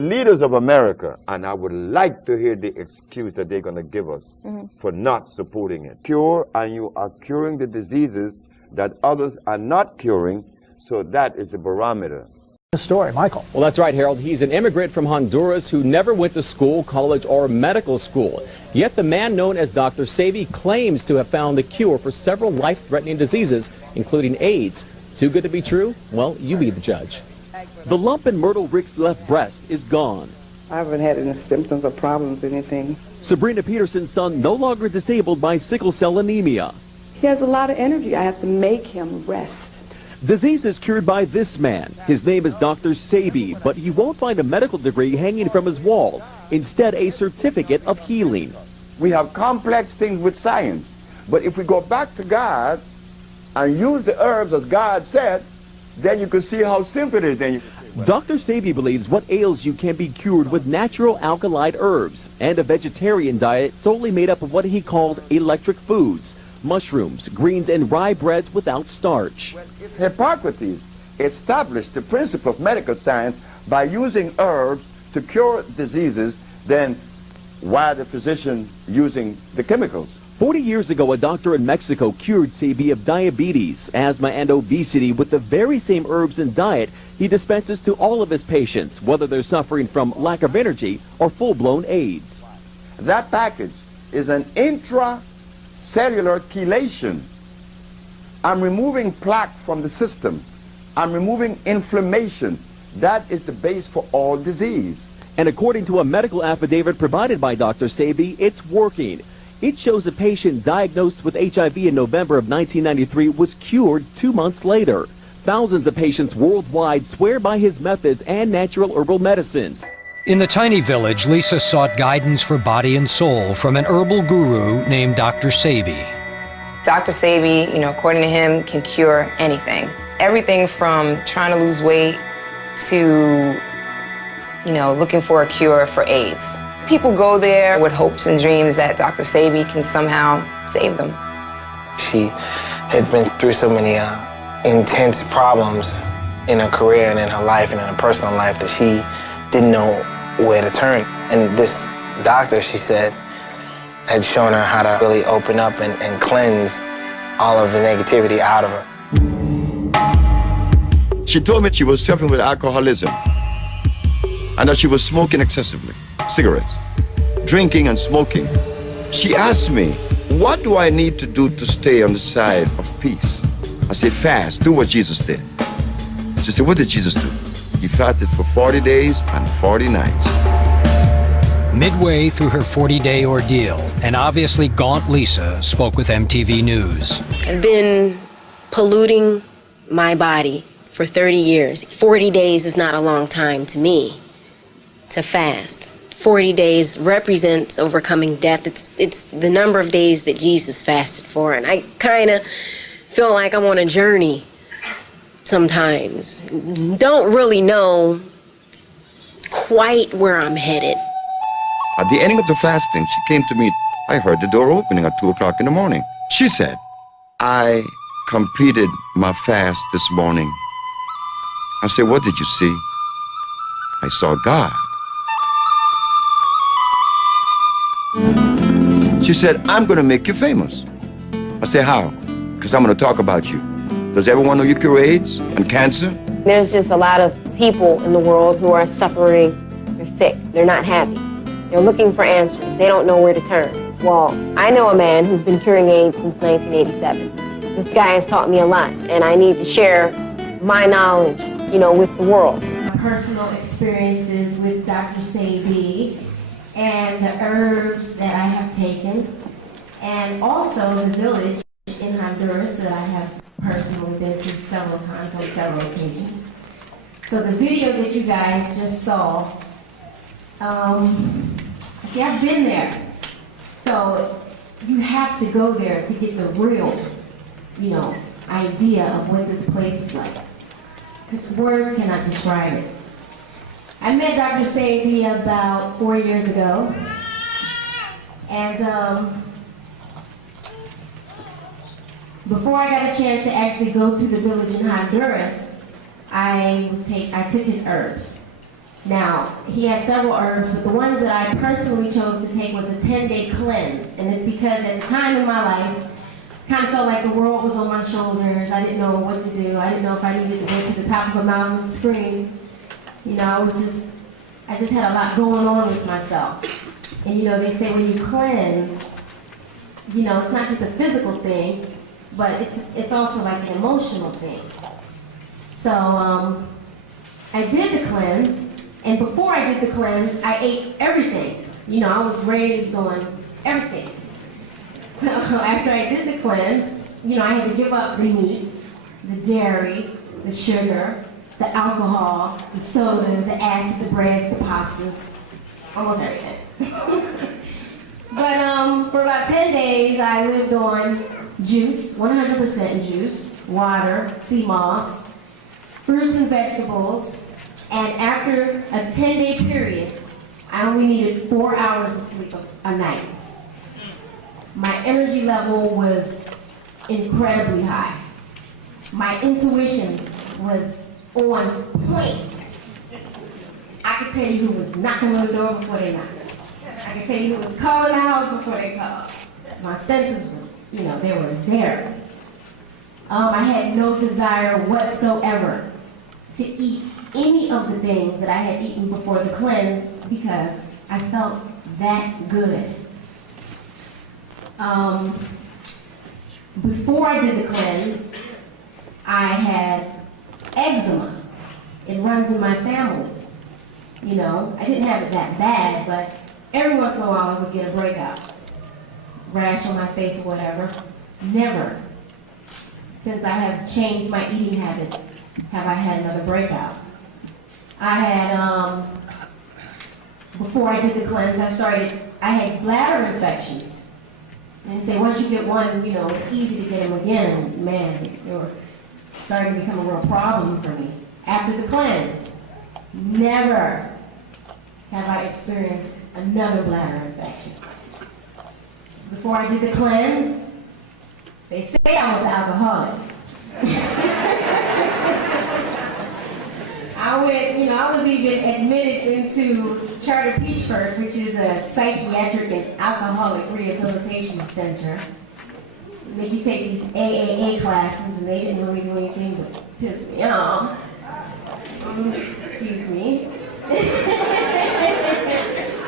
Leaders of America, and I would like to hear the excuse that they're going to give us for not supporting it. Cure, and you are curing the diseases that others are not curing, so that is the barometer. The story, Michael. Well, that's right, Harold. He's an immigrant from Honduras who never went to school, college, or medical school. Yet the man known as Dr. Sebi claims to have found a cure for several life-threatening diseases, including AIDS. Too good to be true? Well, you be the judge. The lump in Myrtle Rick's left breast is gone. I haven't had any symptoms or problems, anything. Sabrina Peterson's son no longer disabled by sickle cell anemia. He has a lot of energy. I have to make him rest. Disease is cured by this man. His name is Dr. Sebi, but you won't find a medical degree hanging from his wall. Instead, a certificate of healing. We have complex things with science, but if we go back to God and use the herbs as God said, then you can see how simple it is. Then Dr. Sebi believes what ails you can be cured with natural alkali herbs and a vegetarian diet solely made up of what he calls electric foods, mushrooms, greens, and rye breads without starch. Hippocrates established the principle of medical science by using herbs to cure diseases, then why the physician using the chemicals? 40 years ago, a doctor in Mexico cured Sebi of diabetes, asthma, and obesity with the very same herbs and diet he dispenses to all of his patients, whether they're suffering from lack of energy or full-blown AIDS. That package is an intracellular chelation. I'm removing plaque from the system. I'm removing inflammation. That is the base for all disease. And according to a medical affidavit provided by Dr. Sebi, it's working. It shows a patient diagnosed with HIV in November of 1993 was cured 2 months later. Thousands of patients worldwide swear by his methods and natural herbal medicines. In the tiny village, Lisa sought guidance for body and soul from an herbal guru named Dr. Sebi. Dr. Sebi, according to him, can cure anything. Everything from trying to lose weight to, looking for a cure for AIDS. People go there with hopes and dreams that Dr. Sebi can somehow save them. She had been through so many intense problems in her career and in her life and in her personal life that she didn't know where to turn. And this doctor, she said, had shown her how to really open up and cleanse all of the negativity out of her. She told me she was suffering with alcoholism and that she was smoking excessively, cigarettes, drinking and smoking. She asked me, what do I need to do to stay on the side of peace? I said, fast, do what Jesus did. She said, what did Jesus do? He fasted for 40 days and 40 nights. Midway through her 40-day ordeal, an obviously gaunt Lisa spoke with MTV News. I've been polluting my body for 30 years. 40 days is not a long time to me to fast. 40 days represents overcoming death. It's the number of days that Jesus fasted for, and I kind of feel like I'm on a journey sometimes. Don't really know quite where I'm headed. At the ending of the fasting, she came to me. I heard the door opening at 2 o'clock in the morning. She said, I completed my fast this morning. I said, what did you see? I saw God. She said, I'm going to make you famous. I said, how? Because I'm going to talk about you. Does everyone know you cure AIDS and cancer? There's just a lot of people in the world who are suffering. They're sick. They're not happy. They're looking for answers. They don't know where to turn. Well, I know a man who's been curing AIDS since 1987. This guy has taught me a lot, and I need to share my knowledge, with the world. Personal experiences with Dr. Sebi and the herbs that I have taken, and also the village in Honduras that I have personally been to several times on several occasions. So the video that you guys just saw, I've been there. So you have to go there to get the real, idea of what this place is like. Because words cannot describe it. I met Dr. Sebi about 4 years ago. And before I got a chance to actually go to the village in Honduras, I took his herbs. Now, he has several herbs, but the one that I personally chose to take was a 10-day cleanse. And it's because at the time in my life, I kind of felt like the world was on my shoulders. I didn't know what to do. I didn't know if I needed to go to the top of a mountain and scream. You know, I just had a lot going on with myself. And you know, they say when you cleanse, you know, it's not just a physical thing, but it's also like an emotional thing. So I did the cleanse, and before I did the cleanse, I ate everything. You know, I was raised on everything. So after I did the cleanse, you know, I had to give up the meat, the dairy, the sugar, the alcohol, the sodas, the acid, the breads, the pastas, almost everything. But for about 10 days, I lived on juice, 100% juice, water, sea moss, fruits and vegetables, and after a 10-day period, I only needed 4 hours of sleep a night. My energy level was incredibly high. My intuition was on point. I could tell you who was knocking on the door before they knocked. I could tell you who was calling the house before they called. My senses was, you know, they were there. I had no desire whatsoever to eat any of the things that I had eaten before the cleanse because I felt that good. Before I did the cleanse, I had eczema. It runs in my family. You know, I didn't have it that bad, but every once in a while I would get a breakout. Rash on my face or whatever. Never, since I have changed my eating habits, have I had another breakout. I had, before I did the cleanse, I had bladder infections. And say, once you get one, you know, it's easy to get them again. And man, they were starting to become a real problem for me. After the cleanse, never have I experienced another bladder infection. Before I did the cleanse, they say I was alcoholic. I was even admitted into Charter Peachford, which is a psychiatric and alcoholic rehabilitation center. They make you take these AAA classes, and they didn't really do anything but piss me off. Excuse me.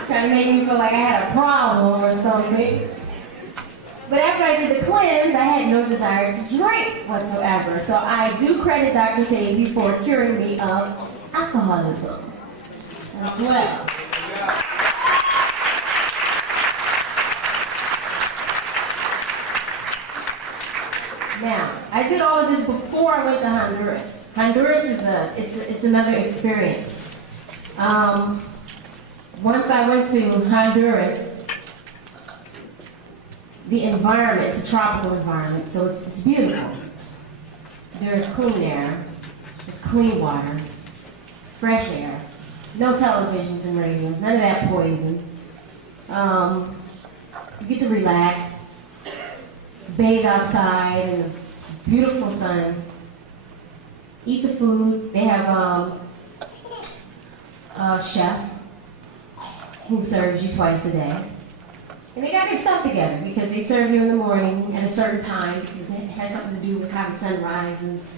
Trying to make me feel like I had a problem or something. But after I did the cleanse, I had no desire to drink whatsoever. So I do credit Dr. Sebi for curing me of alcoholism as well. Now, I did all of this before I went to Honduras. Honduras is it's another experience. Once I went to Honduras, the environment, it's a tropical environment, so it's beautiful. There's clean air, there's clean water, fresh air, no televisions and radios, none of that poison. You get to relax, bathe outside in the beautiful sun, eat the food. They have a chef who serves you twice a day. And they got their stuff together because they serve you in the morning at a certain time because it has something to do with how the sun rises.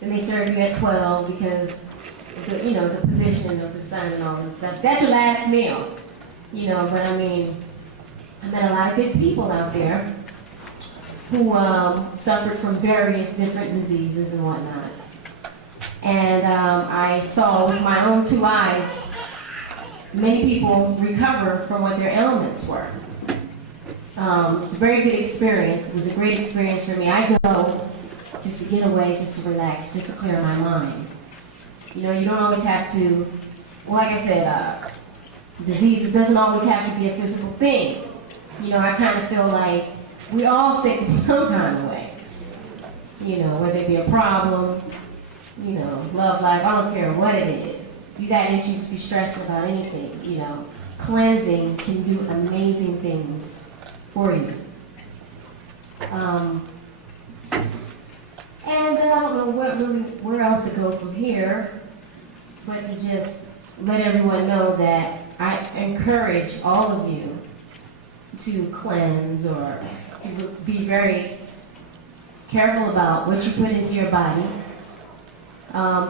Then they serve you at 12 because the position of the sun and all this stuff. That's your last meal. But I mean, I met a lot of good people out there who suffered from various different diseases and whatnot. And I saw with my own two eyes many people recover from what their ailments were. It's a very good experience. It was a great experience for me. I go just to get away, just to relax, just to clear my mind. You don't always have to, like I said, disease doesn't always have to be a physical thing. I kind of feel like we all sick in some kind of way. Whether it be a problem, love life, I don't care what it is. You got issues to be stressed about anything, Cleansing can do amazing things for you. And I don't know where else to go from here, but to just let everyone know that I encourage all of you to cleanse or to be very careful about what you put into your body,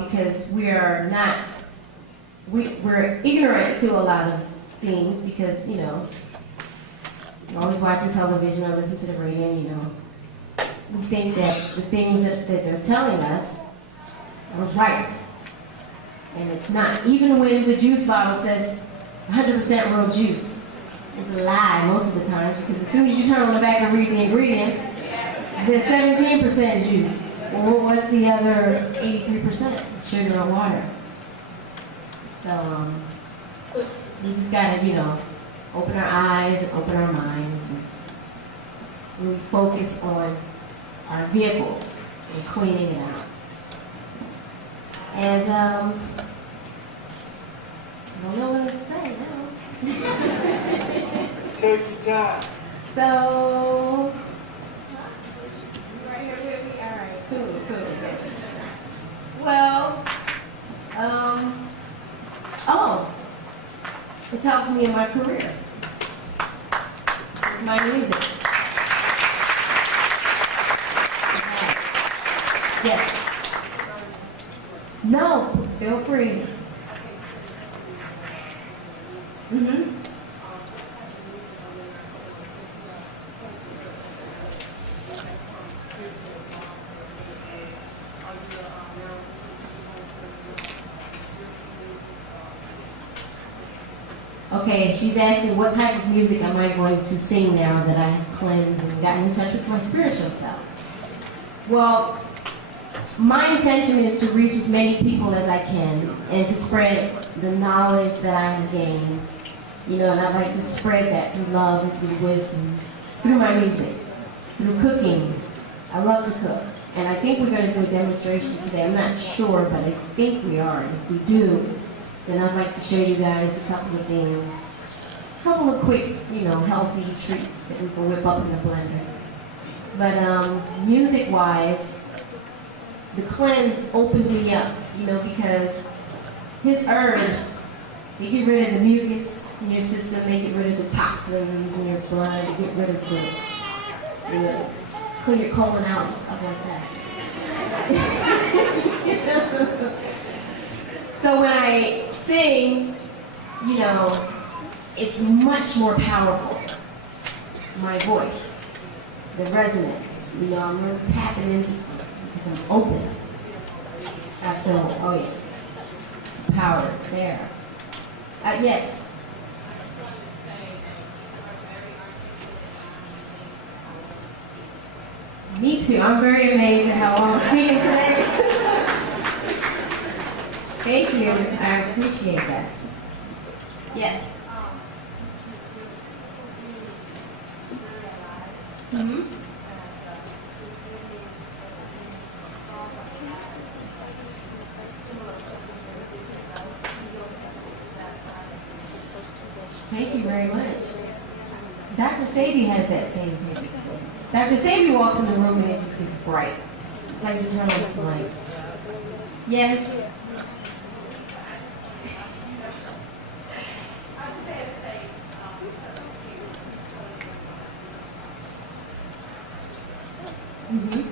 because we're ignorant to a lot of things because, you know, you're always watching television or listening to the radio, you know. We think that the things that they're telling us are right. And it's not. Even when the juice bottle says 100% real juice, it's a lie most of the time, because as soon as you turn on the back and read the ingredients, it says 17% juice. Well, what's the other 83%? Sugar or water. So we just gotta, you know, open our eyes, open our minds, and really focus on our vehicles and cleaning it out. And I don't know what to say now. Take your time. So, you right here with me? All right, cool. Well, it's helped me in my career, my music. Yes. No, feel free. Okay, she's asking what type of music am I going to sing now that I have cleansed and gotten in touch with my spiritual self. Well, my intention is to reach as many people as I can and to spread the knowledge that I have gained. You know, and I'd like to spread that through love and through wisdom, through my music, through cooking. I love to cook. And I think we're going to do a demonstration today. I'm not sure, but I think we are. And if we do, then I'd like to show you guys a couple of things. A couple of quick, you know, healthy treats that we can whip up in the blender. But music-wise, the cleanse opened me up, you know, because his herbs, they get rid of the mucus in your system, they get rid of the toxins in your blood, they get rid of the clear your colon out and stuff like that. So when I sing, you know, it's much more powerful. My voice, the resonance, you know, I'm really tapping into something because I'm open. I feel, oh yeah, the power is there. Yes. Me too. I'm very amazed at how I'm speaking today. Thank you. I appreciate that. Yes. Mm-hmm. Thank you very much. Dr. Sebi has that same thing. Dr. Sebi walks in the room and it just gets bright. It's like you turn on this light. Yes. Mm-hmm.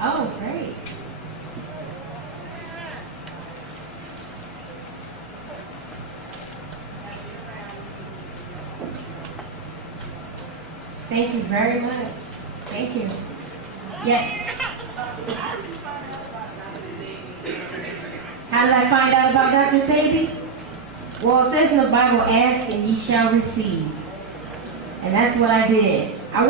Oh, great. Thank you very much. Thank you. Yes. How did I find out about Dr. Sebi? Well, it says in the Bible, ask and ye shall receive. And that's what I did. I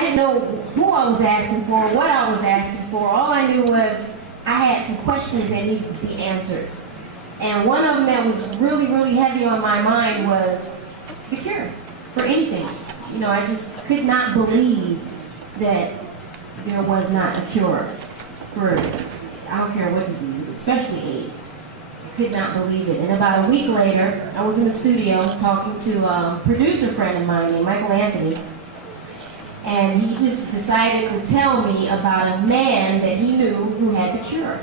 didn't know who I was asking for, what I was asking for. All I knew was I had some questions that needed to be answered. And one of them that was really, really heavy on my mind was the cure for anything. You know, I just could not believe that there was not a cure for, I don't care what disease, especially AIDS. I could not believe it. And about a week later, I was in the studio talking to a producer friend of mine named Michael Anthony. And he just decided to tell me about a man that he knew who had the cure.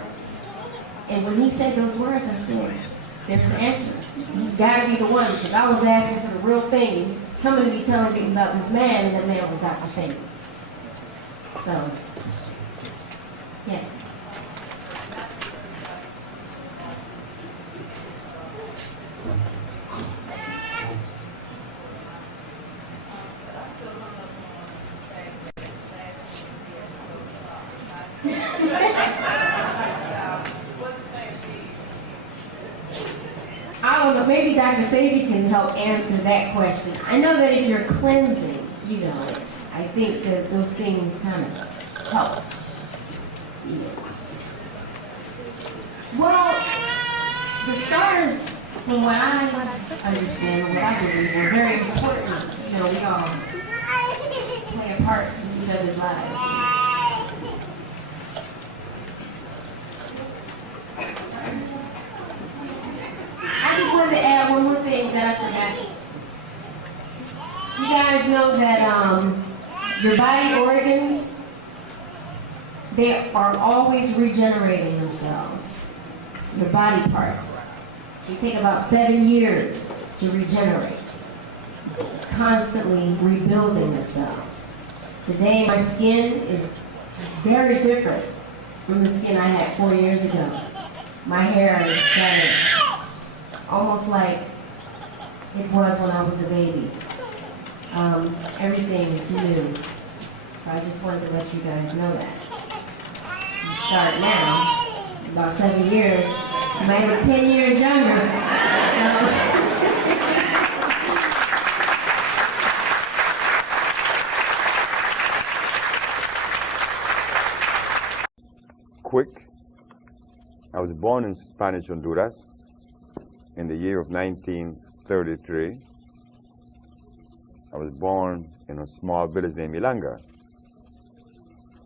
And when he said those words, I said, there's the answer. He's got to be the one, because I was asking for the real thing, coming to me telling me about this man, and that man was Dr. Sebi. So, yes. I don't know, maybe Dr. Sebi can help answer that question. I know that if you're cleansing, you know, I think that those things kind of help. Yeah. Well, the stars, from what I understand, what I believe, were very important. You know, we all play a part in each other's lives. I just wanted to add one more thing that I forgot. You guys know that your body organs, they are always regenerating themselves. Your body parts. They take about 7 years to regenerate. Constantly rebuilding themselves. Today my skin is very different from the skin I had 4 years ago. My hair is better. Almost like it was when I was a baby. Everything is new. So I just wanted to let you guys know that. You start now, about 7 years, you might look 10 years younger. Quick. I was born in Spanish Honduras in the year of 1933. I was born in a small village named Milanga.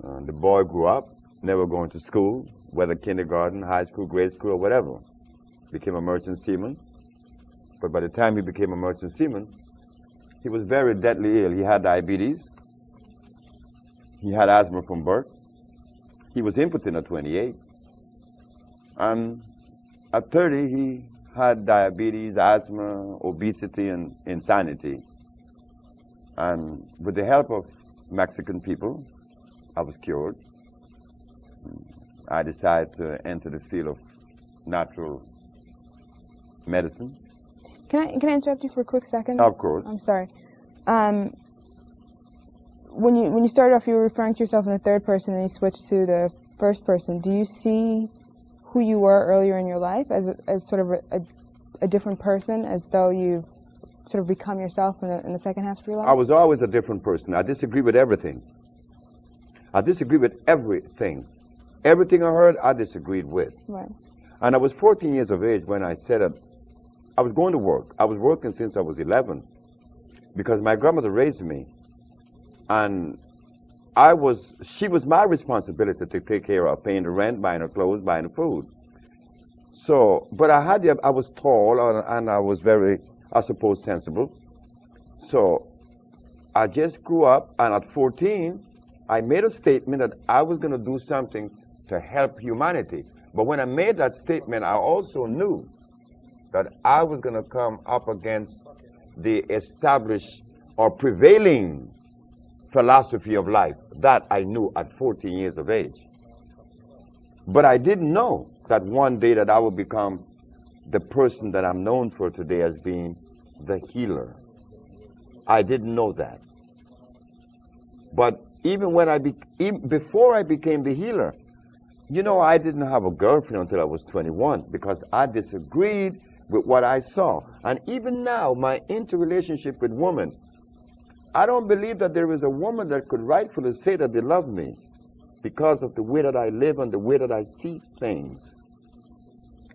The boy grew up, never going to school, whether kindergarten, high school, grade school, or whatever. Became a merchant seaman. But by the time he became a merchant seaman, he was very deadly ill. He had diabetes. He had asthma from birth. He was impotent at 28. And at 30, he had diabetes, asthma, obesity, and insanity. And with the help of Mexican people, I was cured. I decided to enter the field of natural medicine. Can I interrupt you for a quick second? Of course. I'm sorry. When you started off, you were referring to yourself in the third person, and you switched to the first person. Do you see who you were earlier in your life as sort of a different person, as though you've sort of become yourself in the second half of your life? I was always a different person. I disagree with everything. I disagree with everything. Everything I heard, I disagreed with. Right. And I was 14 years of age when I said I was going to work. I was working since I was 11 because my grandmother raised me. And she was my responsibility to take care of paying the rent, buying her clothes, buying the food. So, but I was tall and I was very, I suppose, sensible. So I just grew up, and at 14, I made a statement that I was going to do something to help humanity. But when I made that statement, I also knew that I was going to come up against the established or prevailing philosophy of life. That I knew at 14 years of age. But I didn't know that one day that I would become the person that I'm known for today as being the healer. I didn't know that. But even before I became the healer, you know, I didn't have a girlfriend until I was 21 because I disagreed with what I saw. And even now, my interrelationship with women, I don't believe that there is a woman that could rightfully say that they love me because of the way that I live and the way that I see things.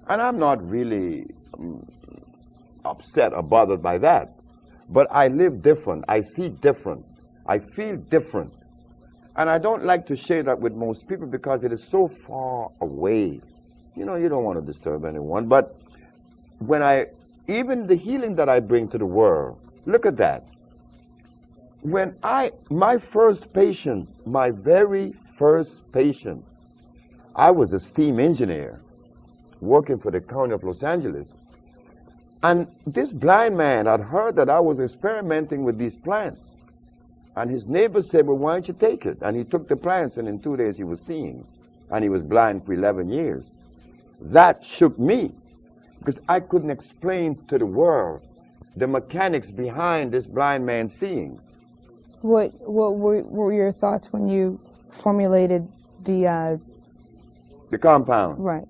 And I'm not really upset or bothered by that. But I live different. I see different. I feel different. And I don't like to share that with most people because it is so far away. You know, you don't want to disturb anyone. But even the healing that I bring to the world, look at that. When my first patient, my very first patient, I was a steam engineer. working for the county of Los Angeles. And this blind man had heard that I was experimenting with these plants. And his neighbor said, well, why don't you take it? And he took the plants, and in 2 days he was seeing. And he was blind for 11 years. That shook me, because I couldn't explain to the world the mechanics behind this blind man seeing. What were your thoughts when you formulated the compound? Right.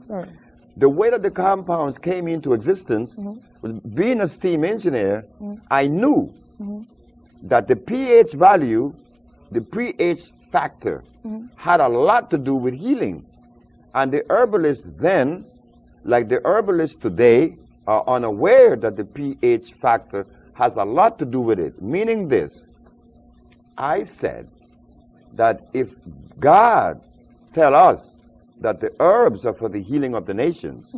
The way that the compounds came into existence, was being a steam engineer, I knew that the pH value, the pH factor, had a lot to do with healing. And the herbalists then, like the herbalists today, are unaware that the pH factor has a lot to do with it. Meaning this, I said that if God tell us that the herbs are for the healing of the nations,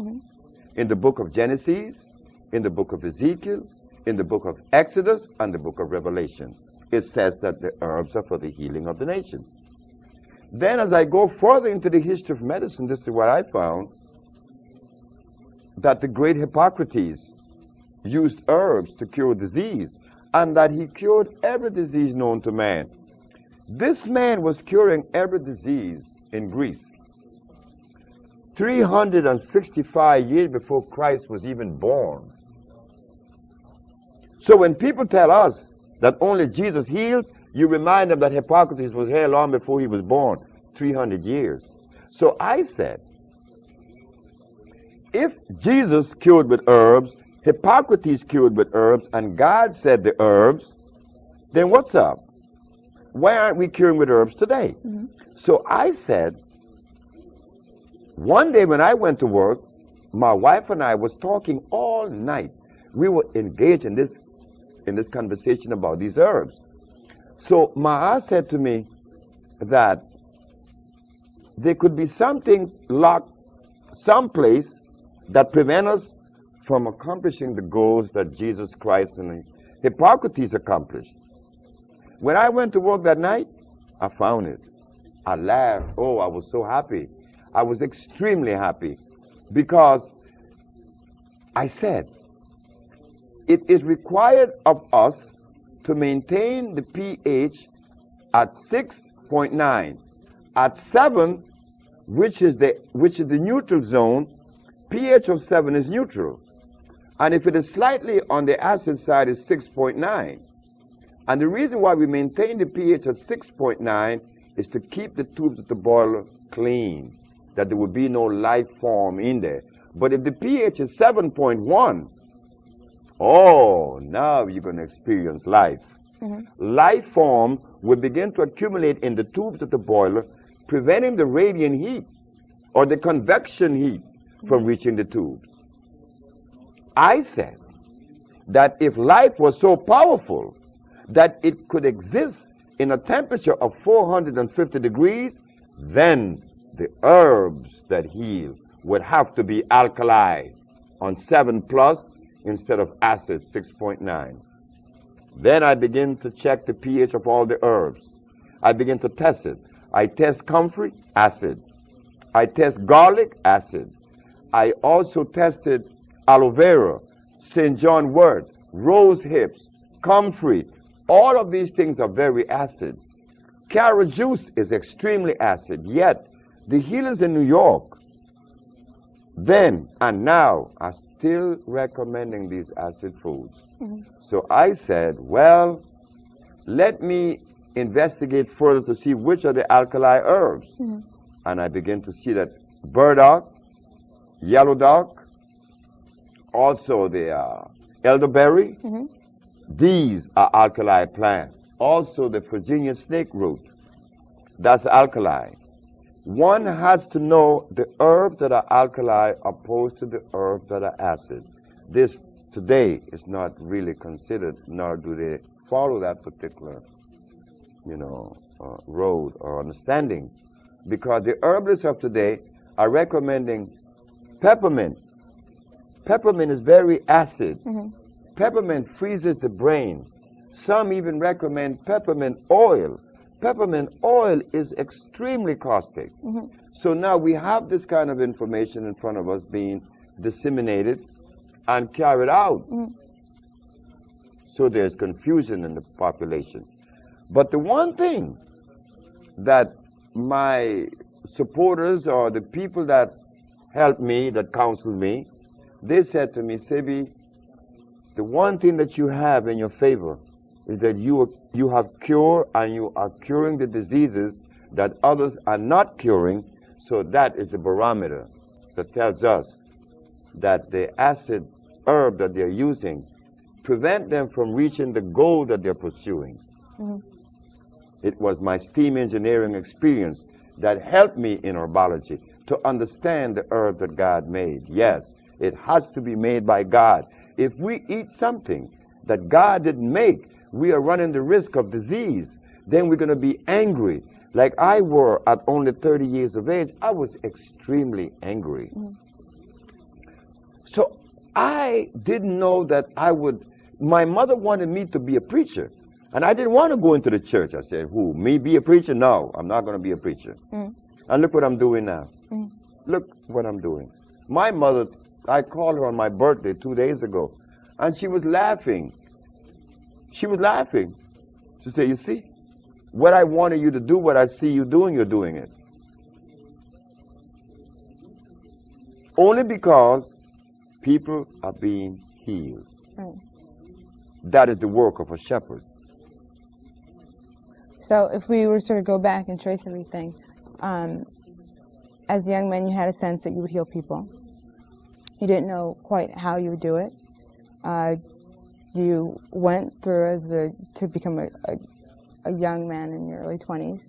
in the book of Genesis, in the book of Ezekiel, in the book of Exodus, and the book of Revelation, it says that the herbs are for the healing of the nations. Then as I go further into the history of medicine, this is what I found, that the great Hippocrates used herbs to cure disease, and that he cured every disease known to man. This man was curing every disease in Greece 365 years before Christ was even born. So when people tell us that only Jesus heals, you remind them that Hippocrates was here long before he was born, 300 years. So I said, if Jesus cured with herbs, Hippocrates cured with herbs, and God said the herbs, then what's up? Why aren't we curing with herbs today? So I said, one day when I went to work, my wife and I was talking all night. We were engaged in this conversation about these herbs. So Ma said to me that there could be something locked someplace that prevent us from accomplishing the goals that Jesus Christ and Hippocrates accomplished. When I went to work that night, I found it. I laughed. Oh, I was so happy. I was extremely happy because I said, it is required of us to maintain the pH at 6.9. At 7, which is the neutral zone, pH of 7 is neutral. And if it is slightly on the acid side, it's 6.9. And the reason why we maintain the pH at 6.9 is to keep the tubes of the boiler clean, that there will be no life form in there. But if the pH is 7.1, oh, now you're going to experience life. Life form will begin to accumulate in the tubes of the boiler, preventing the radiant heat or the convection heat from reaching the tubes. I said that if life was so powerful that it could exist in a temperature of 450 degrees, then the herbs that heal would have to be alkali on 7+ instead of acid 6.9. Then I begin to check the pH of all the herbs. I begin to test it. I test comfrey, acid. I test garlic, acid. I also tested aloe vera, St. John wort, rose hips, comfrey. All of these things are very acid. Carrot juice is extremely acid, yet the healers in New York then and now are still recommending these acid foods. So I said, well, let me investigate further to see which are the alkali herbs. And I began to see that burdock, yellow dock, also the elderberry, these are alkali plants. Also the Virginia snake root, that's alkali. One has to know the herbs that are alkali opposed to the herbs that are acid. This today is not really considered, nor do they follow that particular, road or understanding, because the herbalists of today are recommending peppermint. Peppermint is very acid. Peppermint freezes the brain. Some even recommend peppermint oil. Peppermint oil is extremely caustic. So now we have this kind of information in front of us being disseminated and carried out. So there's confusion in the population. But the one thing that my supporters or the people that helped me, that counseled me, they said to me, Sebi, the one thing that you have in your favor is that you have cure and you are curing the diseases that others are not curing. So that is the barometer that tells us that the acid herb that they're using prevent them from reaching the goal that they're pursuing. It was my steam engineering experience that helped me in herbology to understand the herb that God made. Yes, it has to be made by God. If we eat something that God didn't make, we are running the risk of disease. Then we're going to be angry. Like I were at only 30 years of age, I was extremely angry. So I didn't know that I would. My mother wanted me to be a preacher, and I didn't want to go into the church. I said, who, me be a preacher? No, I'm not going to be a preacher. And look what I'm doing now. Look what I'm doing. My mother, I called her on my birthday 2 days ago, and she was laughing. She was laughing. She said, you see, what I wanted you to do, what I see you doing, you're doing it. Only because people are being healed. That is the work of a shepherd. So if we were to sort of go back and trace everything, as a young man, you had a sense that you would heal people. You didn't know quite how you would do it. You went through to become a young man in your early 20s,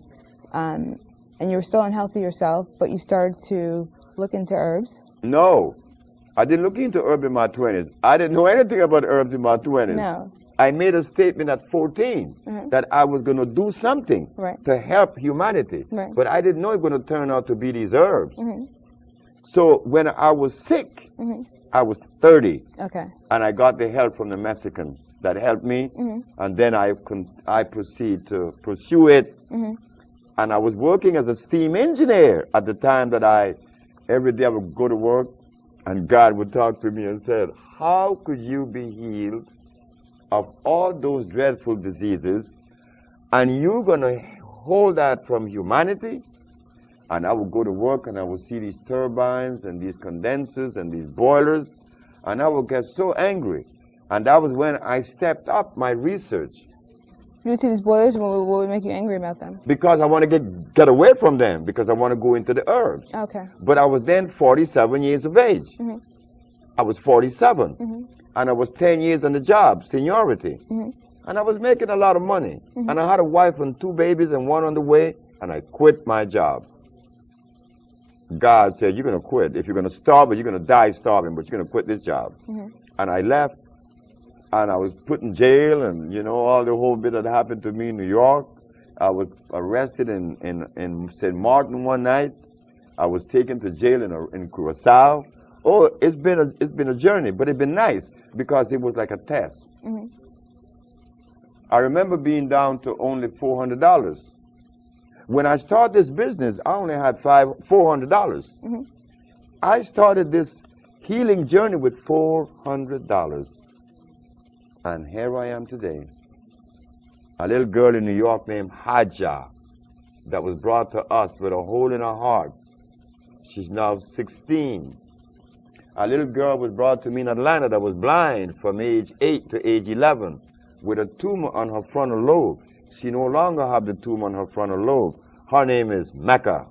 and you were still unhealthy yourself, but you started to look into herbs. No, I didn't look into herbs in my 20s. I didn't know anything about herbs in my 20s. No. I made a statement at 14 that I was going to do something to help humanity. But I didn't know it was going to turn out to be these herbs. So when I was sick, I was 30. And I got the help from the Mexican that helped me. And then I proceeded to pursue it. And I was working as a steam engineer at the time that every day I would go to work and God would talk to me and said, how could you be healed of all those dreadful diseases, and you're going to hold that from humanity? And I would go to work and I would see these turbines and these condensers and these boilers, and I would get so angry. And that was when I stepped up my research. You would see these boilers, what would make you angry about them? Because I want to get away from them, because I want to go into the herbs. But I was then 47 years of age. I was 47. And I was 10 years on the job, seniority. And I was making a lot of money. And I had a wife and 2 babies and 1 on the way, and I quit my job. God said, you're going to quit. If you're going to starve, you're going to die starving, but you're going to quit this job. And I left, and I was put in jail, and, you know, all the whole bit that happened to me in New York. I was arrested in St. Martin one night. I was taken to jail in Curacao. Oh, it's been a journey, but it's been nice because it was like a test. I remember being down to only $400. When I started this business, I only had $400. I started this healing journey with $400. And here I am today. A little girl in New York named Haja that was brought to us with a hole in her heart. She's now 16. A little girl was brought to me in Atlanta that was blind from age 8 to age 11 with a tumor on her frontal lobe. She no longer has the tumor on her frontal lobe. Her name is Mecca.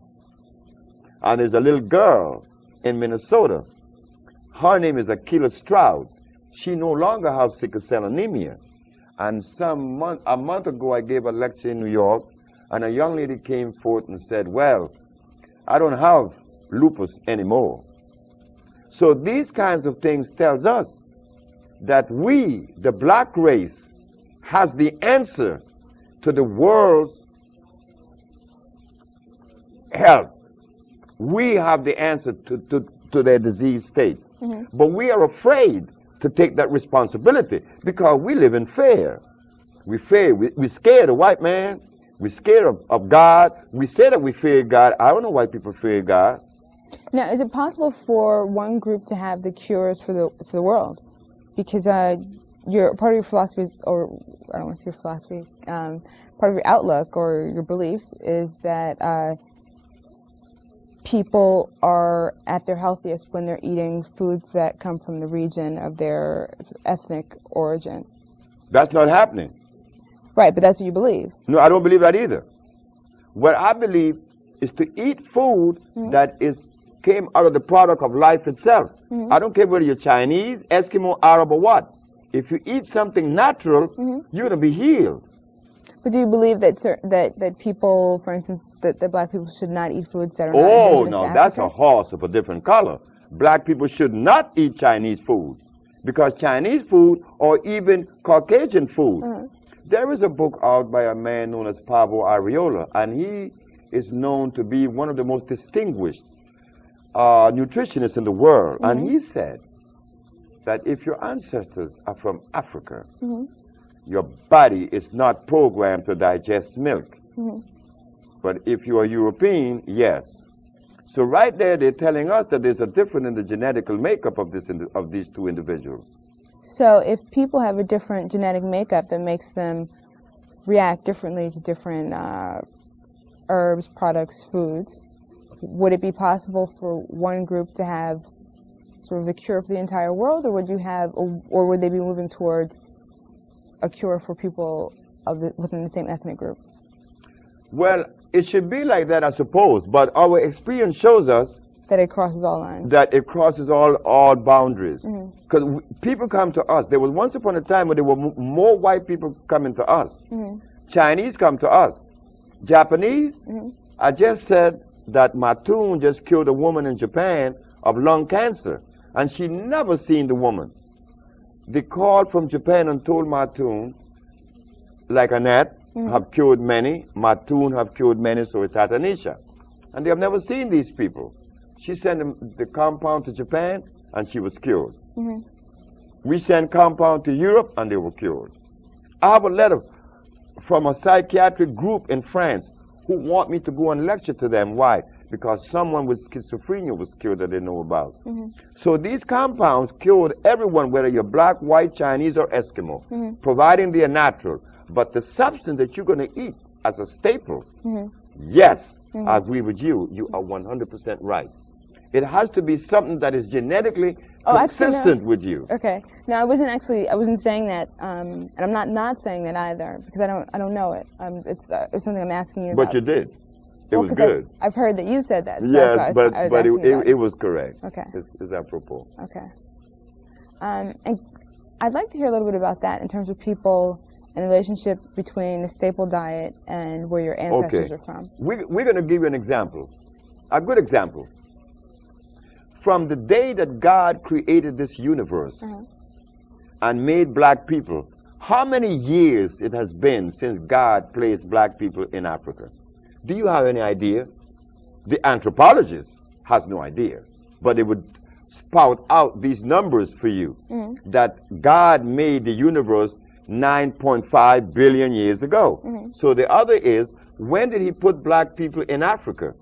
And there's a little girl in Minnesota. Her name is Akila Stroud. She no longer has sickle cell anemia. And a month ago, I gave a lecture in New York, and a young lady came forth and said, well, I don't have lupus anymore. So these kinds of things tells us that we, the black race, has the answer to the world's health. We have the answer to their disease state. But we are afraid to take that responsibility because we live in fear. We fear. We scare the white man. We're scared of God. We say that we fear God. I don't know why people fear God. Now, is it possible for one group to have the cures for the world? Because your part of your philosophy is, or I don't want to say your philosophy, part of your outlook or your beliefs is that people are at their healthiest when they're eating foods that come from the region of their ethnic origin. That's not happening. Right, but that's what you believe. No, I don't believe that either. What I believe is to eat food that came out of the product of life itself. I don't care whether you're Chinese, Eskimo, Arab, or what. If you eat something natural, you're going to be healed. But do you believe that that people, for instance, that black people should not eat foods that are not indigenous to Africa? That's a horse of a different color. Black people should not eat Chinese food because Chinese food or even Caucasian food. There is a book out by a man known as Pablo Arriola, and he is known to be one of the most distinguished nutritionists in the world. And he said that if your ancestors are from Africa, your body is not programmed to digest milk. But if you are European, yes. So right there, they're telling us that there's a difference in the genetical makeup of these two individuals. So if people have a different genetic makeup that makes them react differently to different herbs, products, foods, would it be possible for one group to have sort of the cure for the entire world, or would they be moving towards a cure for people within the same ethnic group? Well, it should be like that, I suppose, but our experience shows us that it crosses all lines. That it crosses all boundaries. Because people come to us. There was once upon a time when there were more white people coming to us. Chinese come to us. Japanese, I just said that Matun just killed a woman in Japan of lung cancer, and she never seen the woman. They called from Japan and told Matun, like Annette, have cured many, Matun have cured many, so it's Tatanisha. And they have never seen these people. She sent the compound to Japan, and she was cured. We sent compound to Europe, and they were cured. I have a letter from a psychiatric group in France who want me to go and lecture to them. Why? Because someone with schizophrenia was cured that they know about. So these compounds cured everyone, whether you're black, white, Chinese, or Eskimo, providing they are natural. But the substance that you're going to eat as a staple, yes, I agree with you. You are 100% right. It has to be something that is genetically consistent with you. Okay. No, I wasn't saying that, and I'm not saying that either, because I don't know it. It's something I'm asking you about. But you did. It was good. I've heard that you've said that. So yes, but it was correct. Okay. It's apropos. Okay. And I'd like to hear a little bit about that in terms of people and the relationship between the staple diet and where your ancestors are from. We're going to give you an example, a good example. From the day that God created this universe and made black people, how many years it has been since God placed black people in Africa? Do you have any idea? The anthropologist has no idea, but they would spout out these numbers for you, that God made the universe 9.5 billion years ago. So the other is, when did he put black people in Africa?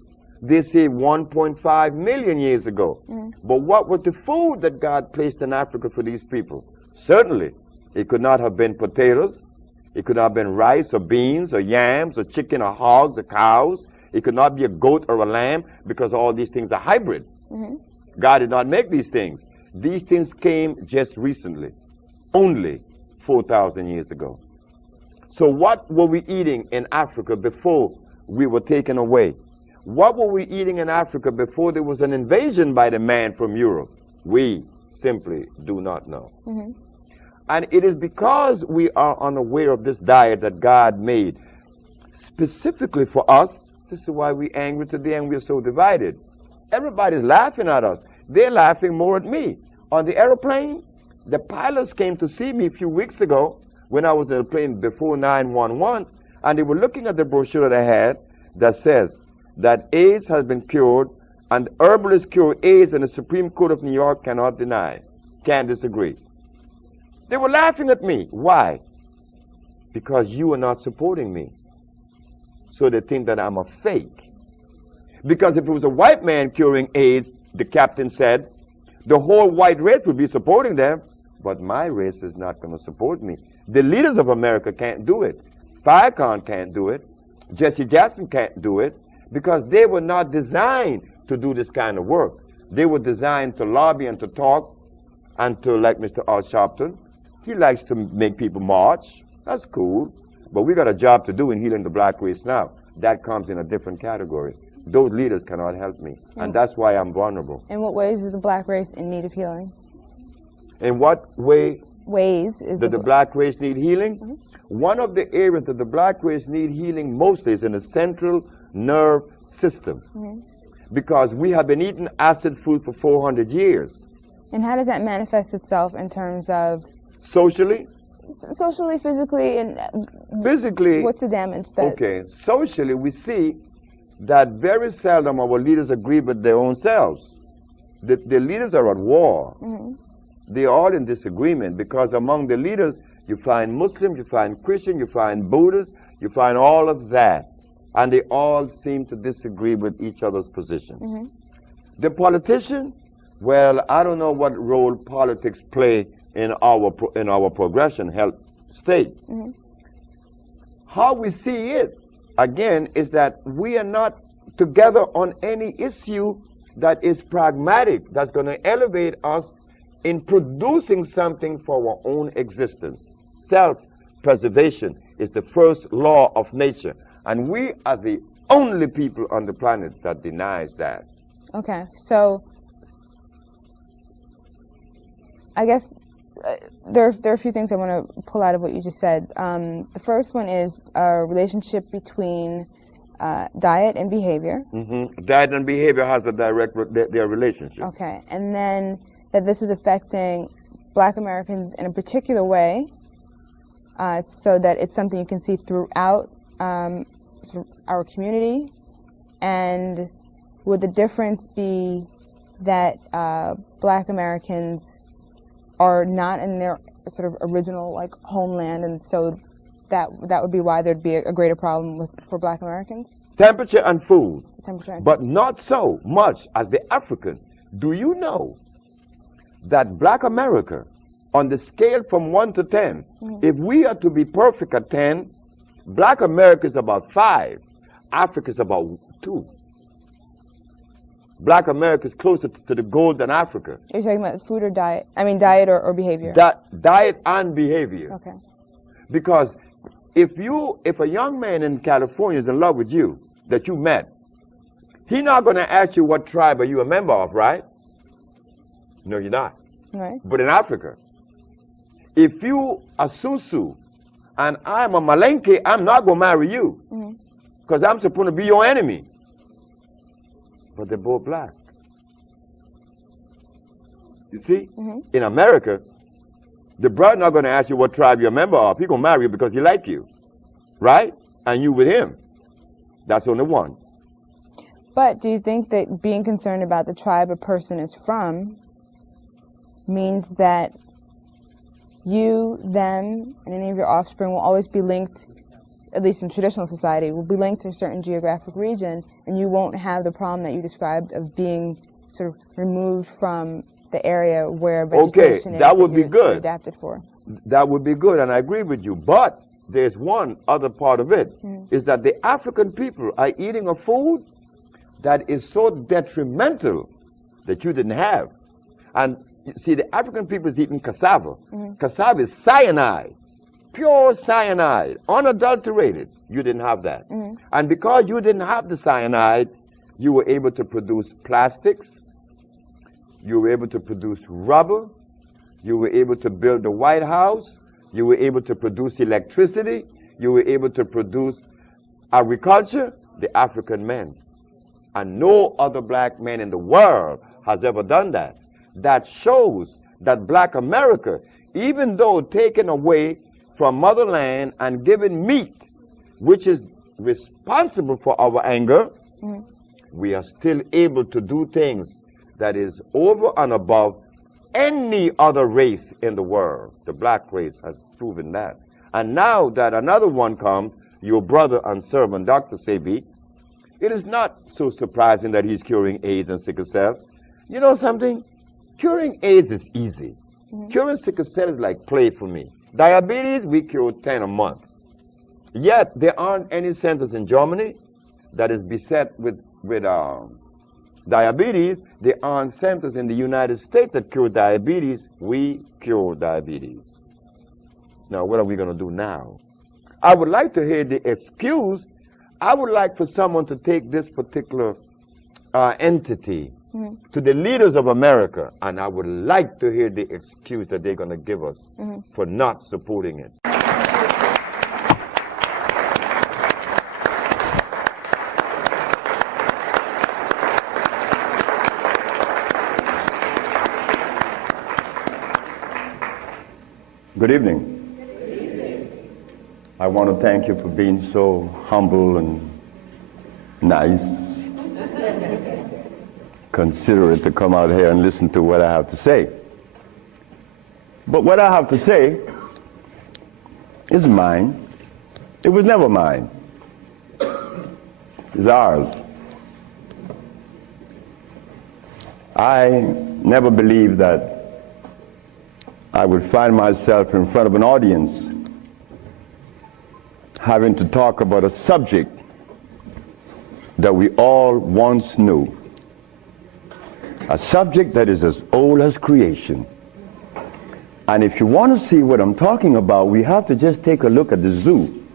They say 1.5 million years ago. But what was the food that God placed in Africa for these people? Certainly, it could not have been potatoes. It could not have been rice or beans or yams or chicken or hogs or cows. It could not be a goat or a lamb, because all these things are hybrid. God did not make these things. These things came just recently, only 4,000 years ago. So what were we eating in Africa before we were taken away? What were we eating in Africa before there was an invasion by the man from Europe? We simply do not know. And it is because we are unaware of this diet that God made specifically for us. This is why we're angry today and we're so divided. Everybody's laughing at us. They're laughing more at me. On the airplane, the pilots came to see me a few weeks ago when I was in the plane before 911, and they were looking at the brochure that I had that says that AIDS has been cured, and herbalists cure AIDS, and the Supreme Court of New York cannot deny, can't disagree. They were laughing at me. Why? Because you are not supporting me. so they think that I'm a fake. Because if it was a white man curing AIDS, the captain said, the whole white race would be supporting them, but my race is not going to support me. The leaders of America can't do it. Farrakhan can't do it. Jesse Jackson can't do it, because they were not designed to do this kind of work. They were designed to lobby and to talk and to, like Mr. Al Sharpton, he likes to make people march. That's cool. But we got a job to do in healing the black race now. That comes in a different category. Those leaders cannot help me, and that's why I'm vulnerable. In what ways is the black race in need of healing? In what ways does the black race need healing? Mm-hmm. One of the areas that the black race need healing mostly is in the central nerve system, mm-hmm. because we have been eating acid food for 400 years. And how does that manifest itself in terms of? Socially? Socially, physically, and physically. What's the damage that? Okay, socially we see that very seldom our leaders agree with their own selves. The leaders are at war. Mm-hmm. They're all in disagreement, because among the leaders you find Muslims, you find Christians, you find Buddhists, you find all of that. And they all seem to disagree with each other's position. Mm-hmm. The politician, well, I don't know what role politics play in our progression health state. Mm-hmm. How we see it, again, is that we are not together on any issue that is pragmatic, that's going to elevate us in producing something for our own existence. Self-preservation is the first law of nature, and we are the only people on the planet that denies that. Okay, so I guess there are a few things I want to pull out of what you just said. The first one is a relationship between diet and behavior. Mm-hmm. Diet and behavior has a direct their relationship. Okay, and then that this is affecting Black Americans in a particular way, so that it's something you can see throughout sort of our community. And would the difference be that Black Americans are not in their sort of original like homeland, and so that would be why there'd be a greater problem for Black Americans? Temperature and food. Temperature and but not so much as the African. Do you know that Black America, on the scale from 1 to 10, mm-hmm. if we are to be perfect at 10, Black America is about 5, Africa is about 2. Black America is closer to the goal than Africa. You're talking about food or diet? I mean diet or behavior? Diet and behavior. Okay. Because if a young man in California is in love with you, that you met, he's not going to ask you what tribe are you a member of, right? No, you're not. Right. But in Africa, if you are Susu and I'm a Malenke, I'm not going to marry you, because I'm supposed to be your enemy. But they're both Black. You see? Mm-hmm. In America, the brother not going to ask you what tribe you're a member of. He's going to marry you because he like you, right? And you with him. That's only one. But do you think that being concerned about the tribe a person is from means that you, them, and any of your offspring will always be linked, at least in traditional society, will be linked to a certain geographic region, and you won't have the problem that you described of being sort of removed from the area where vegetation is that would be good. Adapted for? That would be good, and I agree with you. But there's one other part of it, is that the African people are eating a food that is so detrimental that you didn't have. And you see, the African people is eating cassava. Cassava is cyanide, pure cyanide, unadulterated. You didn't have that. And because you didn't have the cyanide, you were able to produce plastics, you were able to produce rubber, you were able to build the White House, you were able to produce electricity, you were able to produce agriculture, the African men. And no other Black man in the world has ever done that. That shows that Black America, even though taken away from motherland and given meat, which is responsible for our anger, we are still able to do things that is over and above any other race in the world. The Black race has proven that. And now that another one comes, your brother and servant, Dr. Sebi, it is not so surprising that he's curing AIDS and sickle cell. You know something? Curing AIDS is easy. Curing sickle cell is like play for me. Diabetes, we cure 10 a month. Yet, there aren't any centers in Germany that is beset with diabetes. There aren't centers in the United States that cure diabetes. We cure diabetes. Now, what are we going to do now? I would like to hear the excuse. I would like for someone to take this particular entity to the leaders of America, and I would like to hear the excuse that they're going to give us for not supporting it. Good evening. Good evening. I want to thank you for being so humble and nice, considerate to come out here and listen to what I have to say. But what I have to say is mine. It was never mine. It's ours. I never believed that I would find myself in front of an audience having to talk about a subject that we all once knew. A subject that is as old as creation. And if you want to see what I'm talking about, we have to just take a look at the zoo.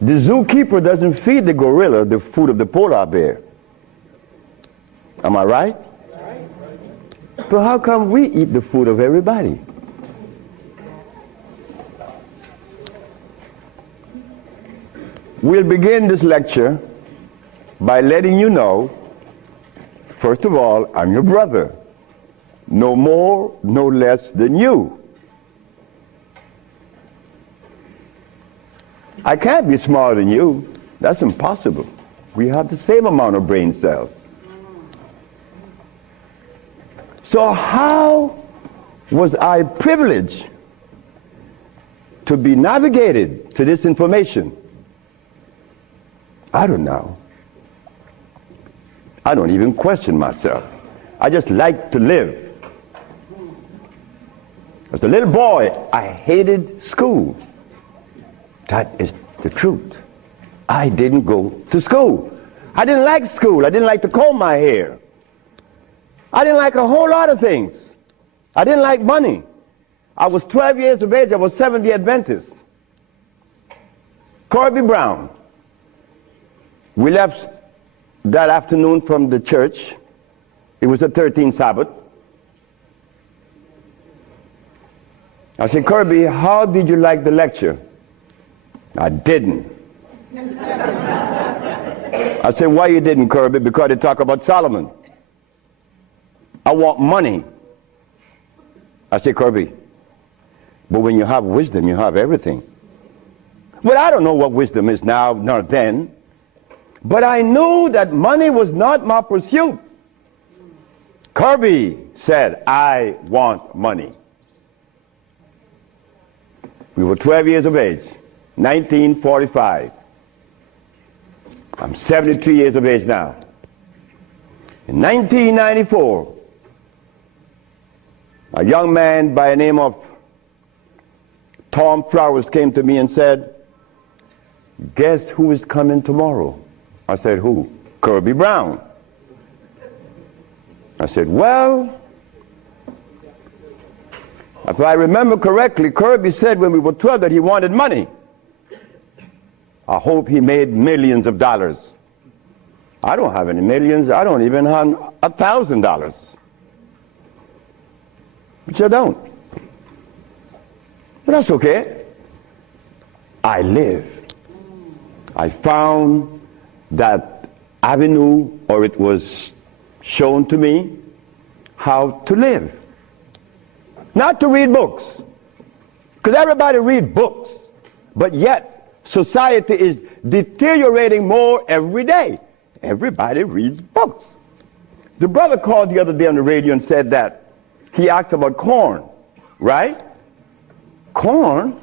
The zookeeper doesn't feed the gorilla the food of the polar bear. Am I right? So how come we eat the food of everybody? We'll begin this lecture by letting you know, first of all, I'm your brother. No more, no less than you. I can't be smarter than you. That's impossible. We have the same amount of brain cells. So how was I privileged to be navigated to this information? I don't know. I don't even question myself. I just like to live. As a little boy, I hated school. That is the truth. I didn't go to school. I didn't like school. I didn't like to comb my hair. I didn't like a whole lot of things. I didn't like money. I was 12 years of age. I was Seventh-day Adventist. Corby Brown. We left that afternoon from the church. It was the 13th Sabbath. I said, Kirby, how did you like the lecture? I didn't. I said, why you didn't, Kirby? Because they talk about Solomon. I want money. I said, Kirby, but when you have wisdom, you have everything. Well, I don't know what wisdom is now, nor then. But I knew that money was not my pursuit. Kirby said, I want money. We were 12 years of age, 1945. I'm 73 years of age now. In 1994, a young man by the name of Tom Flowers came to me and said, guess who is coming tomorrow? I said, who? Kirby Brown. I said, well, if I remember correctly, Kirby said when we were 12 that he wanted money. I hope he made millions of dollars. I don't have any millions. I don't even have $1,000. Which I don't. But that's okay. I live. I found that avenue, or it was shown to me how to live. Not to read books. Because everybody reads books. But yet, society is deteriorating more every day. Everybody reads books. The brother called the other day on the radio and said that he asked about corn, right? Corn?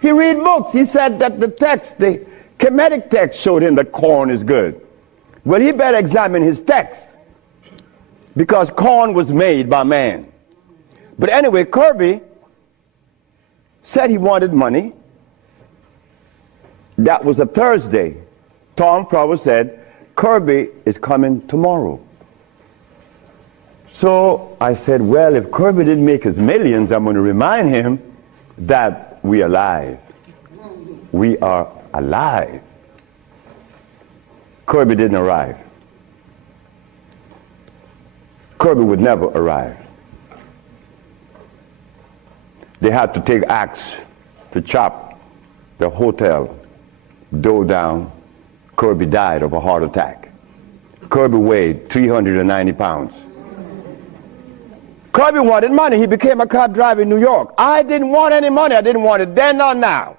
He read books. He said that the text, the Kemetic text, showed him that corn is good. Well, he better examine his text, because corn was made by man. But anyway, Kirby said he wanted money. That was a Thursday. Tom Prower said, Kirby is coming tomorrow. So I said, well, if Kirby didn't make his millions, I'm going to remind him that we are alive. We are alive. Kirby didn't arrive. Kirby would never arrive. They had to take axe to chop the hotel door down. Kirby died of a heart attack. Kirby weighed 390 pounds. Kirby wanted money. He became a cab driver in New York. I didn't want any money. I didn't want it then or now,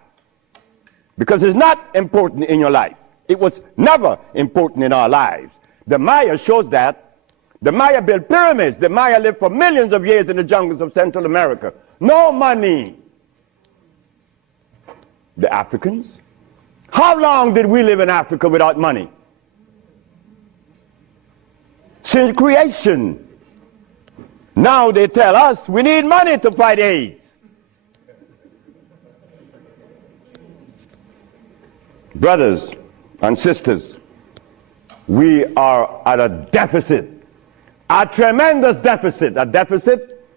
because it's not important in your life. It was never important in our lives. The Maya shows that. The Maya built pyramids. The Maya lived for millions of years in the jungles of Central America. No money. The Africans? How long did we live in Africa without money? Since creation. Now they tell us we need money to fight AIDS. Brothers and sisters, we are at a deficit, a tremendous deficit, a deficit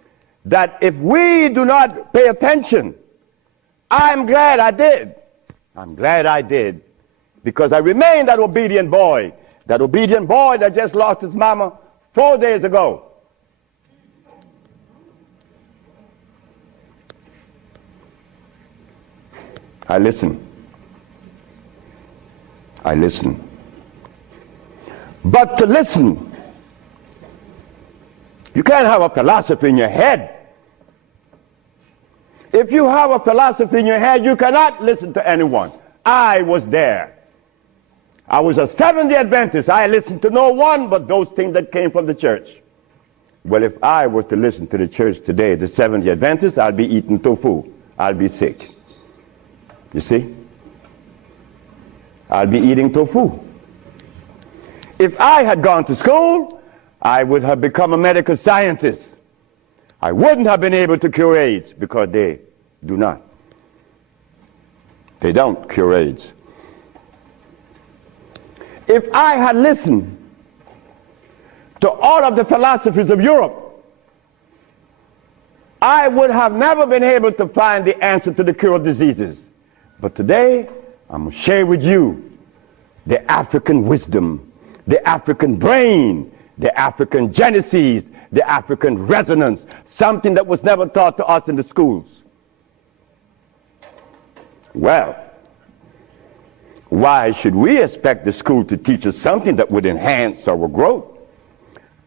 that if we do not pay attention, I'm glad I did. I'm glad I did, because I remained that obedient boy that just lost his mama 4 days ago. I listen. I listen. But to listen, you can't have a philosophy in your head. If you have a philosophy in your head, you cannot listen to anyone. I was there. I was a Seventh-day Adventist. I listened to no one but those things that came from the church. Well, if I were to listen to the church today, the Seventh-day Adventists, I'll be eating tofu. I'll be sick. You see? I'll be eating tofu. If I had gone to school, I would have become a medical scientist. I wouldn't have been able to cure AIDS, because they do not. They don't cure AIDS. If I had listened to all of the philosophies of Europe, I would have never been able to find the answer to the cure of diseases. But today, I'm going to share with you the African wisdom, the African brain, the African genesis, the African resonance, something that was never taught to us in the schools. Well, why should we expect the school to teach us something that would enhance our growth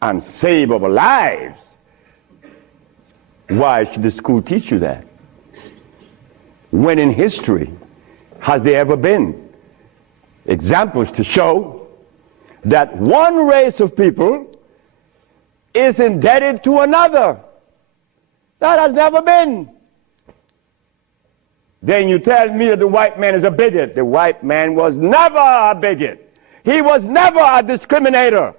and save our lives? Why should the school teach you that? When in history has there ever been examples to show that one race of people is indebted to another? That has never been. Then you tell me that the white man is a bigot. The white man was never a bigot. He was never a discriminator.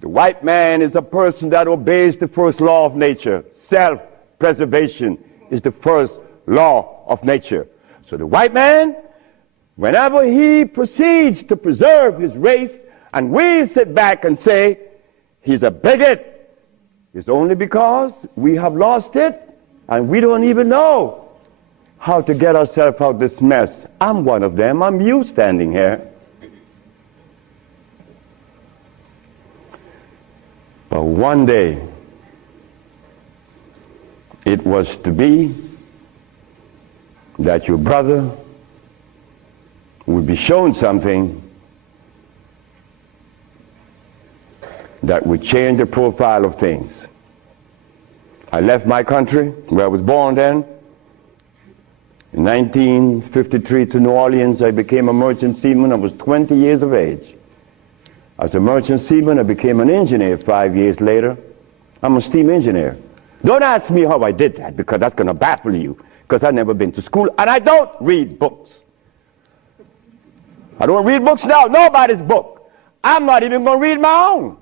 The white man is a person that obeys the first law of nature. Self-preservation is the first law of nature. So the white man, whenever he proceeds to preserve his race, and we sit back and say he's a bigot, it's only because we have lost it and we don't even know how to get ourselves out of this mess. I'm one of them. I'm you standing here. But one day it was to be that your brother would be shown something that would change the profile of things. I left my country, where I was born then. In 1953 to New Orleans, I became a merchant seaman. I was 20 years of age. As a merchant seaman, I became an engineer 5 years later. I'm a steam engineer. Don't ask me how I did that, because that's going to baffle you. because I've never been to school, and I don't read books. I don't read books now, nobody's book. I'm not even going to read my own.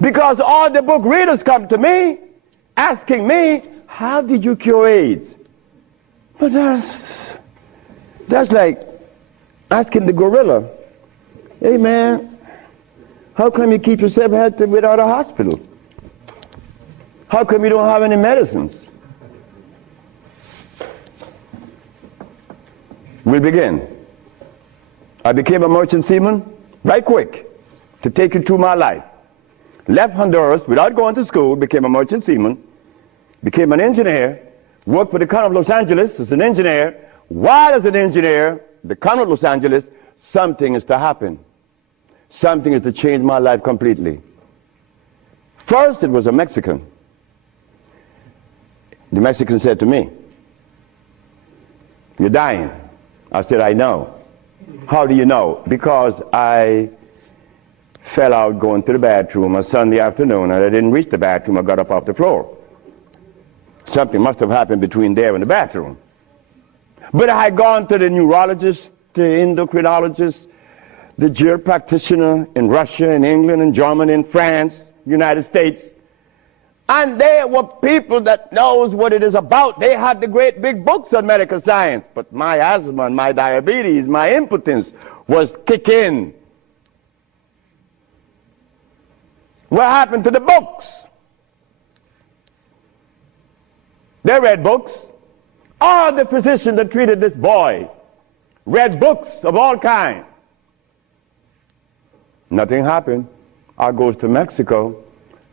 Because all the book readers come to me asking me, how did you cure AIDS? But that's like asking the gorilla, hey man, how come you keep yourself healthy without a hospital? How come you don't have any medicines? We'll begin. I became a merchant seaman right quick to take you through my life. Left Honduras without going to school, became a merchant seaman, became an engineer, worked for the County of Los Angeles as an engineer. While as an engineer, the County of Los Angeles, something is to happen. Something is to change my life completely. First, it was a Mexican. The Mexican said to me, you're dying. I said, I know. How do you know? Because I fell out going to the bathroom a Sunday afternoon, and I didn't reach the bathroom. I got up off the floor. Something must have happened between there and the bathroom. But I had gone to the neurologist, the endocrinologist, the GER practitioner in Russia, in England, in Germany, in France, United States. And they were people that knows what it is about. They had the great big books on medical science. But my asthma and my diabetes, my impotence was kicking. What happened to the books? They read books. All the physicians that treated this boy read books of all kinds. Nothing happened. I goes to Mexico,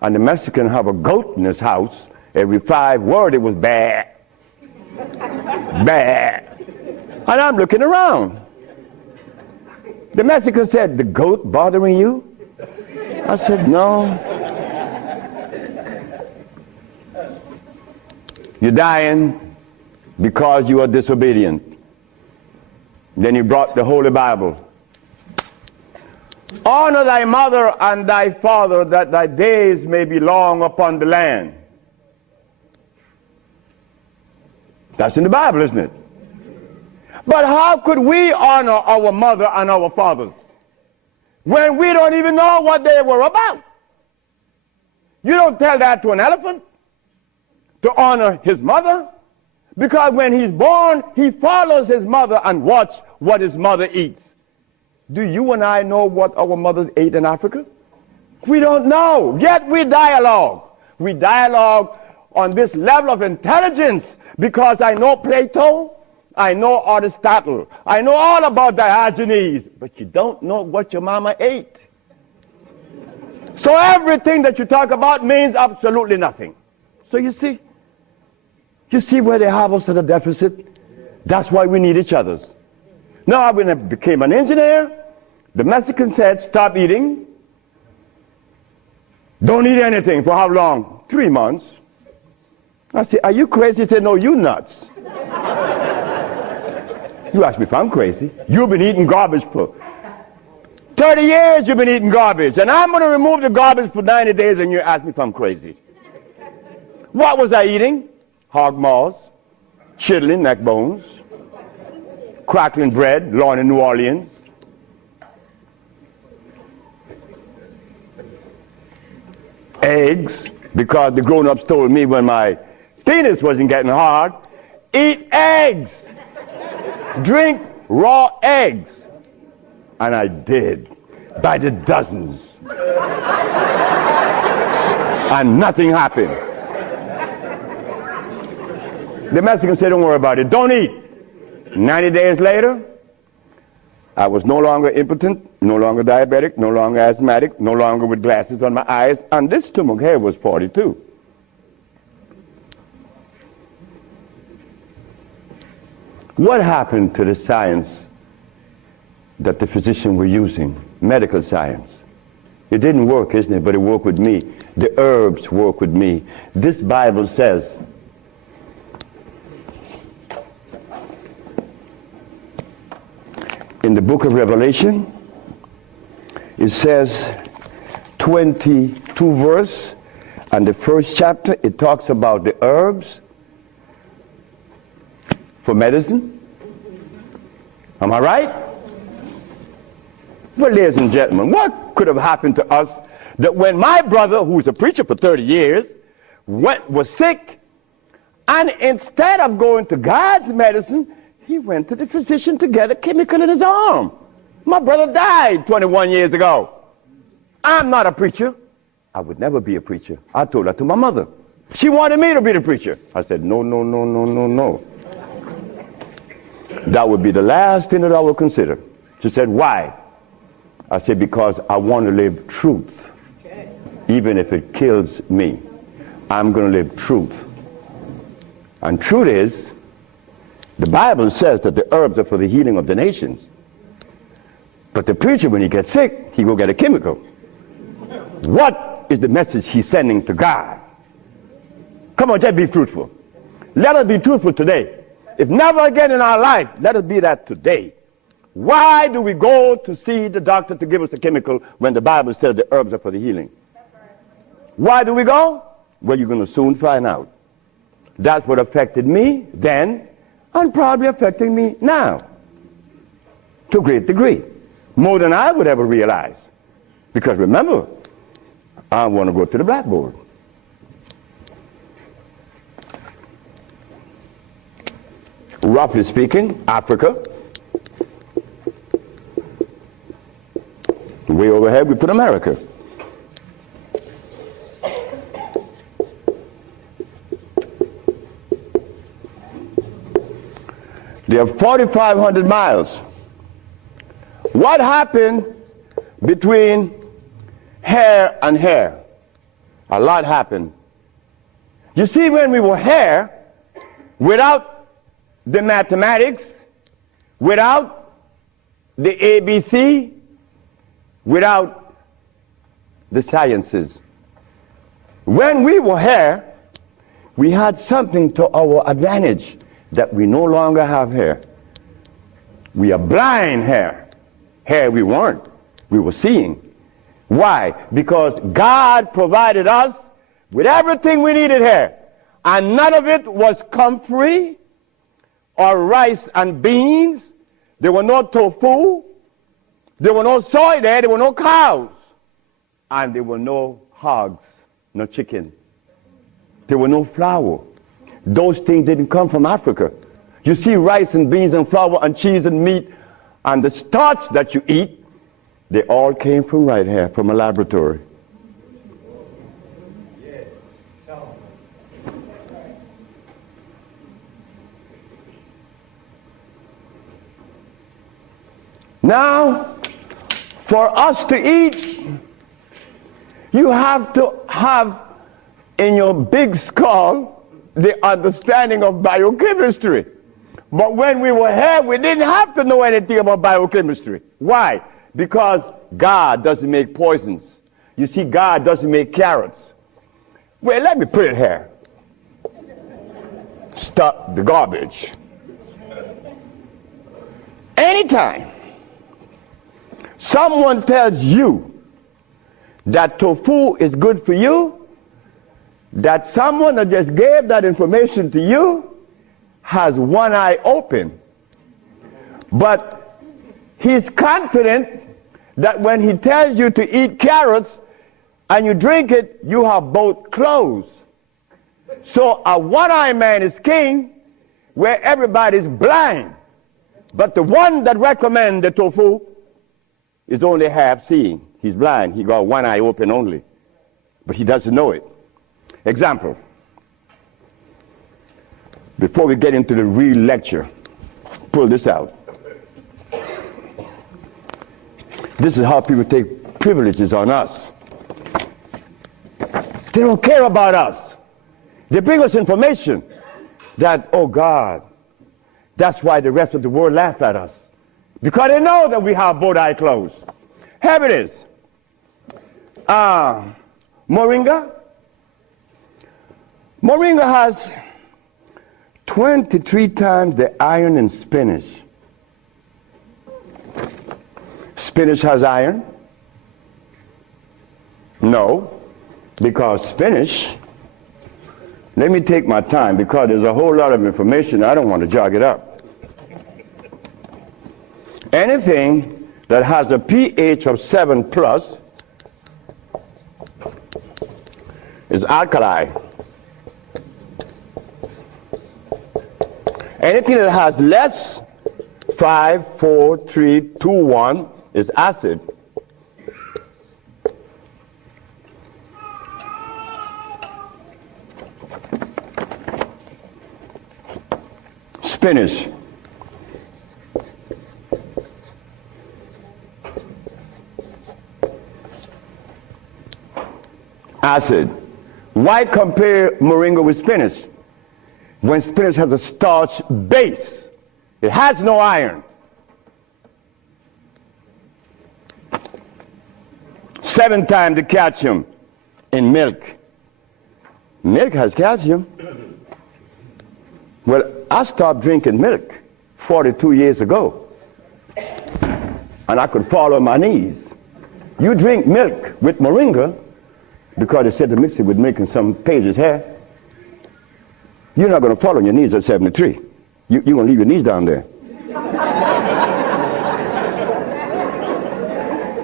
and the Mexican have a goat in his house. Every 5 words it was bad, bad. And I'm looking around. The Mexican said, the goat bothering you? I said, no. You're dying because you are disobedient. Then he brought the Holy Bible. Honor thy mother and thy father, that thy days may be long upon the land. That's in the Bible, isn't it? But how could we honor our mother and our fathers when we don't even know what they were about? You don't tell that to an elephant, to honor his mother, because when he's born, he follows his mother and watch what his mother eats. Do you and I know what our mothers ate in Africa? We don't know, yet we dialogue. We dialogue on this level of intelligence because I know Plato, I know Aristotle, I know all about Diogenes, but you don't know what your mama ate. So everything that you talk about means absolutely nothing. So you see where they have us at a deficit? That's why we need each other's. Now when I became an engineer, the Mexican said, stop eating. Don't eat anything. For how long? 3 months. I said, are you crazy? He said, no, you nuts. You ask me if I'm crazy. You've been eating garbage for 30 years. You've been eating garbage. And I'm going to remove the garbage for 90 days and you ask me if I'm crazy. What was I eating? Hog maws, chitlin, neck bones, crackling bread, lawn in New Orleans. Eggs, because the grown-ups told me when my penis wasn't getting hard, eat eggs, drink raw eggs. And I did, by the dozens. And nothing happened. The Mexican said, don't worry about it, don't eat. 90 days later, I was no longer impotent, no longer diabetic, no longer asthmatic, no longer with glasses on my eyes, and this stomach hair was 42. What happened to the science that the physicians were using, medical science? It didn't work, isn't it? But it worked with me. The herbs work with me. This Bible says, in the book of Revelation, it says 22 verse, And the first chapter, it talks about the herbs for medicine. Am I right? Well, ladies and gentlemen, what could have happened to us that when my brother, who was a preacher for 30 years, was sick, and instead of going to God's medicine, he went to the physician to get a chemical in his arm. My brother died 21 years ago. I'm not a preacher. I would never be a preacher. I told that to my mother. She wanted me to be the preacher. I said, no, no, no, no, no, no. That would be the last thing that I would consider. She said, why? I said, because I want to live truth. Even if it kills me, I'm going to live truth. And truth is, the Bible says that the herbs are for the healing of the nations. But the preacher, when he gets sick, he go get a chemical. What is the message he's sending to God? Come on, just be truthful. Let us be truthful today. If never again in our life, let us be that today. Why do we go to see the doctor to give us a chemical when the Bible says the herbs are for the healing? Why do we go? Well, you're going to soon find out. That's what affected me then, and probably affecting me now, to a great degree, more than I would ever realize. Because remember, I want to go to the blackboard. Roughly speaking, Africa. Way overhead, we put America. They are 4,500 miles. What happened between here and here? A lot happened. You see, when we were here, without the mathematics, without the ABC, without the sciences, when we were here, we had something to our advantage that we no longer have here. We are blind here. Here we weren't. We were seeing. Why? Because God provided us with everything we needed here. And none of it was comfrey or rice and beans. There were no tofu. There were no soy there. There were no cows. And there were no hogs, no chicken. There were no flour. Those things didn't come from Africa. You see rice and beans and flour and cheese and meat and the starch that you eat, they all came from right here, from a laboratory. Now, for us to eat, you have to have in your big skull the understanding of biochemistry. But when we were here, we didn't have to know anything about biochemistry. Why? Because God doesn't make poisons. You see, God doesn't make carrots. Well, let me put it here. Stop the garbage. Anytime someone tells you that tofu is good for you, that someone that just gave that information to you has one eye open. But he's confident that when he tells you to eat carrots and you drink it, you have both closed. So a one-eyed man is king where everybody's blind. But the one that recommends the tofu is only half seeing. He's blind. He got one eye open only. But he doesn't know it. Example. Before we get into the real lecture, pull this out. This is how people take privileges on us. They don't care about us. They bring us information that, oh God, that's why the rest of the world laugh at us. Because they know that we have both eyes closed. Here it is. Moringa. Moringa has 23 times the iron in spinach. Spinach has iron? No. Because spinach, let me take my time because there's a whole lot of information. I don't want to jog it up. Anything that has a pH of 7 plus is alkali. Anything that has less 5, 4, 3, 2, 1 is acid. Spinach. Acid. Why compare moringa with spinach? When spinach has a starch base, it has no iron. 7 times the calcium in milk. Milk has calcium. Well, I stopped drinking milk 42 years ago, and I could fall on my knees. You drink milk with moringa, because they said to mix it with milk and some pages here, you're not going to fall on your knees at 73. You're going to leave your knees down there.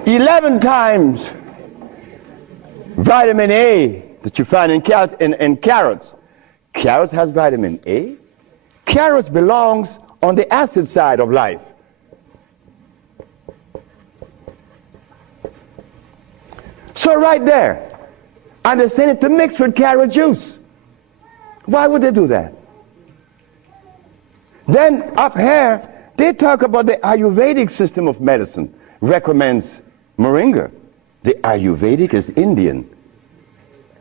11 times vitamin A that you find in carrots. Carrots has vitamin A. Carrots belongs on the acid side of life. So right there, and they send it to mix with carrot juice. Why would they do that? Then up here, they talk about the Ayurvedic system of medicine recommends moringa. The Ayurvedic is Indian.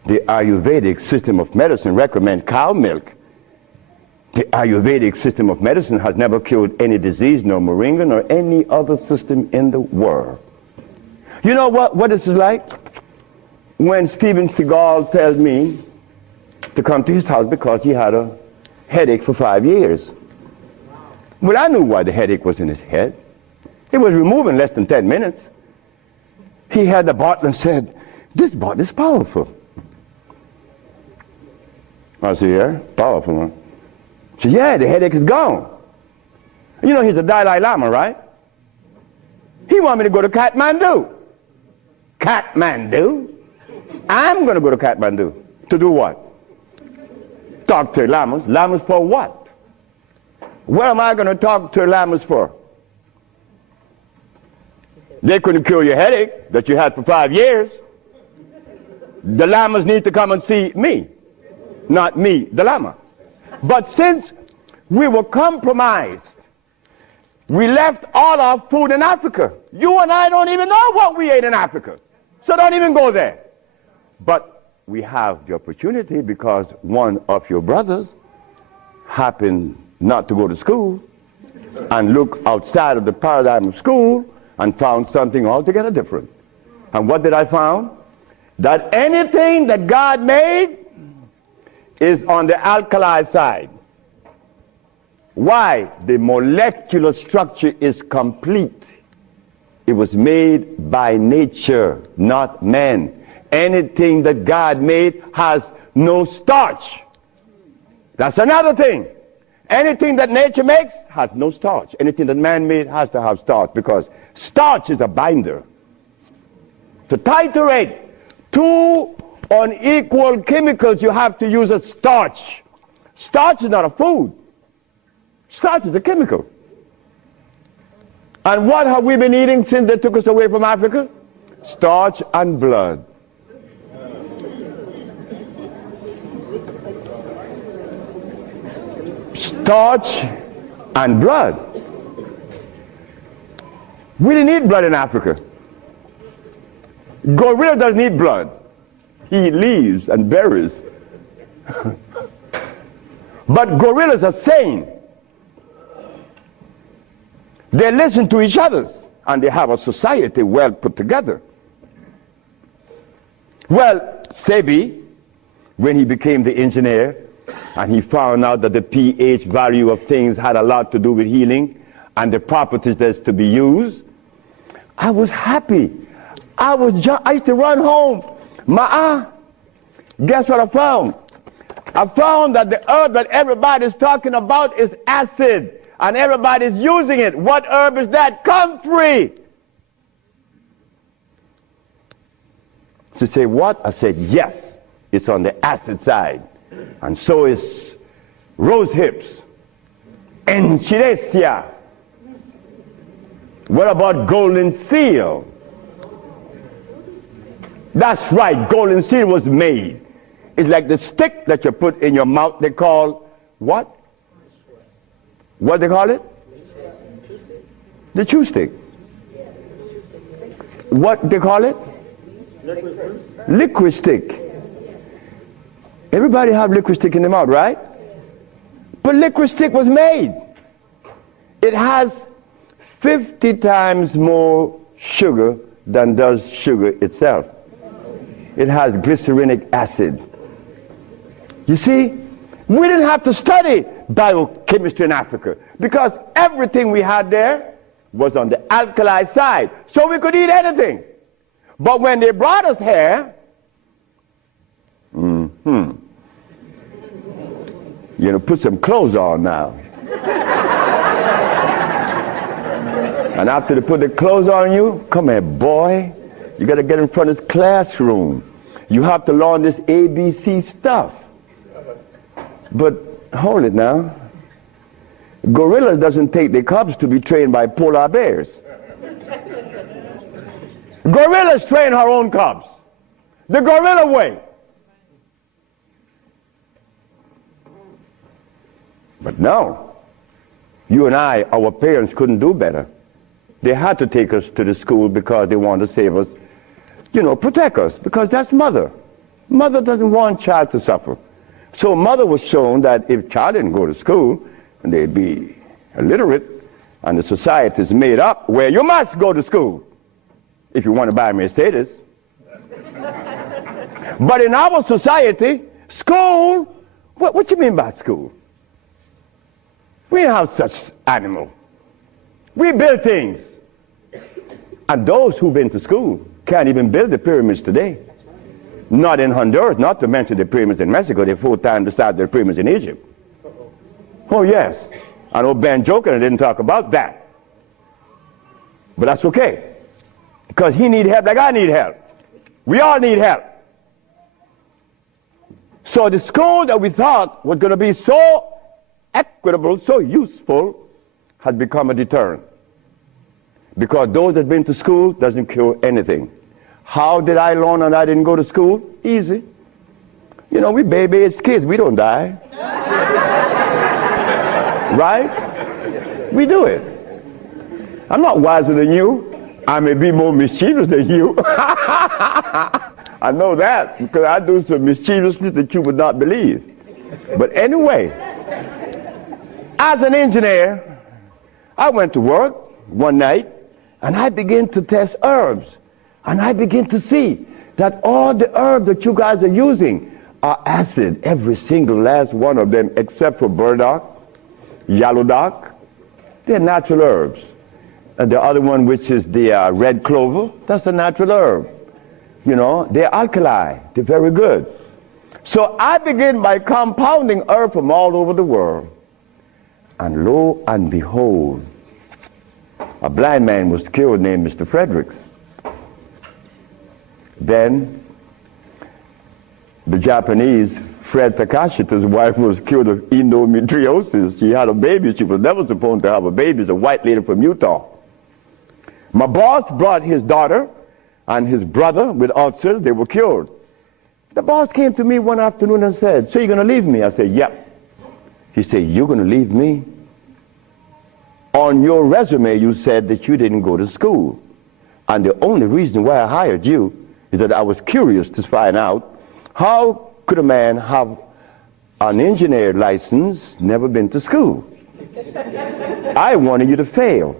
The Ayurvedic system of medicine recommends cow milk. The Ayurvedic system of medicine has never cured any disease, nor moringa, nor any other system in the world. You know what this is like? When Steven Seagal tells me to come to his house because he had a headache for 5 years. Well, I knew why the headache was in his head. It was removed in less than 10 minutes. He had the bottle and said, "This bottle is powerful." I said, "Yeah, powerful, huh?" He said, "Yeah, the headache is gone." You know, he's the Dalai Lama, right? He wanted me to go to Kathmandu. Kathmandu? I'm going to go to Kathmandu. To do what? Talk to lamas. Lamas for what? What am I going to talk to lamas for? They couldn't cure your headache that you had for 5 years. The lamas need to come and see me, not me, the lama. But since we were compromised, we left all our food in Africa. You and I don't even know what we ate in Africa. So don't even go there. But we have the opportunity because one of your brothers happened not to go to school and look outside of the paradigm of school and found something altogether different. And what did I find? That anything that God made is on the alkali side. Why? The molecular structure is complete. It was made by nature, not man. Anything that God made has no starch. That's another thing. Anything that nature makes has no starch. Anything that man made has to have starch because starch is a binder. To titrate two unequal chemicals, you have to use a starch. Starch is not a food. Starch is a chemical. And what have we been eating since they took us away from Africa? Starch and blood. Starch and blood. We didn't eat blood in Africa. Gorilla doesn't eat blood. He eats leaves and berries. But gorillas are sane. They listen to each other and they have a society well put together. Well, Sebi, when he became the engineer and he found out that the pH value of things had a lot to do with healing and the properties that's to be used, I was happy. I used to run home. Guess what I found? I found that the herb that everybody's talking about is acid, and everybody's using it. What herb is that? Comfrey. She said, what? I said, yes, it's on the acid side. And so is rose hips, enchilesia. What about golden seal? That's right, golden seal was made. It's like the stick that you put in your mouth. They call what? What they call it? The chew stick. What they call it? Liquid stick. Everybody have liquid stick in their mouth, right? But liquid stick was made. It has 50 times more sugar than does sugar itself. It has glycerinic acid. You see, we didn't have to study biochemistry in Africa because everything we had there was on the alkali side, so we could eat anything. But when they brought us here, you know, put some clothes on now. And after they put the clothes on you, come here, boy, you got to get in front of this classroom. You have to learn this ABC stuff. But hold it now. Gorillas doesn't take their cubs to be trained by polar bears. Gorillas train her own cubs. The gorilla way. But no, you and I, our parents couldn't do better. They had to take us to the school because they wanted to save us, you know, protect us, because that's mother. Mother doesn't want child to suffer. So mother was shown that if child didn't go to school, they'd be illiterate, and the society is made up where you must go to school if you want to buy a Mercedes. But in our society, school, what you mean by school? We don't have such animal. We build things. And those who've been to school can't even build the pyramids today. Not in Honduras, not to mention the pyramids in Mexico. They're 4 times the size of the pyramids in Egypt. Oh yes. I know Ben joking and didn't talk about that. But that's okay. Because he need help like I need help. We all need help. So the school that we thought was going to be so equitable, so useful, had become a deterrent. Because those that have been to school doesn't cure anything. How did I learn and I didn't go to school? Easy. You know, we baby-aged kids, we don't die. Right? We do it. I'm not wiser than you. I may be more mischievous than you. I know that because I do some mischievousness that you would not believe. But anyway, as an engineer, I went to work one night and I began to test herbs. And I begin to see that all the herbs that you guys are using are acid, every single last one of them, except for burdock, yellow dock. They're natural herbs. And the other one, which is the red clover, that's a natural herb. You know, they're alkali, they're very good. So I begin by compounding herbs from all over the world. And lo and behold, a blind man was killed named Mr. Fredericks. Then the Japanese, Fred Takashita's wife, was killed of endometriosis. She had a baby. She was never supposed to have a baby. It's a white lady from Utah. My boss brought his daughter and his brother with ulcers. They were cured. The boss came to me one afternoon and said, "So you're going to leave me?" I said, "Yep." He said, "You're going to leave me? On your resume, you said that you didn't go to school. And the only reason why I hired you is that I was curious to find out how could a man have an engineer license, never been to school. I wanted you to fail.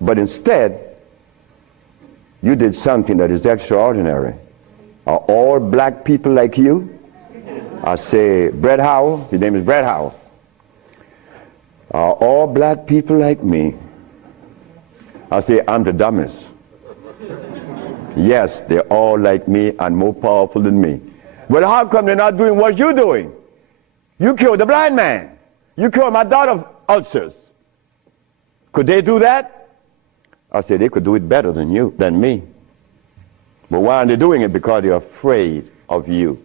But instead, you did something that is extraordinary. Are all black people like you?" I say, "Brett Howell," his name is Brett Howell. "Are all black people like me?" I say, "I'm the dumbest." "Yes, they're all like me and more powerful than me. Well, how come they're not doing what you're doing? You cured the blind man. You cured my daughter's ulcers. Could they do that? I said, they could do it better than me. But why aren't they doing it? Because they're afraid of you.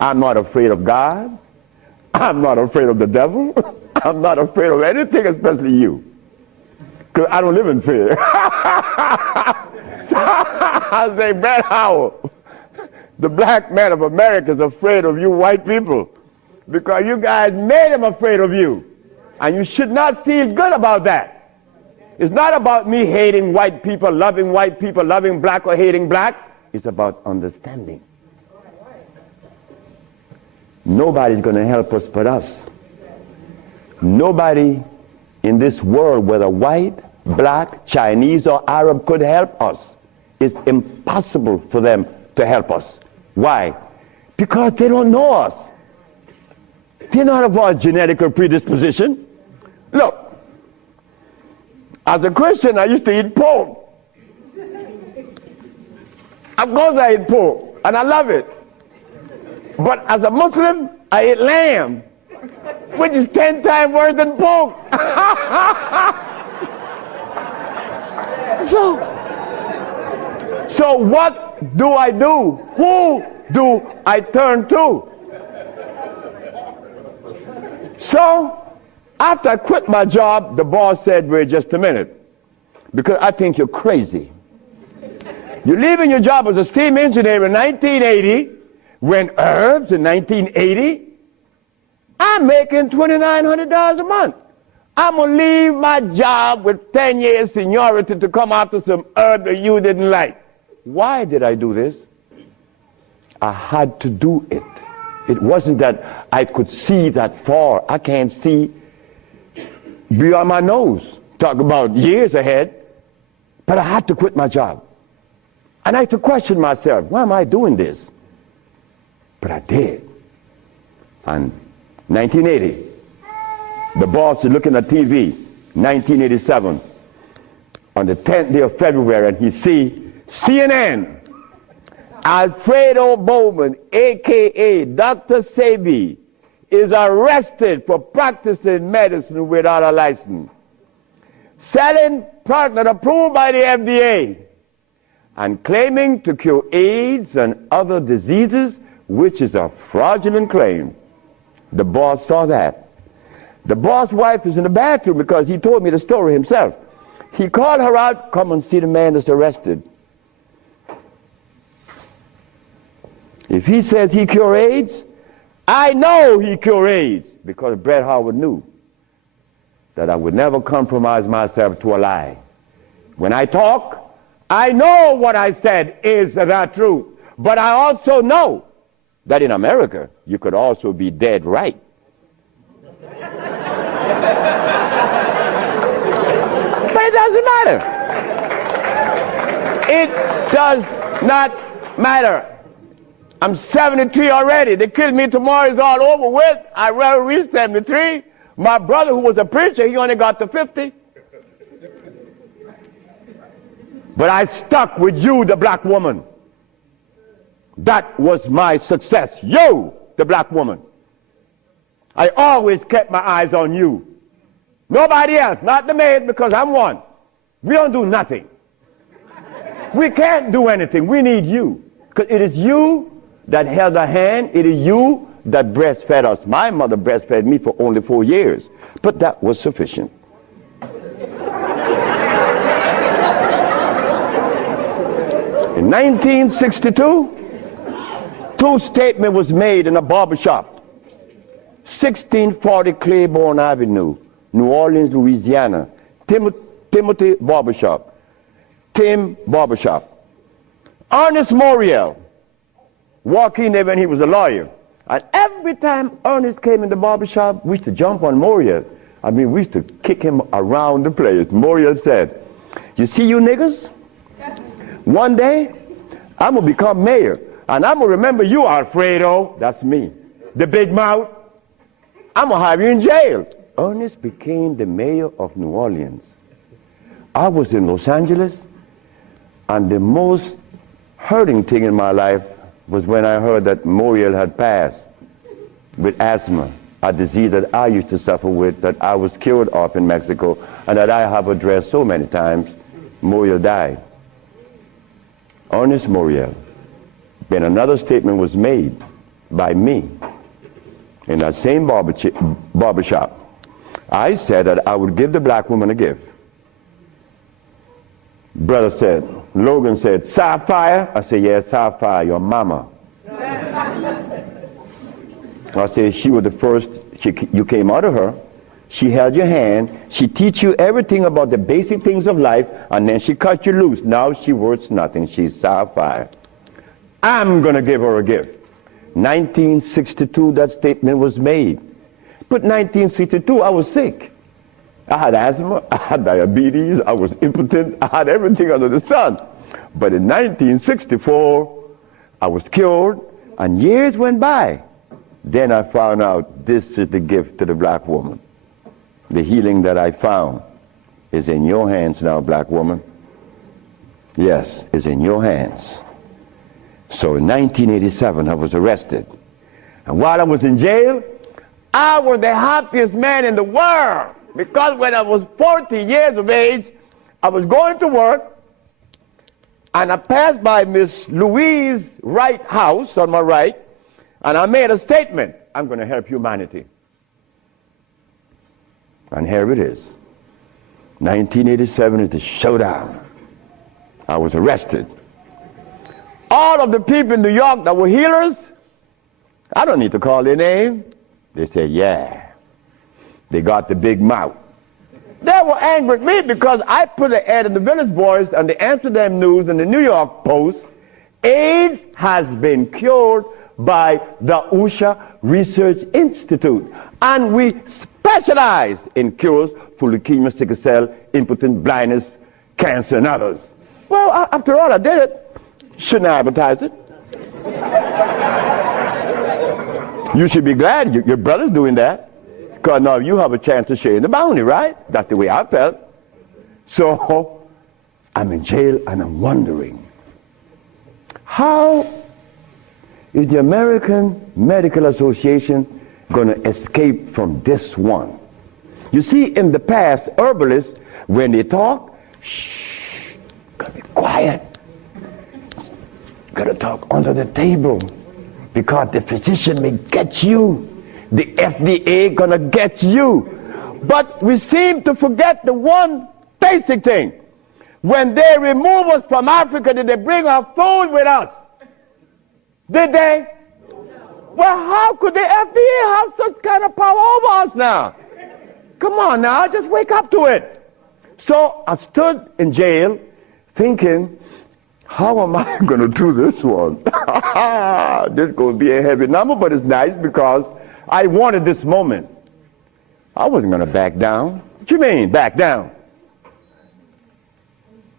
I'm not afraid of God. I'm not afraid of the devil. I'm not afraid of anything, especially you. Because I don't live in fear. So I say, Brad Howell, the black man of America is afraid of you white people because you guys made him afraid of you. And you should not feel good about that. It's not about me hating white people, loving black or hating black. It's about understanding. Nobody's going to help us but us. Nobody in this world, whether white, black, Chinese, or Arab, could help us. It's impossible for them to help us. Why? Because they don't know us. They're not of our genetic predisposition. Look, as a Christian, I used to eat pork. Of course I eat pork, and I love it. But as a Muslim, I eat lamb, which is 10 times worse than pork. So what do I do? Who do I turn to? So after I quit my job, the boss said, wait just a minute, because I think you're crazy. You're leaving your job as a steam engineer in 1980, when herbs in 1980, I'm making $2,900 a month. I'm going to leave my job with 10 years seniority to come after some herb that you didn't like. Why did I do this? I had to do it. It wasn't that I could see that far. I can't see beyond my nose. Talk about years ahead. But I had to quit my job. And I had to question myself, why am I doing this? But I did. And 1980, the boss is looking at TV, 1987, on the 10th day of February, and he see CNN, Alfredo Bowman, a.k.a. Dr. Sebi, is arrested for practicing medicine without a license, selling product approved by the FDA, and claiming to cure AIDS and other diseases, which is a fraudulent claim. The boss saw that. The boss' wife is in the bathroom because he told me the story himself. He called her out, come and see the man that's arrested. If he says he cure AIDS, I know he cure AIDS, because Brett Howard knew that I would never compromise myself to a lie. When I talk, I know what I said is the truth, but I also know that in America, you could also be dead right. But it doesn't matter. It does not matter. I'm 73 already. They killed me tomorrow, it's all over with. I rather reach 73. My brother, who was a preacher, he only got to 50. But I stuck with you, the black woman. That was my success. You, the black woman. I always kept my eyes on you. Nobody else, not the maid, because I'm one. We don't do nothing. We can't do anything. We need you. Because it is you that held our hand. It is you that breastfed us. My mother breastfed me for only 4 years. But that was sufficient. In 1962, two statements was made in a barbershop. 1640 Claiborne Avenue, New Orleans, Louisiana. Timothy Barbershop. Tim Barbershop. Ernest Moriel walked in there when he was a lawyer. And every time Ernest came in the barbershop, we used to jump on Moriel. I mean, we used to kick him around the place. Moriel said, you see you niggas? One day, I'm going to become mayor. And I'm going to remember you, Alfredo. That's me. The big mouth. I'm going to have you in jail. Ernest became the mayor of New Orleans. I was in Los Angeles, and the most hurting thing in my life was when I heard that Muriel had passed with asthma, a disease that I used to suffer with, that I was cured of in Mexico, and that I have addressed so many times. Muriel died. Ernest Muriel. Then another statement was made by me in that same barbershop. I said that I would give the black woman a gift. Brother said, Logan said, Sapphire? I said, yes, Sapphire, your mama. I said, she was the first, you came out of her, she held your hand, she teach you everything about the basic things of life, and then she cut you loose. Now she worth nothing, she's Sapphire. I'm gonna give her a gift. 1962, that statement was made. But 1962, I was sick. I had asthma, I had diabetes, I was impotent, I had everything under the sun. But in 1964, I was cured, and years went by. Then I found out this is the gift to the black woman. The healing that I found is in your hands now, black woman. Yes, it's in your hands. So in 1987, I was arrested. And while I was in jail, I was the happiest man in the world. Because when I was 40 years of age, I was going to work, and I passed by Miss Louise Wright's house on my right, and I made a statement, I'm going to help humanity. And here it is. 1987 is the showdown. I was arrested. All of the people in New York that were healers, I don't need to call their name. They said, yeah. They got the big mouth. They were angry at me because I put an ad in the Village Voice and the Amsterdam News and the New York Post. AIDS has been cured by the USHA Research Institute. And we specialize in cures for leukemia, sickle cell, impotent, blindness, cancer, and others. Well, after all, I did it. Shouldn't I advertise it? You should be glad your brother's doing that. Because now you have a chance to share in the bounty, right? That's the way I felt. So I'm in jail and I'm wondering, how is the American Medical Association going to escape from this one? You see, in the past, herbalists, when they talk, shh, gotta be quiet. Gotta talk under the table because the physician may get you. The FDA gonna get you. But we seem to forget the one basic thing. When they remove us from Africa, did they bring our food with us? Did they? Well, how could the FDA have such kind of power over us now? Come on now, just wake up to it. So I stood in jail thinking, how am I going to do this one? This is going to be a heavy number, but it's nice because I wanted this moment. I wasn't going to back down. What you mean, back down?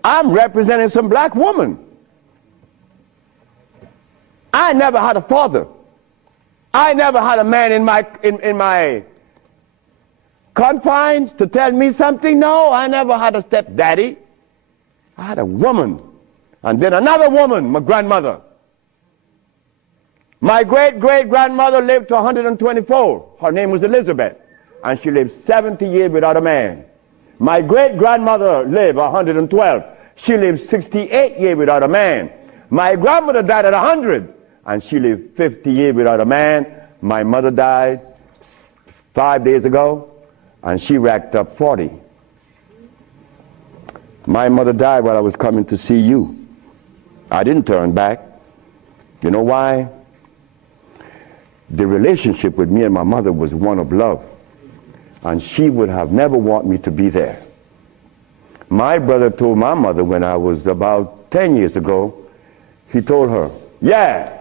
I'm representing some black woman. I never had a father. I never had a man in my confines to tell me something. No, I never had a stepdaddy. I had a woman. And then another woman, my grandmother. My great-great-grandmother lived to 124. Her name was Elizabeth. And she lived 70 years without a man. My great-grandmother lived 112. She lived 68 years without a man. My grandmother died at 100. And she lived 50 years without a man. My mother died 5 days ago. And she racked up 40. My mother died while I was coming to see you. I didn't turn back. You know why? The relationship with me and my mother was one of love. And she would have never wanted me to be there. My brother told my mother when I was about 10 years ago, he told her, yeah,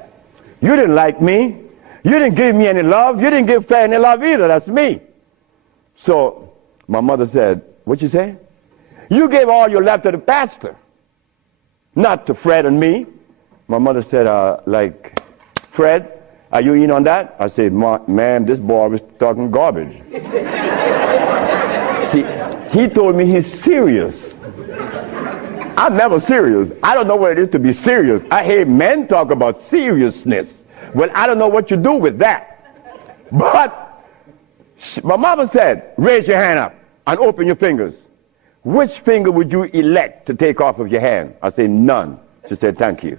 you didn't like me. You didn't give me any love. You didn't give Fred any love either. That's me. So my mother said, what you say? You gave all your love to the pastor, not to Fred and me. My mother said, like, Fred, are you in on that? I said, ma'am, this boy was talking garbage. See, he told me he's serious. I'm never serious. I don't know what it is to be serious. I hear men talk about seriousness. Well, I don't know what you do with that. But my mama said, raise your hand up and open your fingers. Which finger would you elect to take off of your hand? I said, none. She said, thank you.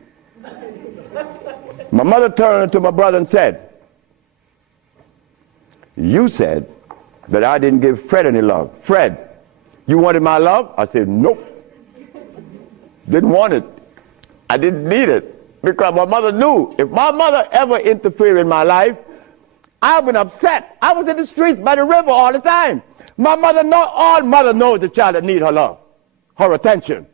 My mother turned to my brother and said, you said that I didn't give Fred any love. Fred, you wanted my love? I said, nope. Didn't want it. I didn't need it. Because my mother knew if my mother ever interfered in my life, I would have been upset. I was in the streets by the river all the time. My mother knows, all mother knows the child that need her love, her attention.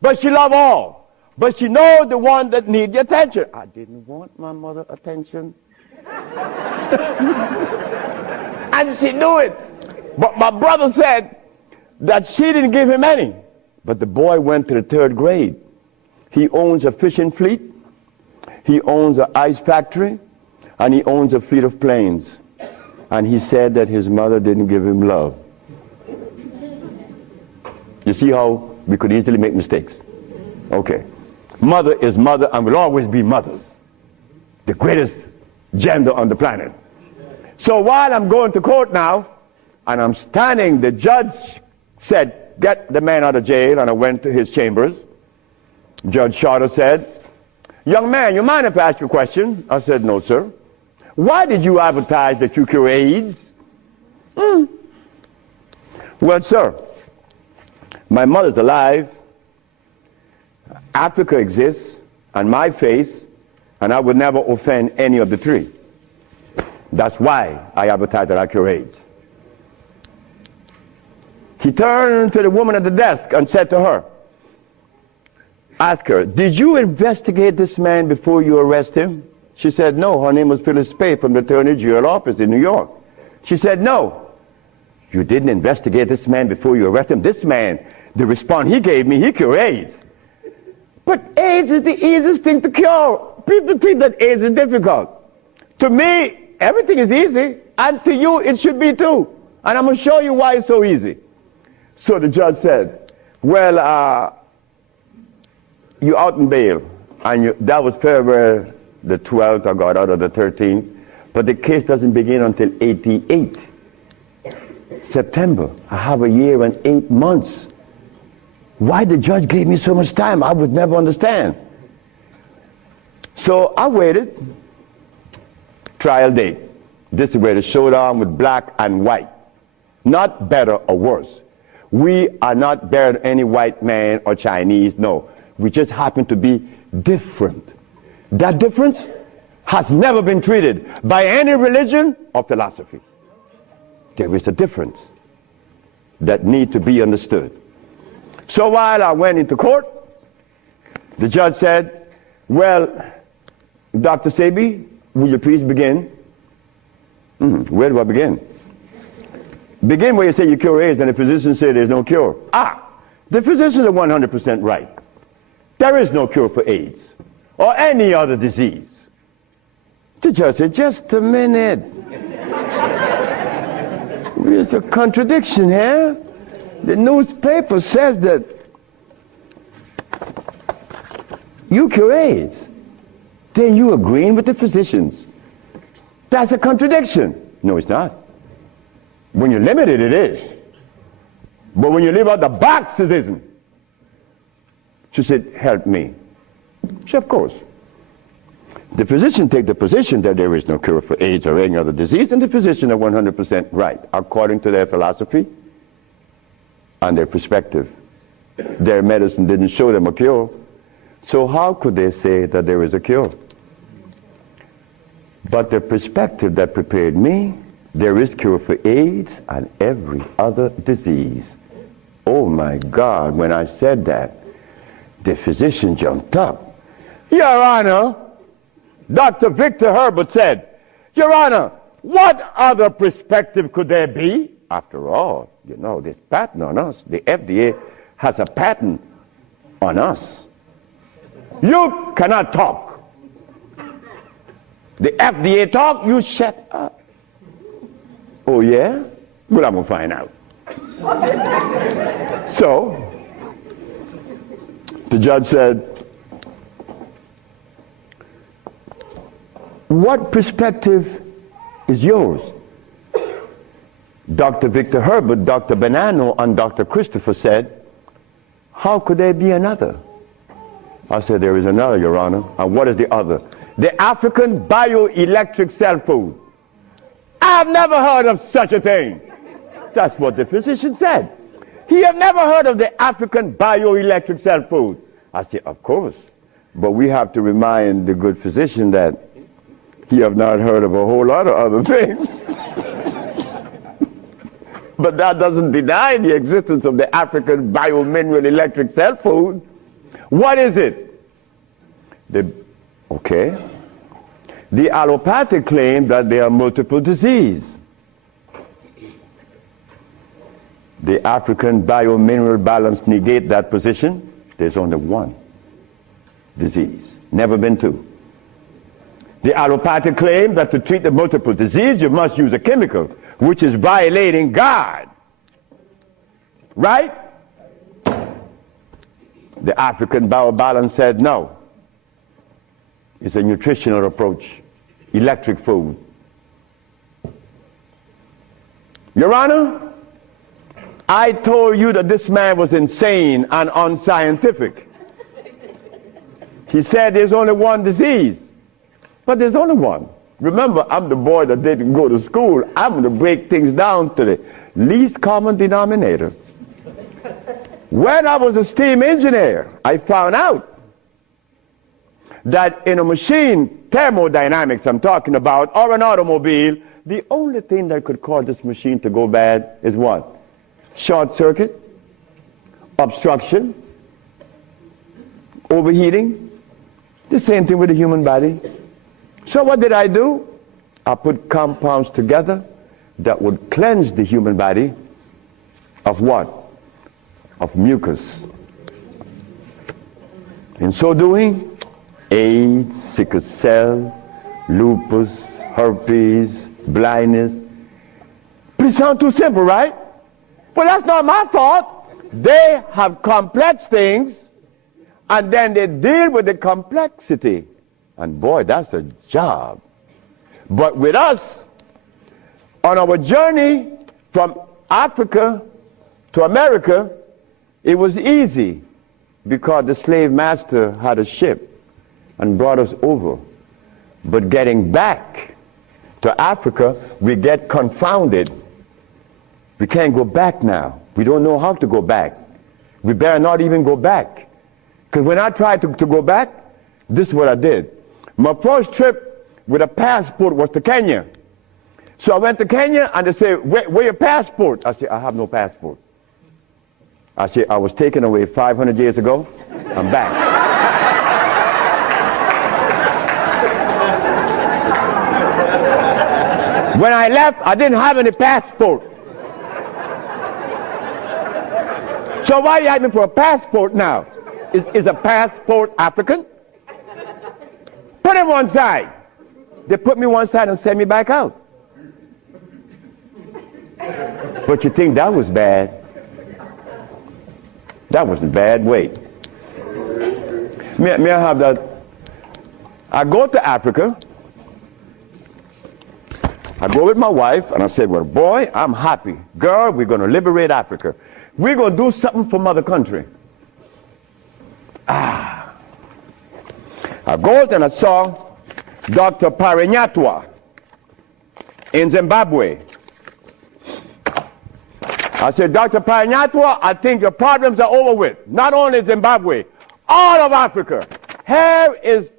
But she love all. But she knows the one that need the attention. I didn't want my mother attention. And she knew it. But my brother said that she didn't give him any. But the boy went to the 3rd grade. He owns a fishing fleet. He owns an ice factory. And he owns a fleet of planes. And he said that his mother didn't give him love. You see how we could easily make mistakes? Okay. Mother is mother and will always be mothers. The greatest gender on the planet. So while I'm going to court now, and I'm standing, the judge said, get the man out of jail, and I went to his chambers. Judge Shorter said, young man, you mind if I ask you a question? I said, no, sir. Why did you advertise that you cure AIDS? Well, sir, my mother's alive, Africa exists, and my face, and I would never offend any of the three. That's why I advertise that I cure AIDS. He turned to the woman at the desk and said to her, ask her, did you investigate this man before you arrest him? She said, no. Her name was Phyllis Spay from the Attorney General office in New York. She said, no. You didn't investigate this man before you arrest him? This man, the response he gave me, he cured AIDS. But AIDS is the easiest thing to cure. People think that AIDS is difficult. To me, everything is easy, and to you it should be too. And I'm going to show you why it's so easy. So the judge said, well, you out in bail, and that was February the 12th, I got out of the 13th, but the case doesn't begin until 88. September, I have a year and 8 months. Why the judge gave me so much time, I would never understand. So I waited. Trial date. This is where the showdown with black and white. Not better or worse. We are not better than any white man or Chinese, no. We just happen to be different. That difference has never been treated by any religion or philosophy. There is a difference that needs to be understood. So while I went into court, the judge said, well, Dr. Sebi, will you please begin? Where do I begin? Begin where you say you cure AIDS and the physicians say there's no cure. The physicians are 100% right. There is no cure for AIDS or any other disease. The judge said, just a minute. There's a contradiction here. The newspaper says that you cure AIDS. Then you agreeing with the physicians. That's a contradiction. No, it's not. When you're limited, it is. But when you leave out the box, it isn't. She said, help me. She said, of course. The physician take the position that there is no cure for AIDS or any other disease, and the physician are 100% right, according to their philosophy and their perspective. Their medicine didn't show them a cure. So how could they say that there is a cure? But the perspective that prepared me, there is cure for AIDS and every other disease. Oh my God, when I said that, the physician jumped up. Your Honor, Dr. Victor Herbert said, Your Honor, what other perspective could there be? After all, you know, this patent on us, the FDA has a patent on us. You cannot talk. The FDA talk, you shut up. Oh yeah? Well, I'm gonna find out. So, The judge said, what perspective is yours? Dr. Victor Herbert, Dr. Bonanno, and Dr. Christopher said, how could there be another? I said, there is another, Your Honor. And what is the other? The African bioelectric cell food. I've never heard of such a thing. That's what the physician said. He have never heard of the African bioelectric cell food. I said, of course. But we have to remind the good physician that he have not heard of a whole lot of other things. But that doesn't deny the existence of the African biomineral electric cell food. What is it? The allopathic claim that there are multiple diseases. The African biomineral balance negate that position. There's only one disease, never been two. The allopathic claim that to treat the multiple disease you must use a chemical, which is violating God. Right? The African biobalance said no. It's a nutritional approach, electric food. Your Honor, I told you that this man was insane and unscientific. He said there's only one disease, but there's only one. Remember, I'm the boy that didn't go to school. I'm going to break things down to the least common denominator. When I was a steam engineer, I found out that in a machine, thermodynamics I'm talking about, or an automobile, the only thing that could cause this machine to go bad is what? Short circuit, obstruction, overheating. The same thing with the human body. So what did I do? I put compounds together that would cleanse the human body of what? Of mucus. In so doing, AIDS, sickle cell, lupus, herpes, blindness. Pretty sound too simple, right? Well, that's not my fault. They have complex things, and then they deal with the complexity. And boy, that's a job. But with us, on our journey from Africa to America, it was easy because the slave master had a ship and brought us over. But getting back to Africa, we get confounded. We can't go back now. We don't know how to go back. We better not even go back. Because when I tried to go back, this is what I did. My first trip with a passport was to Kenya. So I went to Kenya and they said, where your passport? I said, I have no passport. I said, I was taken away 500 years ago. I'm back. When I left, I didn't have any passport. So why are you asking for a passport now? Is a passport African? Put him one side. They put me one side and send me back out. But you think that was bad? That wasn't bad. Wait. May I have that? I go to Africa. I go with my wife and I said, well, boy, I'm happy. Girl, we're going to liberate Africa. We're going to do something for mother country. I go and I saw Dr. Parinyatwa in Zimbabwe. I said, Dr. Parinyatwa, I think your problems are over with. Not only Zimbabwe, all of Africa. Here is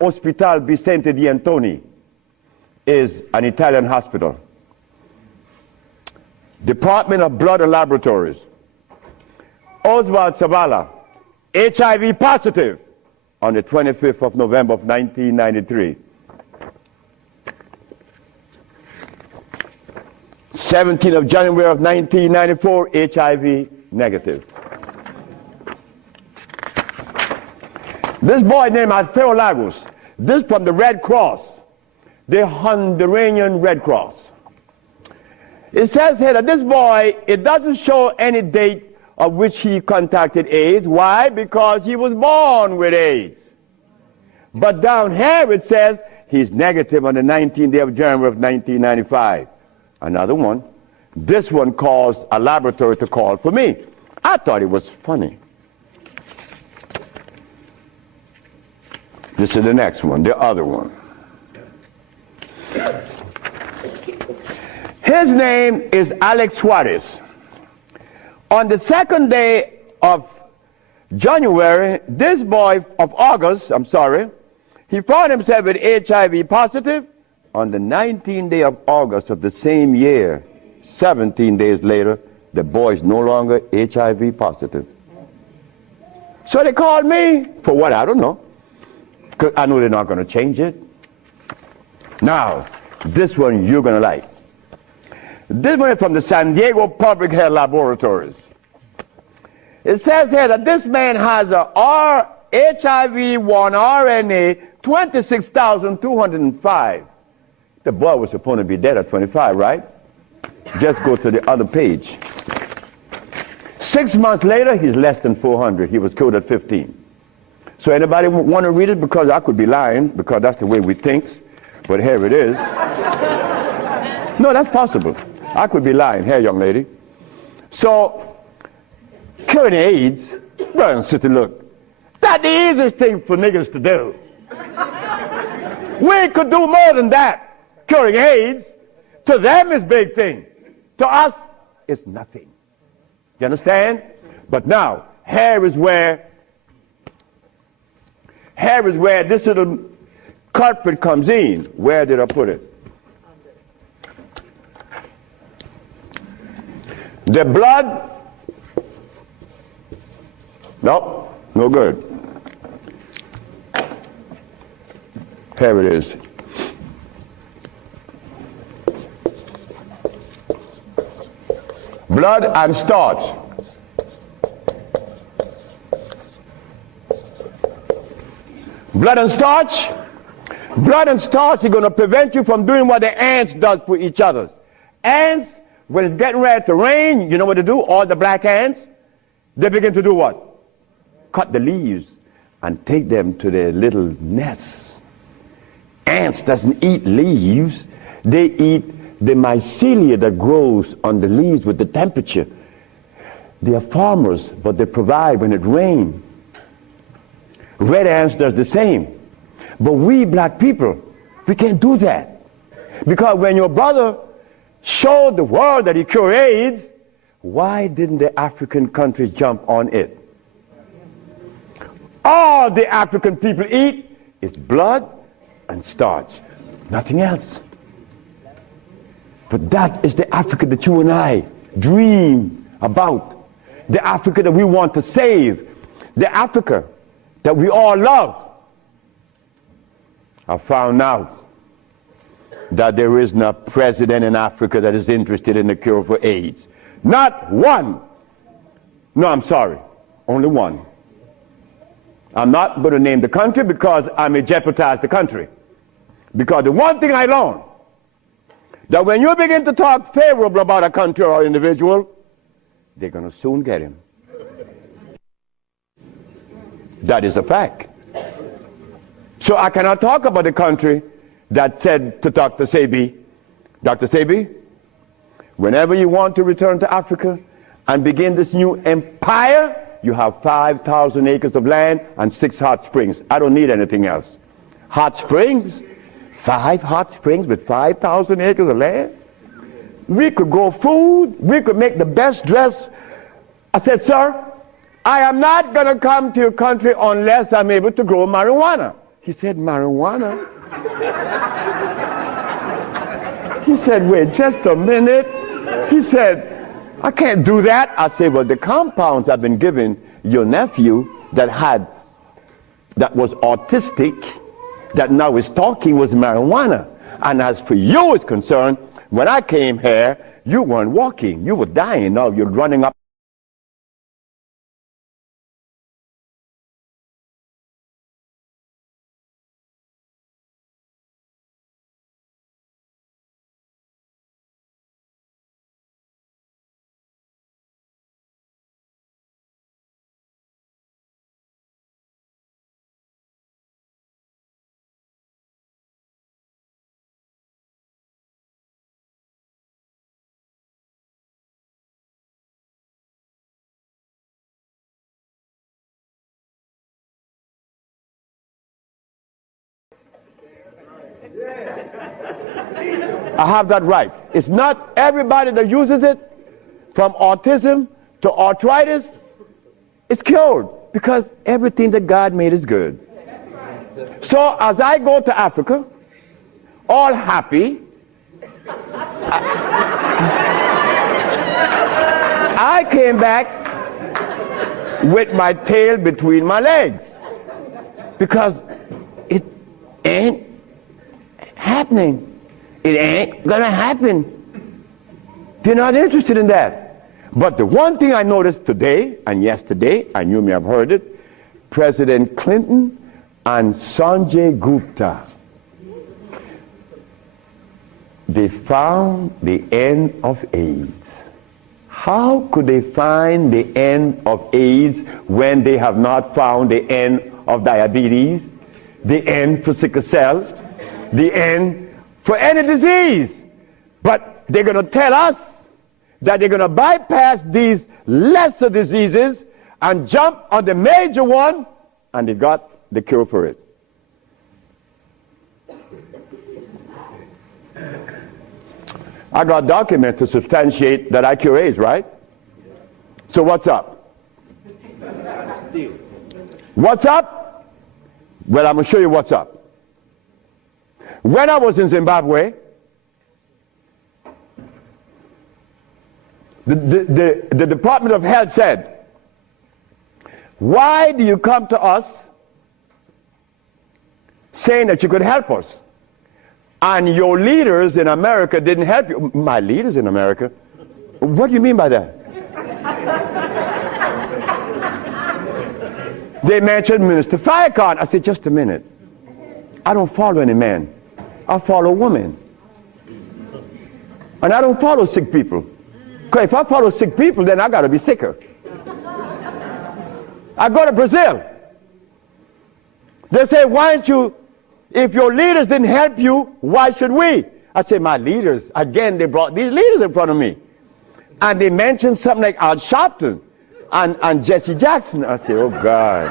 Hospital Vicente di Antoni, is an Italian hospital. Department of Blood and Laboratories. Oswald Zavala, HIV positive on the 25th of November of 1993. 17th of January of 1994, HIV negative. This boy named Alfeo Lagos, this from the Red Cross, the Honduran Red Cross. It says here that this boy, it doesn't show any date of which he contracted AIDS. Why? Because he was born with AIDS. But down here it says he's negative on the 19th day of January of 1995. Another one. This one caused a laboratory to call for me. I thought it was funny. This is the next one, the other one. His name is Alex Suarez. On the second day of January, this boy of August, he found himself with HIV positive. On the 19th day of August of the same year, 17 days later, the boy is no longer HIV positive. So they called me for what? I don't know. Because I know they're not going to change it. Now, this one you're going to like. This one is from the San Diego Public Health Laboratories. It says here that this man has a HIV-1 RNA 26,205. The boy was supposed to be dead at 25, right? Just go to the other page. 6 months later, he's less than 400. He was killed at 15. So anybody want to read it? Because I could be lying, because that's the way we think. But here it is. No, that's possible. I could be lying. Here, young lady. So, curing AIDS, brother and sister, look, that's the easiest thing for niggas to do. We could do more than that. Curing AIDS, to them is big thing. To us, it's nothing. You understand? But now, here is where this little culprit comes in. Where did I put it? The blood, no, no good. Here it is. Blood and starch. Blood and starch? Blood and starch is going to prevent you from doing what the ants does for each other. Ants, when it's getting ready to rain, you know what they do? All the black ants, they begin to do what? Cut the leaves and take them to their little nests. Ants doesn't eat leaves. They eat the mycelia that grows on the leaves with the temperature. They are farmers, but they provide when it rains. Red ants does the same. But we black people, we can't do that. Because when your brother showed the world that he cured AIDS, why didn't the African countries jump on it? All the African people eat is blood and starch, nothing else. But that is the Africa that you and I dream about. The Africa that we want to save. The Africa that we all love. I found out that there is no president in Africa that is interested in the cure for AIDS. Not one. No, I'm sorry. Only one. I'm not going to name the country because I may jeopardize the country. Because the one thing I learned, that when you begin to talk favorable about a country or individual, they're going to soon get him. That is a fact. So I cannot talk about the country that said to Dr. Sebi, Dr. Sebi, whenever you want to return to Africa and begin this new empire, you have 5,000 acres of land and 6 hot springs. I don't need anything else. Hot springs? 5 hot springs with 5,000 acres of land? We could grow food. We could make the best dress. I said, sir, I am not going to come to your country unless I'm able to grow marijuana. He said, marijuana? He said, wait just a minute. He said, I can't do that. I said, well, the compounds I've been giving your nephew that was autistic, that now is talking, was marijuana. And as for you is concerned, when I came here, you weren't walking. You were dying. Now you're running up. I have that right. It's not everybody that uses it, from autism to arthritis, is cured, because everything that God made is good. So as I go to Africa, all happy, I came back with my tail between my legs, because it ain't happening. It ain't gonna happen. They're not interested in that. But the one thing I noticed today and yesterday, and you may have heard it, President Clinton and Sanjay Gupta, they found the end of AIDS. How could they find the end of AIDS when they have not found the end of diabetes, the end for sickle cell, the end for any disease? But they're going to tell us that they're going to bypass these lesser diseases and jump on the major one, and they got the cure for it. I got documents to substantiate that I cure AIDS, right? So what's up? What's up? Well, I'm going to show you what's up. When I was in Zimbabwe, the Department of Health said, why do you come to us saying that you could help us? And your leaders in America didn't help you. My leaders in America? What do you mean by that? They mentioned Minister Farrakhan. I said, just a minute. I don't follow any man. I follow women. And I don't follow sick people. Because if I follow sick people, then I got to be sicker. I go to Brazil. They say, why don't you, if your leaders didn't help you, why should we? I say, my leaders, again, they brought these leaders in front of me. And they mentioned something like Al Sharpton and Jesse Jackson. I say, oh God.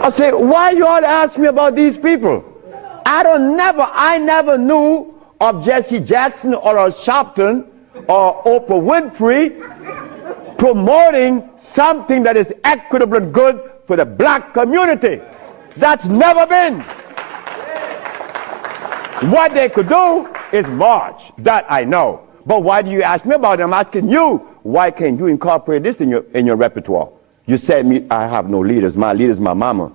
I say, why you all ask me about these people? I never knew of Jesse Jackson or Al Sharpton or Oprah Winfrey promoting something that is equitable and good for the black community. That's never been. What they could do is march. That I know. But why do you ask me about it? I'm asking you, why can't you incorporate this in your repertoire? You said me, I have no leaders. My leader's my mama.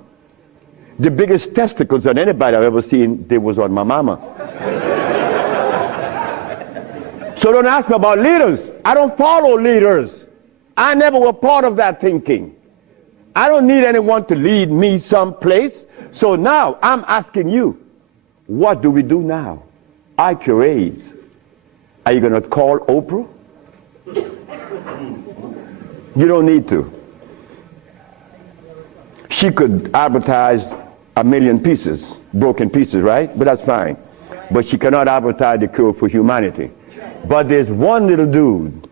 The biggest testicles that anybody I've ever seen, they was on my mama. So don't ask me about leaders. I don't follow leaders. I never was part of that thinking. I don't need anyone to lead me someplace. So now I'm asking you, what do we do now? I cure AIDS. Are you going to call Oprah? You don't need to. She could advertise 1 million pieces, broken pieces, right? But that's fine. But she cannot advertise the cure for humanity. But there's one little dude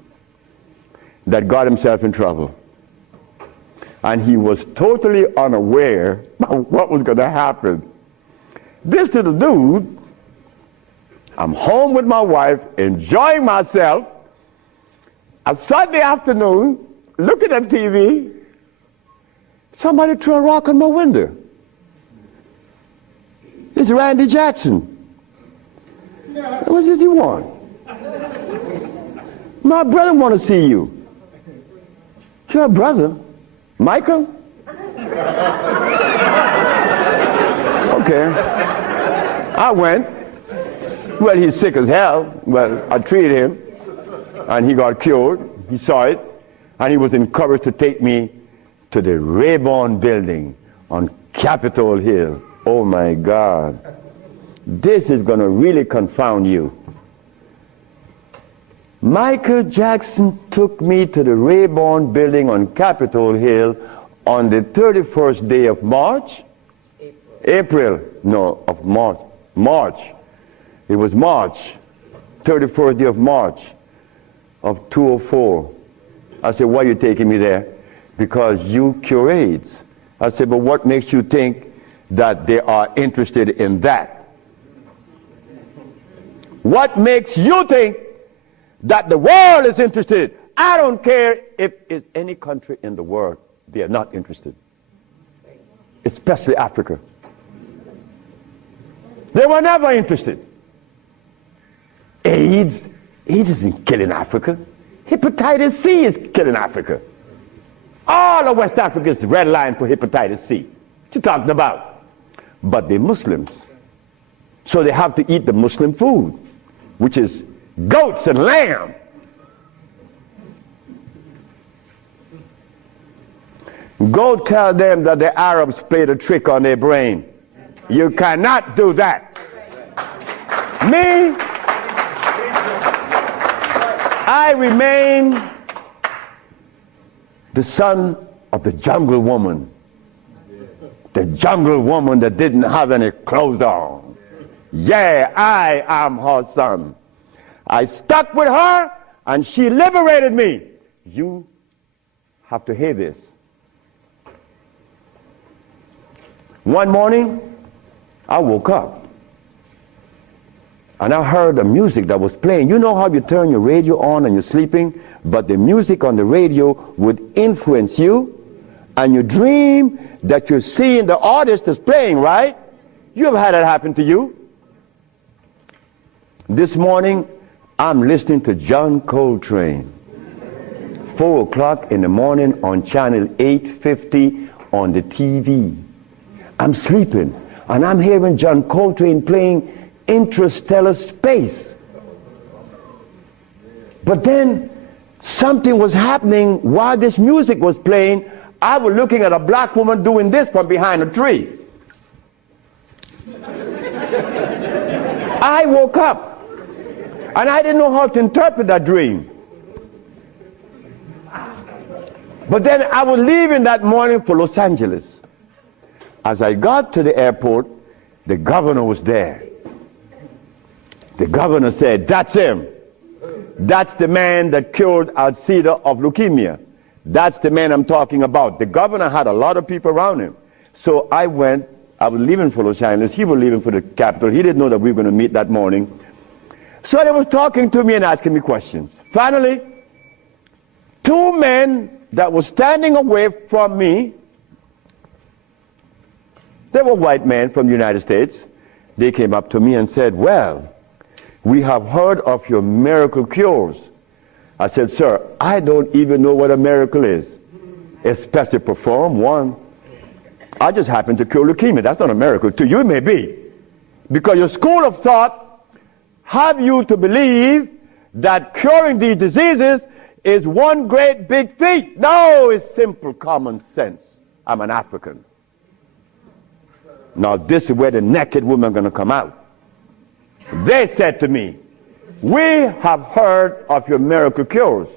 that got himself in trouble. And he was totally unaware of what was going to happen. This little dude, I'm home with my wife, enjoying myself, a Sunday afternoon, looking at TV, somebody threw a rock on my window. It's Randy Jackson. What did you want? My brother want to see you. Your brother? Michael? Okay. I went. Well, he's sick as hell. Well, I treated him, and he got cured. He saw it, and he was encouraged to take me to the Rayburn building on Capitol Hill. Oh my God. This is going to really confound you. Michael Jackson took me to the Rayburn building on Capitol Hill on the 31st day of March. April. No, of March. March. It was March. 31st day of March of 2004. I said, why are you taking me there? Because you cure AIDS. I said, but what makes you think that they are interested in that? What makes you think that the world is interested? I don't care if it's any country in the world, they are not interested. Especially Africa. They were never interested. AIDS isn't killing Africa. Hepatitis C is killing Africa. All of West Africa is the red line for hepatitis C. What you talking about? But they're Muslims. So they have to eat the Muslim food, which is goats and lamb. Go tell them that the Arabs played a trick on their brain. You cannot do that. Me, I remain the son of the jungle woman. The jungle woman that didn't have any clothes on. Yeah, I am her son. I stuck with her and she liberated me. You have to hear this. One morning, I woke up and I heard the music that was playing. You know how you turn your radio on and you're sleeping, but the music on the radio would influence you, and you dream that you're seeing the artist that's playing, right? You have had that happen to you. This morning, I'm listening to John Coltrane. 4 o'clock in the morning on channel 850 on the TV. I'm sleeping, and I'm hearing John Coltrane playing Interstellar Space. But then something was happening while this music was playing. I was looking at a black woman doing this from behind a tree. I woke up, and I didn't know how to interpret that dream. But then I was leaving that morning for Los Angeles. As I got to the airport, the governor was there. The governor said, "That's him. That's the man that cured Alcida of leukemia. That's the man I'm talking about." The governor had a lot of people around him. So I went. I was leaving for Los Angeles. He was leaving for the capital. He didn't know that we were going to meet that morning. So they was talking to me and asking me questions. Finally, 2 men that were standing away from me, they were white men from the United States. They came up to me and said, "Well, we have heard of your miracle cures." I said, "Sir, I don't even know what a miracle is, especially perform one. I just happen to cure leukemia. That's not a miracle. To you it may be. Because your school of thought have you to believe that curing these diseases is one great big feat. No, it's simple common sense. I'm an African. Now this is where the naked woman going to come out. They said to me, "We have heard of your miracle cures,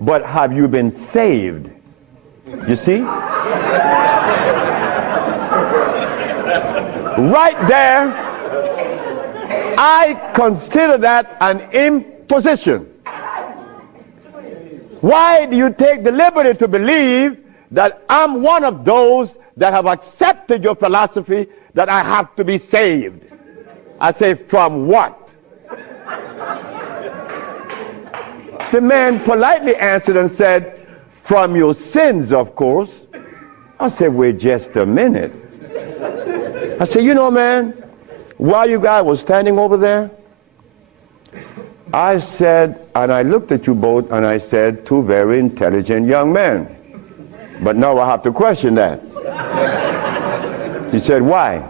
but have you been saved?" You see? Right there, I consider that an imposition. Why do you take the liberty to believe that I'm one of those that have accepted your philosophy that I have to be saved? I say, from what? The man politely answered and said, "From your sins, of course." I said, "Wait just a minute." I said, "You know, man, while you guys were standing over there, I said," and I looked at you both, and I said, "Two very intelligent young men. But now I have to question that." He said, "Why?"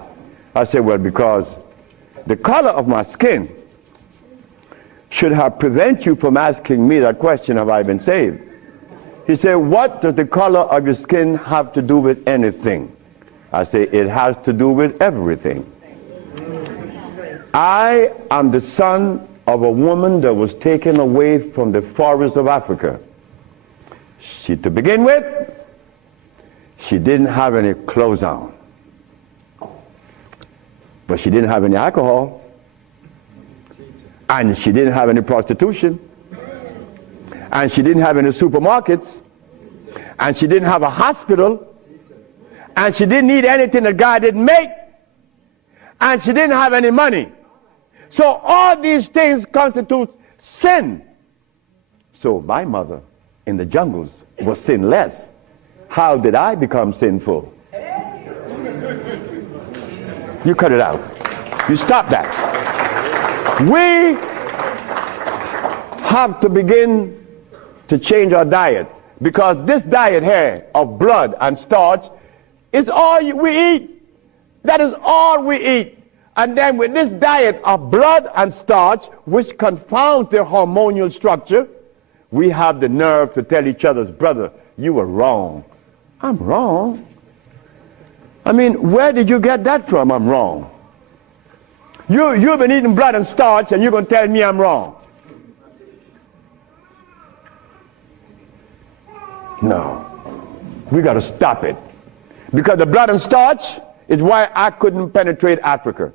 I said, "Well, because the color of my skin should have prevented you from asking me that question, have I been saved?" He said, "What does the color of your skin have to do with anything?" I say, "It has to do with everything. I am the son of a woman that was taken away from the forest of Africa. To begin with, she didn't have any clothes on. But she didn't have any alcohol. And she didn't have any prostitution. And she didn't have any supermarkets. And she didn't have a hospital. And she didn't need anything that God didn't make. And she didn't have any money. So all these things constitute sin. So my mother in the jungles was sinless. How did I become sinful? You cut it out. You stop that. We have to begin to change our diet, because this diet here of blood and starch is all we eat. That is all we eat. And then with this diet of blood and starch, which confounds the hormonal structure, we have the nerve to tell each other, brother, you were wrong. I'm wrong? I mean, where did you get that from, I'm wrong? You've been eating blood and starch, and you're going to tell me I'm wrong. No. We got to stop it. Because the blood and starch is why I couldn't penetrate Africa.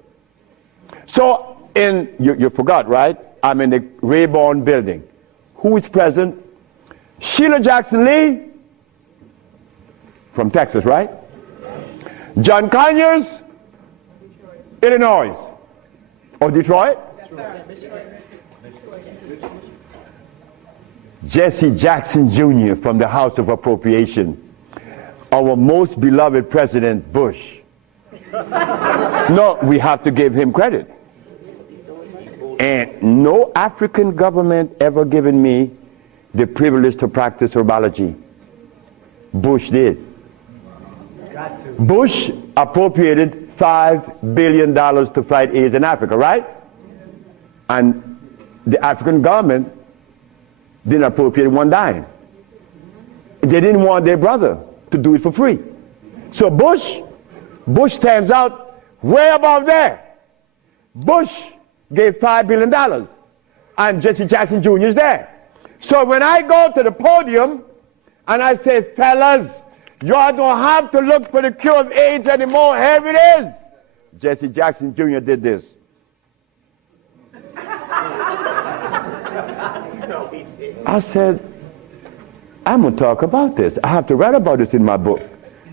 So, you forgot, right? I'm in the Rayborn building. Who is present? Sheila Jackson Lee from Texas, right? John Conyers, Illinois. Or Detroit? Jesse Jackson Jr. from the House of Appropriation. Our most beloved President Bush. No, we have to give him credit. And no African government ever given me the privilege to practice herbology. Bush did. Bush appropriated $5 billion to fight AIDS in Africa, right? And the African government didn't appropriate one dime. They didn't want their brother to do it for free. So Bush stands out way above there. Bush gave $5 billion, and Jesse Jackson Jr. is there. So when I go to the podium and I say, fellas, y'all don't have to look for the cure of AIDS anymore. Here it is. Jesse Jackson Jr. did this. I said, I'm going to talk about this. I have to write about this in my book.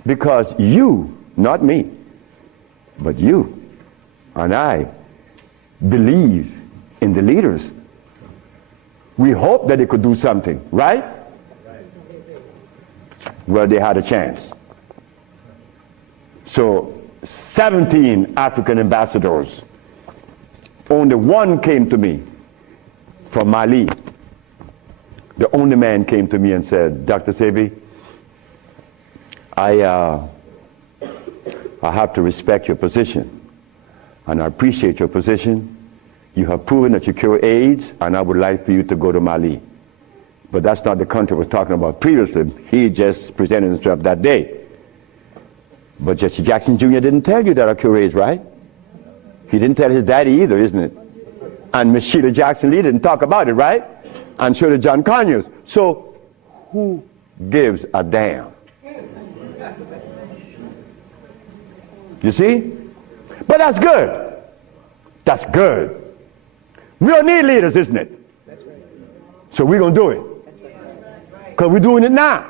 Because you, not me, but you and I believe in the leaders. We hope that they could do something, right? Well, they had a chance. So 17 African ambassadors, only one came to me from Mali. The only man came to me and said, Dr. Sebi, I have to respect your position, and I appreciate your position. You have proven that you cure AIDS, and I would like for you to go to Mali. But that's not the country I was talking about previously. He just presented himself that day. But Jesse Jackson Jr. didn't tell you that I cure AIDS, right? He didn't tell his daddy either, isn't it? And Miss Sheila Jackson Lee didn't talk about it, right? And so did John Conyers. So who gives a damn? You see? But that's good. That's good. We don't need leaders, isn't it? So we're going to do it. Because we're doing it now.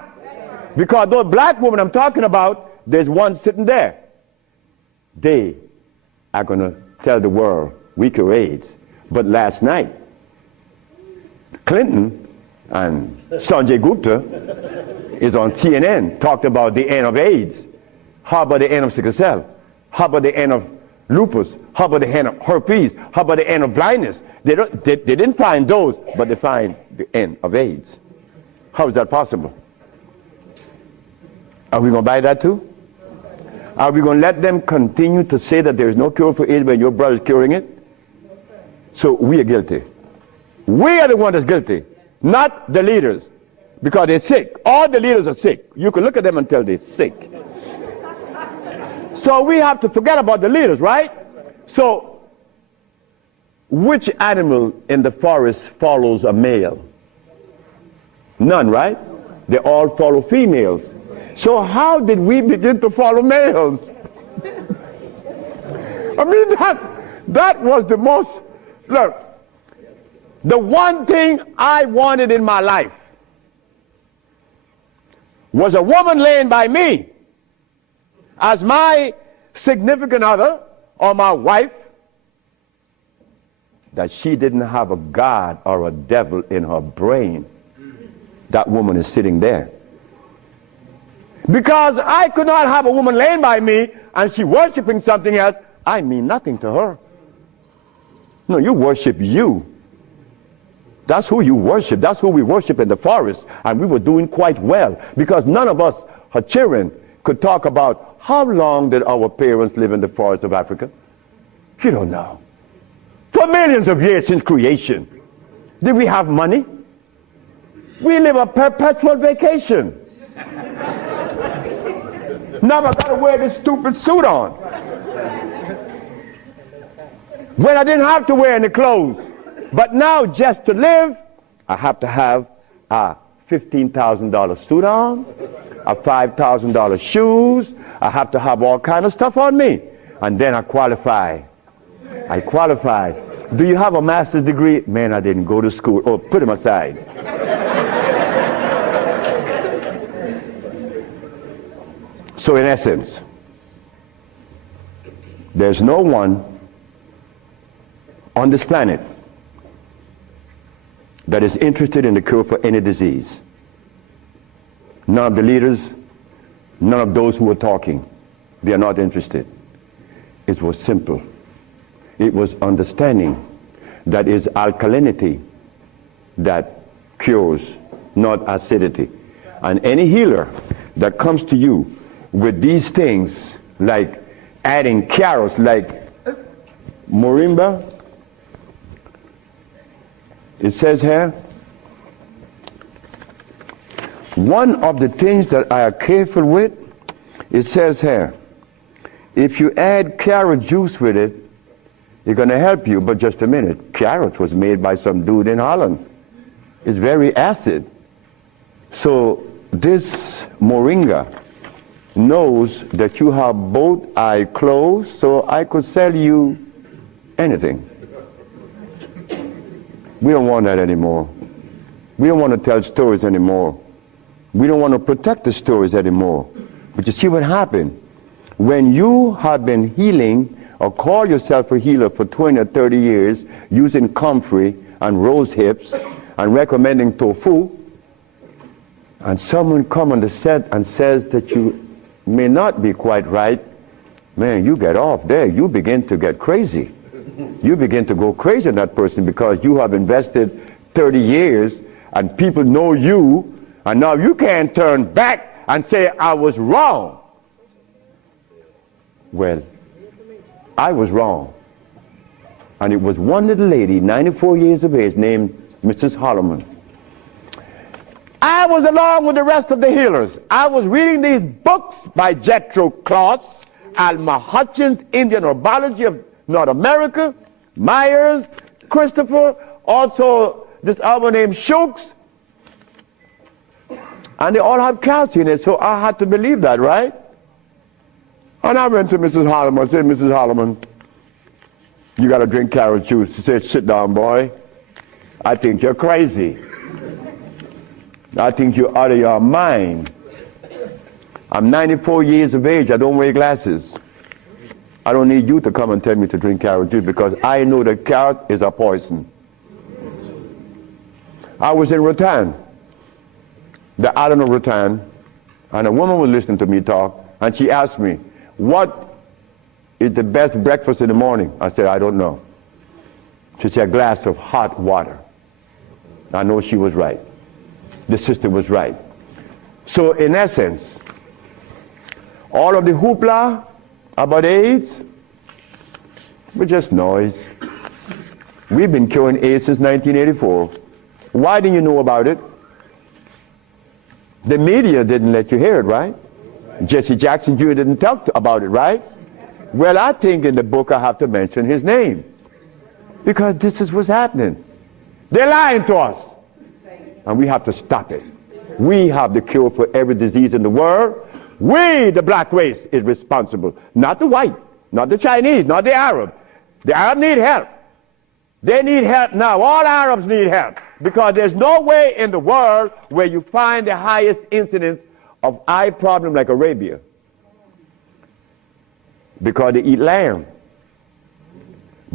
Because those black women I'm talking about, there's one sitting there. They are going to tell the world we cure AIDS. But last night, Clinton and Sanjay Gupta is on CNN, talked about the end of AIDS. How about the end of sickle cell? How about the end of lupus? How about the end of herpes? How about the end of blindness? They didn't find those, but they find the end of AIDS. How is that possible? Are we going to buy that too? Are we going to let them continue to say that there is no cure for AIDS when your brother is curing it? So we are guilty. We are the one that's guilty, not the leaders, because they're sick. All the leaders are sick. You can look at them and tell they're sick. So we have to forget about the leaders, right? So which animal in the forest follows a male? None, right? They all follow females. So how did we begin to follow males? I mean, that was the most, look, the one thing I wanted in my life was a woman laying by me as my significant other or my wife, that she didn't have a God or a devil in her brain, that woman is sitting there. Because I could not have a woman laying by me and she worshiping something else. I mean nothing to her. No, you worship you. That's who you worship. That's who we worship in the forest. And we were doing quite well because none of us, her children, could talk about how long did our parents live in the forest of Africa. You don't know. For millions of years since creation. Did we have money? We live a perpetual vacation. Now I gotta wear this stupid suit on. When I didn't have to wear any clothes. But now just to live, I have to have a $15,000 suit on, a $5,000 shoes. I have to have all kind of stuff on me. And then I qualify. I qualify. Do you have a master's degree? Man, I didn't go to school. Oh, put him aside. So in essence, there's no one on this planet that is interested in the cure for any disease. None of the leaders, none of those who are talking, they are not interested. It was simple. It was understanding that is alkalinity that cures, not acidity. And any healer that comes to you with these things, like adding carrots, like moringa, it says here, one of the things that I are careful with, it says here, if you add carrot juice with it, it's going to help you. But just a minute, carrot was made by some dude in Holland. It's very acid. So this moringa knows that you have both eyes closed, so I could sell you anything. We don't want that anymore. We don't want to tell stories anymore. We don't want to protect the stories anymore. But you see what happened? When you have been healing or call yourself a healer for 20 or 30 years using comfrey and rose hips and recommending tofu, and someone comes on the set and says that you may not be quite right, man, you get off there. You begin to get crazy. You begin to go crazy on that person because you have invested 30 years and people know you, and now you can't turn back and say, I was wrong. Well, I was wrong. And it was one little lady, 94 years of age, named Mrs. Holloman. I was along with the rest of the healers. I was reading these books by Jethro Kloss, Alma Hutchins, Indian Herbology of North America, Myers, Christopher, also this other named Shooks. And they all have calcium in it, so I had to believe that, right? And I went to Mrs. Holloman and said, Mrs. Holloman, you got to drink carrot juice. She said, sit down, boy. I think you're crazy. I think you're out of your mind. I'm 94 years of age. I don't wear glasses. I don't need you to come and tell me to drink carrot juice because I know that carrot is a poison. I was in Rattan, the island of Rattan, and a woman was listening to me talk, and she asked me, what is the best breakfast in the morning? I said, I don't know. She said, a glass of hot water. I know she was right. The sister was right. So in essence, all of the hoopla about AIDS was just noise. We've been curing AIDS since 1984. Why didn't you know about it? The media didn't let you hear it, right? Jesse Jackson Jr. didn't talk about it, right? Well, I think in the book I have to mention his name because this is what's happening. They're lying to us. And we have to stop it. We have the cure for every disease in the world. We, the black race, is responsible. Not the white, not the Chinese, not the Arab. The Arab need help. They need help now. All Arabs need help. Because there's no way in the world where you find the highest incidence of eye problem like Arabia. Because they eat lamb.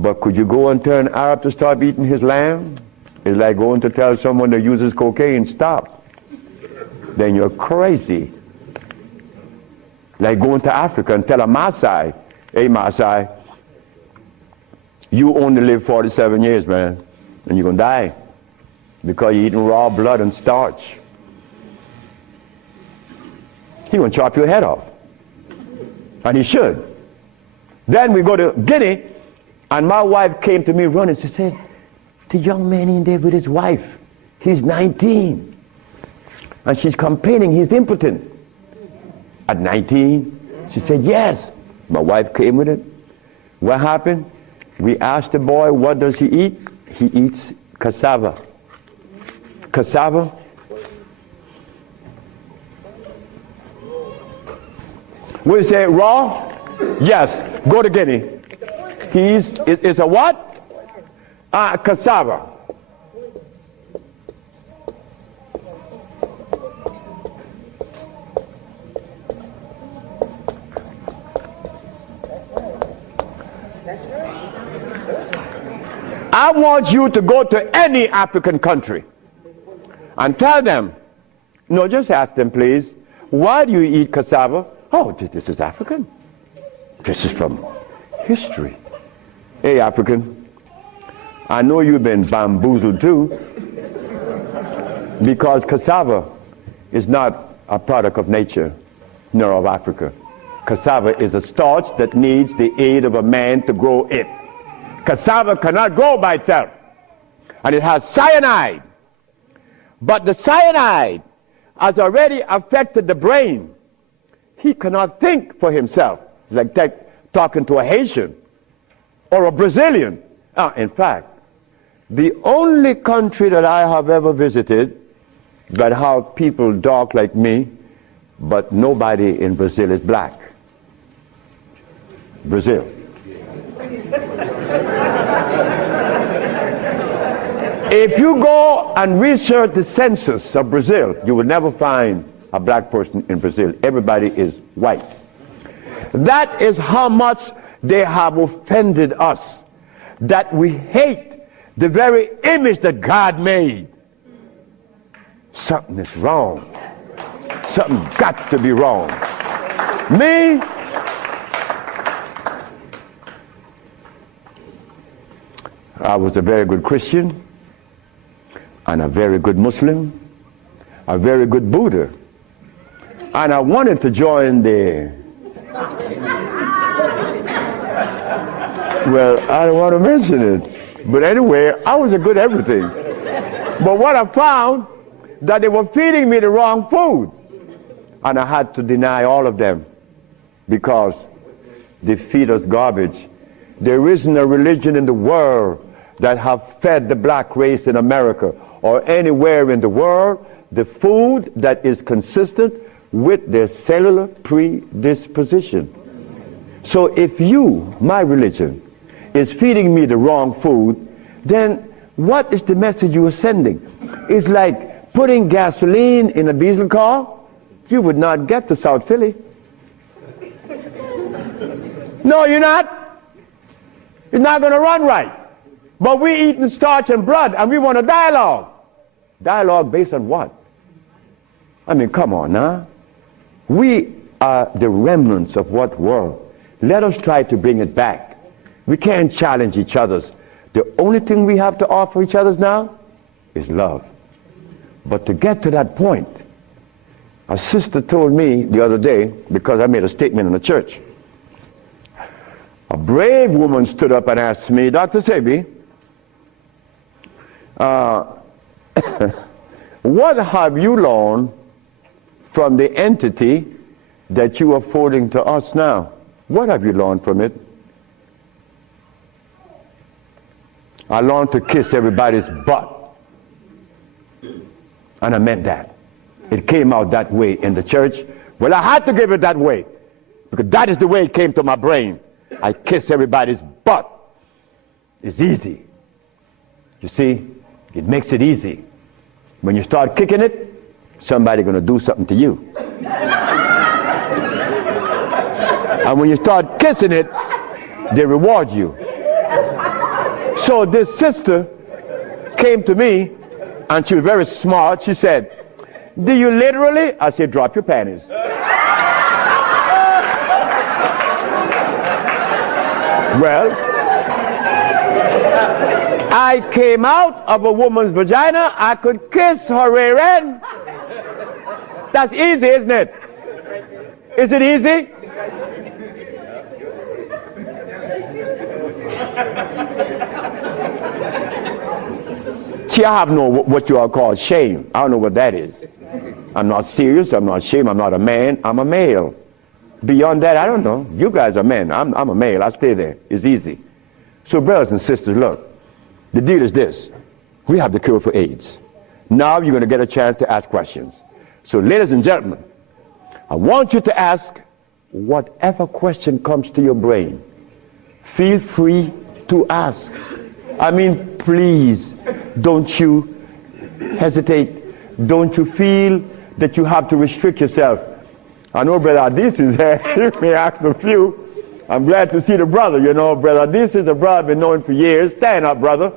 But could you go and tell an Arab to stop eating his lamb? It's like going to tell someone that uses cocaine, stop. Then you're crazy. Like going to Africa and tell a Maasai, hey Maasai, you only live 47 years, man, and you're gonna die because you're eating raw blood and starch. He's gonna chop your head off. And he should. Then we go to Guinea, and my wife came to me running. She said, the young man in there with his wife, he's 19. And she's complaining he's impotent. At 19, she said, yes. My wife came with it. What happened? We asked the boy, what does he eat? He eats cassava. Cassava? We say raw? Yes. Go to Guinea. It's a what? Cassava. I want you to go to any African country and tell them, no, just ask them, please, why do you eat cassava? Oh, this is African. This is from history. Hey, African, I know you've been bamboozled too, because cassava is not a product of nature, nor of Africa. Cassava is a starch that needs the aid of a man to grow it. Cassava cannot grow by itself, and it has cyanide. But the cyanide has already affected the brain. He cannot think for himself. It's like talking to a Haitian or a Brazilian. In fact, the only country that I have ever visited that have people dark like me, but nobody in Brazil is black. Brazil. If you go and research the census of Brazil, you will never find a black person in Brazil. Everybody is white. That is how much they have offended us, that we hate the very image that God made. Something is wrong. Something got to be wrong. Me, I was a very good Christian, and a very good Muslim, a very good Buddha. And I wanted to join the, well, I don't want to mention it. But anyway, I was a good everything. But what I found, that they were feeding me the wrong food. And I had to deny all of them because they feed us garbage. There isn't a religion in the world that have fed the black race in America or anywhere in the world the food that is consistent with their cellular predisposition. So if you, my religion, is feeding me the wrong food, then what is the message you are sending? It's like putting gasoline in a diesel car. You would not get to South Philly. No, you're not. It's not going to run right. But we eating starch and blood, and we want a dialogue. Dialogue based on what? I mean, come on now. We are the remnants of what world? Let us try to bring it back. We can't challenge each other's. The only thing we have to offer each other's now is love. But to get to that point, a sister told me the other day, because I made a statement in the church, a brave woman stood up and asked me, Dr. Sebi, what have you learned from the entity that you are forwarding to us now? What have you learned from it? I learned to kiss everybody's butt. And I meant that. It came out that way in the church. Well, I had to give it that way, because that is the way it came to my brain. I kiss everybody's butt. It's easy. You see, it makes it easy. When you start kicking it, somebody's going to do something to you. And when you start kissing it, they reward you. So this sister came to me, and she was very smart. She said, "Do you literally?" I said, "Drop your panties." Well, I came out of a woman's vagina. I could kiss her rear end. That's easy, isn't it? Is it easy? See, I have no what you all call shame. I don't know what that is. I'm not serious. I'm not ashamed. I'm not a man. I'm a male. Beyond that, I don't know. You guys are men. I'm a male. I stay there. It's easy. So, brothers and sisters, look. The deal is this. We have the cure for AIDS. Now you're going to get a chance to ask questions. So, ladies and gentlemen, I want you to ask whatever question comes to your brain. Feel free to ask. I mean, please, don't you hesitate. Don't you feel that you have to restrict yourself. I know Brother Adis is here. You may ask a few. I'm glad to see the brother. You know, Brother Adis is a brother I've been knowing for years. Stand up, brother.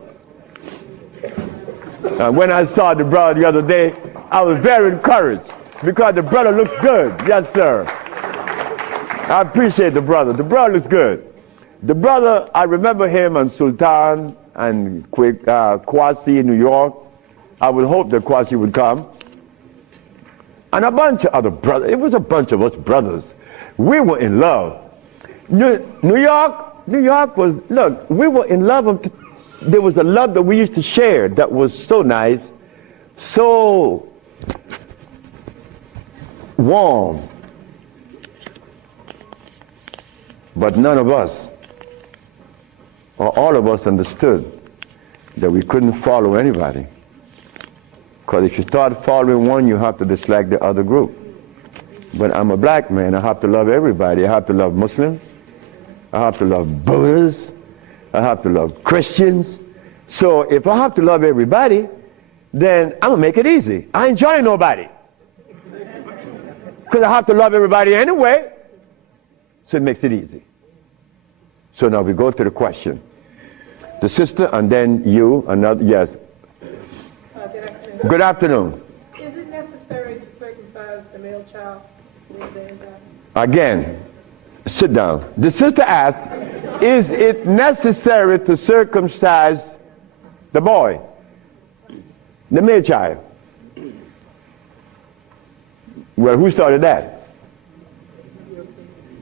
When I saw the brother the other day, I was very encouraged because the brother looks good. Yes, sir. I appreciate the brother. The brother looks good. The brother, I remember him on Sultan and Kwasi in New York. I would hope that Kwasi would come. And a bunch of other brothers. It was a bunch of us brothers. We were in love. New York was, look, we were in love. There was a love that we used to share that was so nice, so warm. But none of us, or all of us, understood that we couldn't follow anybody. Because if you start following one, you have to dislike the other group. But I'm a black man. I have to love everybody. I have to love Muslims. I have to love Buddhists. I have to love Christians. So if I have to love everybody, then I'm going to make it easy. I ain't joining nobody. Because I have to love everybody anyway. So it makes it easy. So now we go to the question. The sister and then you, another, yes. Good afternoon. Is it necessary to circumcise the male child? Again, sit down. The sister asked, is it necessary to circumcise the boy, the male child? Well, who started that?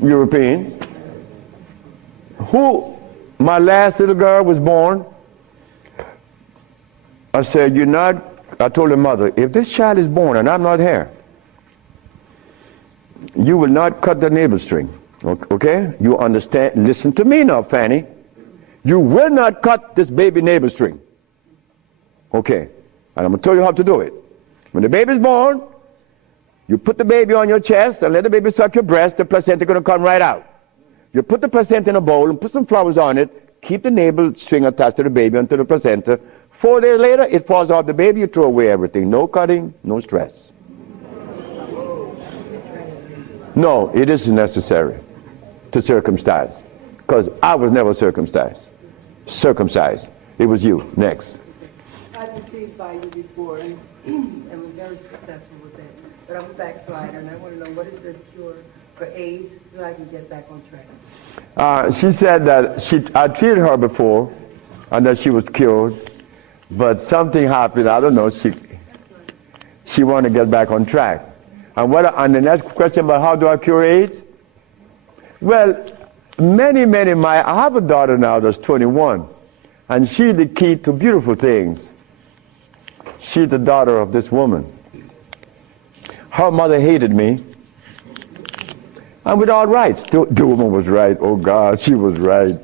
European. Who? My last little girl was born. I said, I told her mother, if this child is born and I'm not here, you will not cut the navel string. Okay? You understand? Listen to me now, Fanny. You will not cut this baby navel string. Okay? And I'm going to tell you how to do it. When the baby's born, you put the baby on your chest and let the baby suck your breast. The placenta is going to come right out. You put the placenta in a bowl and put some flowers on it. Keep the navel string attached to the baby until the placenta. 4 days later, it falls off the baby. You throw away everything. No cutting, no stress. No, it isn't necessary to circumcise, because I was never circumcised. It was you. Next. I conceived by you before and was very successful with it. But I'm a backslider, and I want to know, what is the cure for AIDS so I can get back on track? She said that I treated her before and that she was cured, but something happened. I don't know. She wanted to get back on track. And the next question about how do I cure AIDS? Well, I have a daughter now that's 21, and she's the key to beautiful things. She's the daughter of this woman. Her mother hated me, and with all rights. The woman was right. Oh God, she was right.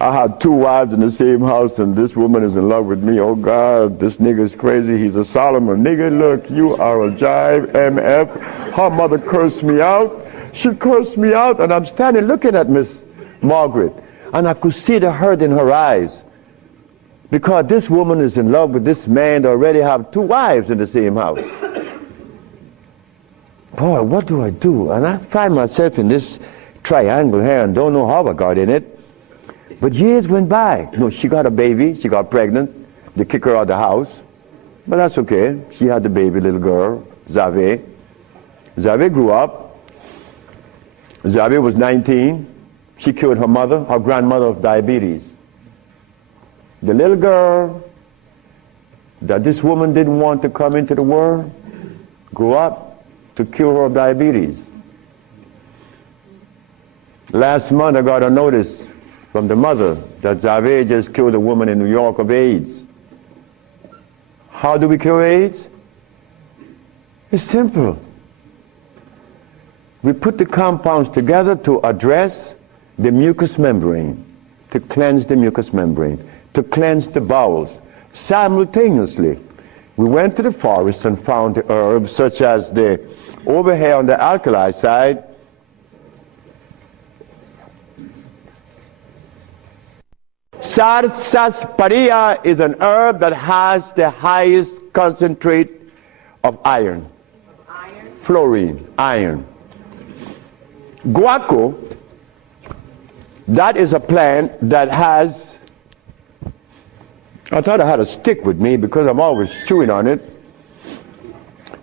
I had 2 wives in the same house, and this woman is in love with me. Oh God, this nigga's crazy. He's a Solomon. Nigga, look, you are a jive, MF. Her mother cursed me out. She cursed me out, and I'm standing looking at Miss Margaret, and I could see the hurt in her eyes. Because this woman is in love with this man that already have 2 wives in the same house. Boy, what do I do? And I find myself in this triangle here and don't know how I got in it. But years went by. No, she got a baby, she got pregnant, they kicked her out of the house. But that's okay. She had the baby, little girl, Zave. Zave grew up. Zave was 19. She cured her mother, her grandmother, of diabetes. The little girl that this woman didn't want to come into the world grew up to cure her of diabetes. Last month I got a notice from the mother that Zave just killed a woman in New York of AIDS. How do we cure AIDS? It's simple. We put the compounds together to address the mucous membrane, to cleanse the mucous membrane, to cleanse the bowels. Simultaneously, we went to the forest and found the herbs such as the, over here on the alkali side, sarsaparilla is an herb that has the highest concentrate of iron. Fluorine, iron. Guaco, that is a plant that has, I thought I had a stick with me because I'm always chewing on it.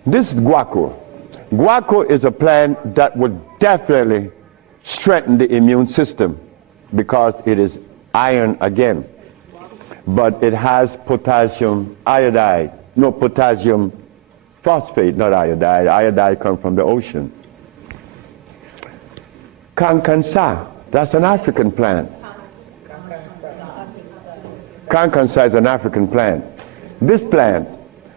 This is guaco. Guaco is a plant that would definitely strengthen the immune system because it is iron again. But it has potassium iodide, no, potassium phosphate, not iodide. Iodide comes from the ocean. Kankansa, that's an African plant. Kankansa is an African plant. This plant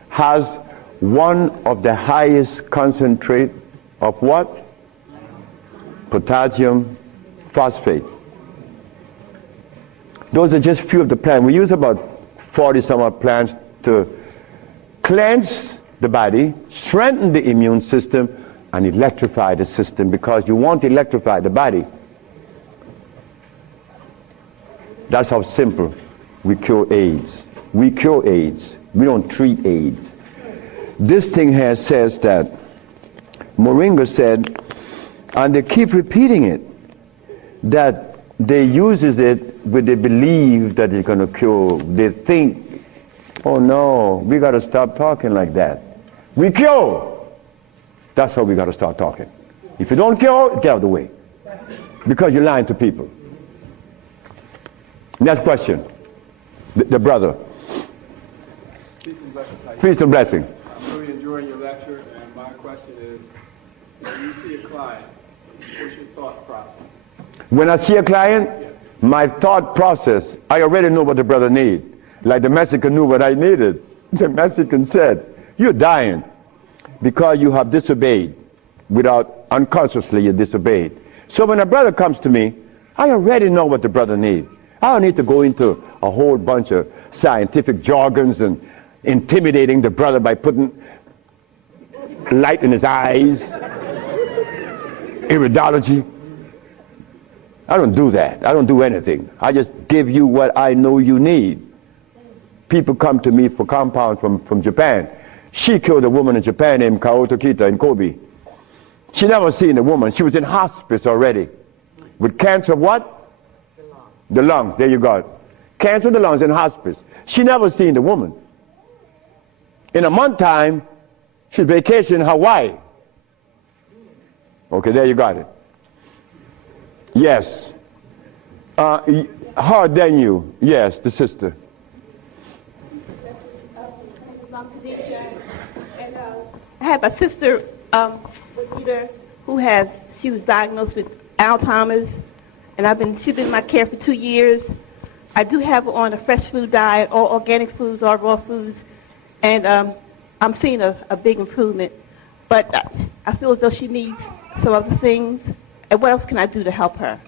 has one of the highest concentrate of what? Potassium phosphate. Those are just a few of the plants. We use about 40 some odd plants to cleanse the body, strengthen the immune system, and electrify the system, because you want to electrify the body. That's how simple we cure AIDS. We cure AIDS. We don't treat AIDS. This thing here says that, Moringa said, and they keep repeating it, that they uses it when they believe that it's going to cure. They think, oh no, we got to stop talking like that. We cure. That's how we got to start talking. If you don't cure, get out of the way. Because you're lying to people. Next question. The brother. Peace and blessing. I'm really enjoying your lecture, and my question is, when you see a client, what's your thought process? When I see a client, my thought process, I already know what the brother needs. Like the Mexican knew what I needed. The Mexican said, you're dying because you have disobeyed. Without, unconsciously you disobeyed. So when a brother comes to me, I already know what the brother needs. I don't need to go into a whole bunch of scientific jargons and intimidating the brother by putting light in his eyes, iridology. I don't do that. I don't do anything. I just give you what I know you need. People come to me for compounds from Japan. She killed a woman in Japan named Kaoto Kita in Kobe. She never seen a woman. She was in hospice already. With cancer of what? The lungs. There you go. Cancer of the lungs in hospice. She never seen the woman. In a month time, she's vacationing in Hawaii. Okay, there you got it. Yes. Her than you. Yes, the sister. I have a sister who she was diagnosed with Alzheimer's, and she's been in my care for 2 years. I do have her on a fresh food diet, all organic foods, all raw foods, and I'm seeing a big improvement. But I feel as though she needs some other things. And what else can I do to help her?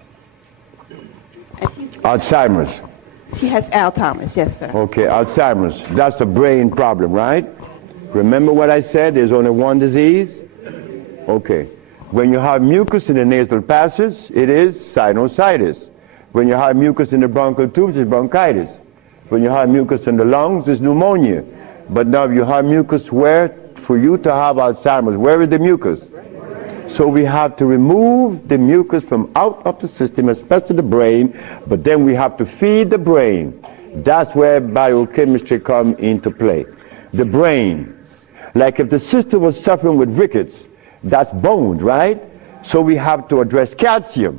Alzheimer's. She has Alzheimer's, yes, sir. Okay, Alzheimer's. That's a brain problem, right? Remember what I said? There's only one disease? Okay. When you have mucus in the nasal passage, it is sinusitis. When you have mucus in the bronchial tubes, it's bronchitis. When you have mucus in the lungs, it's pneumonia. But now you have mucus where? For you to have Alzheimer's, where is the mucus? So we have to remove the mucus from out of the system, especially the brain, but then we have to feed the brain. That's where biochemistry comes into play. The brain. Like if the sister was suffering with rickets, that's bones, right? So we have to address calcium.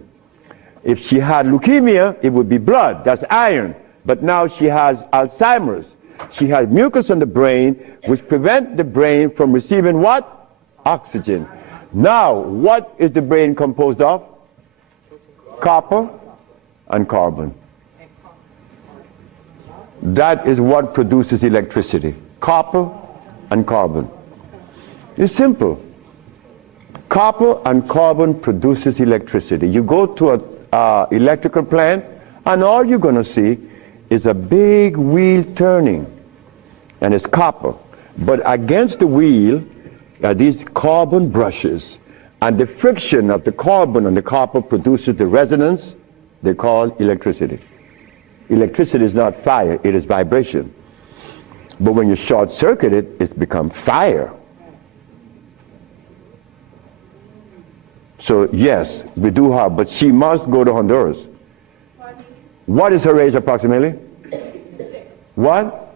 If she had leukemia, it would be blood, that's iron. But now she has Alzheimer's. She has mucus on the brain, which prevents the brain from receiving what? Oxygen. Now, what is the brain composed of? Copper and carbon. That is what produces electricity. Copper and carbon. It's simple. Copper and carbon produces electricity. You go to an electrical plant, and all you're going to see is a big wheel turning, and it's copper. But against the wheel are these carbon brushes, and the friction of the carbon and the copper produces the resonance they call electricity. Electricity is not fire, it is vibration. But when you short circuit it, it's become fire. So yes, we do have, but she must go to Honduras. What is her age approximately? What?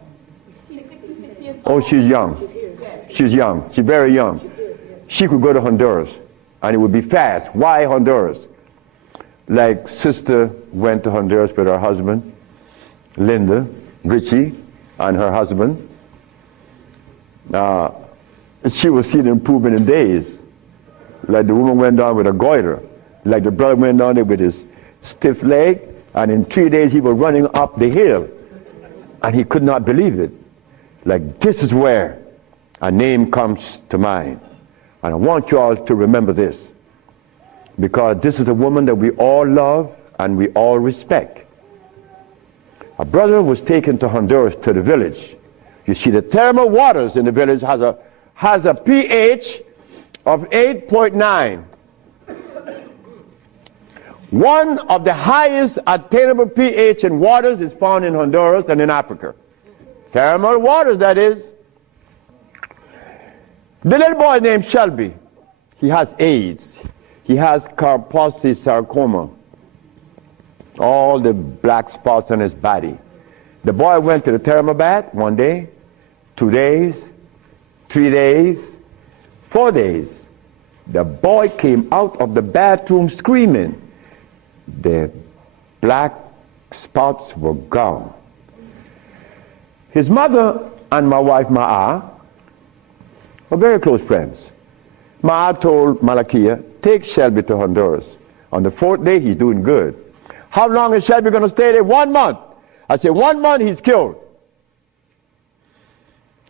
Oh, she's young. She's young. She's very young. She could go to Honduras, and it would be fast. Why Honduras? Like sister went to Honduras with her husband, Linda, Richie, and her husband. She will see the improvement in days. Like the woman went down with a goiter. Like the brother went down there with his stiff leg, and in 3 days he was running up the hill. And he could not believe it. Like, this is where a name comes to mind. And I want you all to remember this, because this is a woman that we all love and we all respect. A brother was taken to Honduras, to the village. You see, the thermal waters in the village has a pH of 8.9. One of the highest attainable pH in waters is found in Honduras and in Africa. Thermal waters, that is. The little boy named Shelby, he has AIDS. He has Kaposi sarcoma. All the black spots on his body. The boy went to the thermal bath 1 day, 2 days, 3 days, 4 days. The boy came out of the bathroom screaming. The black spots were gone. His mother and my wife Ma'a were very close friends. Ma'a told Malakia, take Shelby to Honduras. On the 4th day, he's doing good. How long is Shelby going to stay there? 1 month. I said, 1 month, he's cured.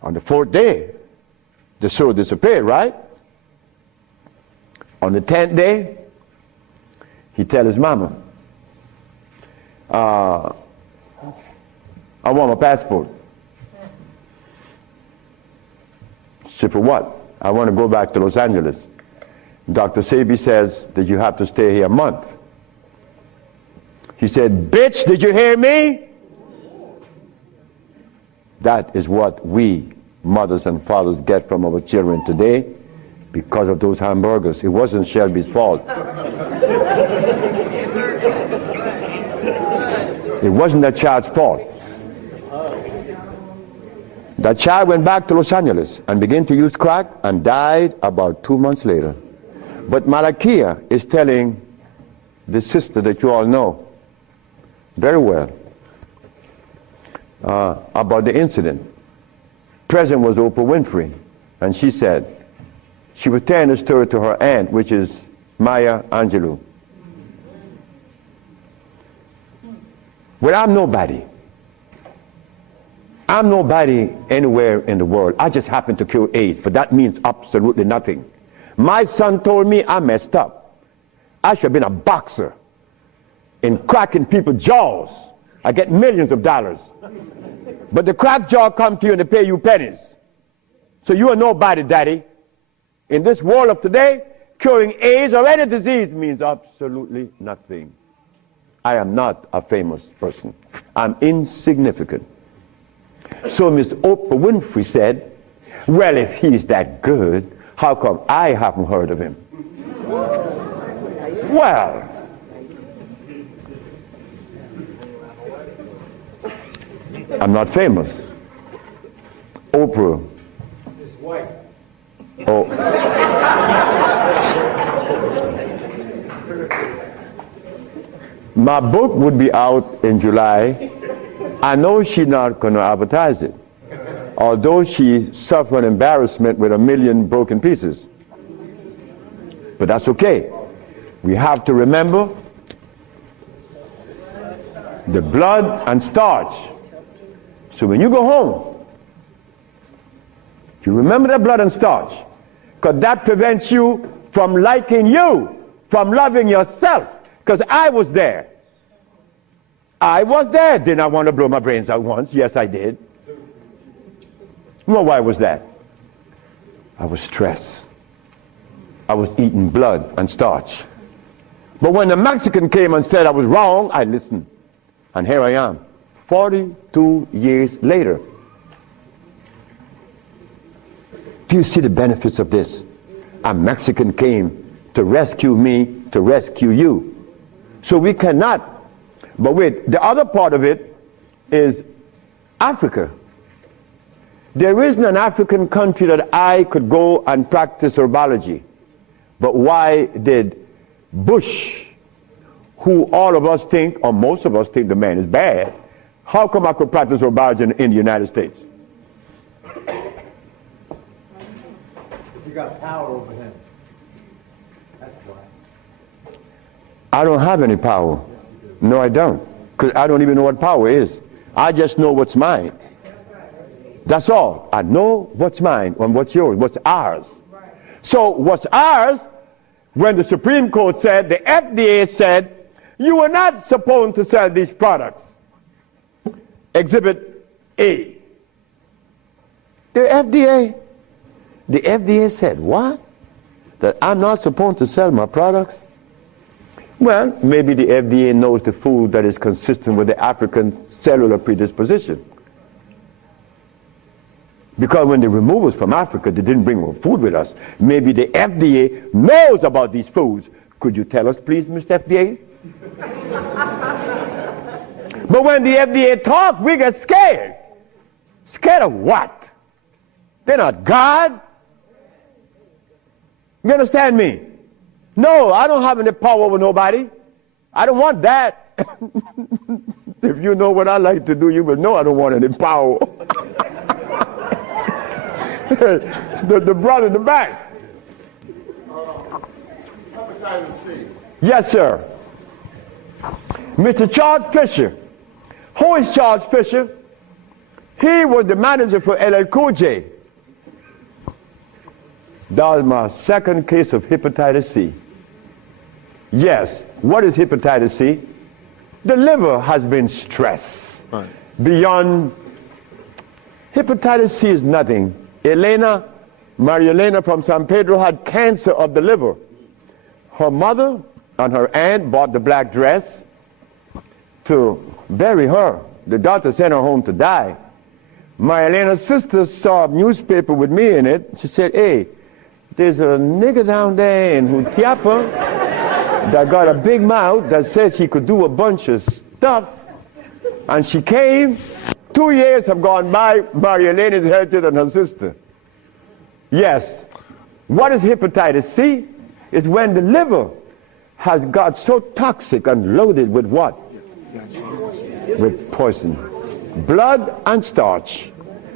On the 4th day, the sore disappeared, right? On the 10th day, he tell his mama, I want my passport. She said, for what? I want to go back to Los Angeles. Dr. Sebi says that you have to stay here a month. He said, bitch, did you hear me? That is what we, mothers and fathers, get from our children today because of those hamburgers. It wasn't Shelby's fault. It wasn't that child's fault. That child went back to Los Angeles and began to use crack and died about 2 months later. But Malakia is telling the sister that you all know very well about the incident. Present was Oprah Winfrey, and she said, she was telling the story to her aunt, which is Maya Angelou. Well, I'm nobody. I'm nobody anywhere in the world. I just happen to cure AIDS, but that means absolutely nothing. My son told me I messed up. I should have been a boxer in cracking people's jaws. I get millions of dollars. But the crack jaw come to you and they pay you pennies. So you are nobody, daddy. In this world of today, curing AIDS or any disease means absolutely nothing. I am not a famous person. I'm insignificant. So Miss Oprah Winfrey said, well, if he's that good, how come I haven't heard of him? Well, I'm not famous. Oprah. Oh. My book would be out in July. I know she's not going to advertise it, although she suffered embarrassment with 1 million broken pieces. But that's okay. We have to remember the blood and starch. So when you go home, you remember the blood and starch, because that prevents you from liking you, from loving yourself. Because I was there. I was there. Did I want to blow my brains out once? Yes, I did. Well, why was that? I was stressed. I was eating blood and starch. But when the Mexican came and said I was wrong, I listened. And here I am, 42 years later. Do you see the benefits of this? A Mexican came to rescue me, to rescue you. So we cannot, but wait, the other part of it is Africa. There isn't an African country that I could go and practice herbology. But why did Bush, who all of us think, or most of us think the man is bad, how come I could practice herbology in the United States? You got power over him. That's why. I don't have any power. No, I don't. Because I don't even know what power is. I just know what's mine. That's all. I know what's mine and what's yours, what's ours. So what's ours, when the Supreme Court said, the FDA said, you are not supposed to sell these products. Exhibit A. The FDA said, what? That I'm not supposed to sell my products? Well, maybe the FDA knows the food that is consistent with the African cellular predisposition. Because when they removed us from Africa, they didn't bring food with us. Maybe the FDA knows about these foods. Could you tell us, please, Mr. FDA? But when the FDA talk, we get scared. Scared of what? They're not God. You understand me? No, I don't have any power over nobody. I don't want that. If you know what I like to do, you will know I don't want any power. the brother in the back. Hepatitis C. Yes, sir. Mr. Charles Fisher. Who is Charles Fisher? He was the manager for LL Cool J. That was my second case of hepatitis C. Yes, what is hepatitis C? The liver has been stressed beyond. Hepatitis C is nothing. Maria Elena from San Pedro had cancer of the liver. Her mother and her aunt bought the black dress to bury her. The doctor sent her home to die. Maria Elena's sister saw a newspaper with me in it. She said, hey, there's a nigger down there in Jutiapa that got a big mouth that says he could do a bunch of stuff. And she came. 2 years have gone by. Maria Elena is healthier than her sister. Yes. What is hepatitis C? It's when the liver has got so toxic and loaded with what? With poison. Blood and starch.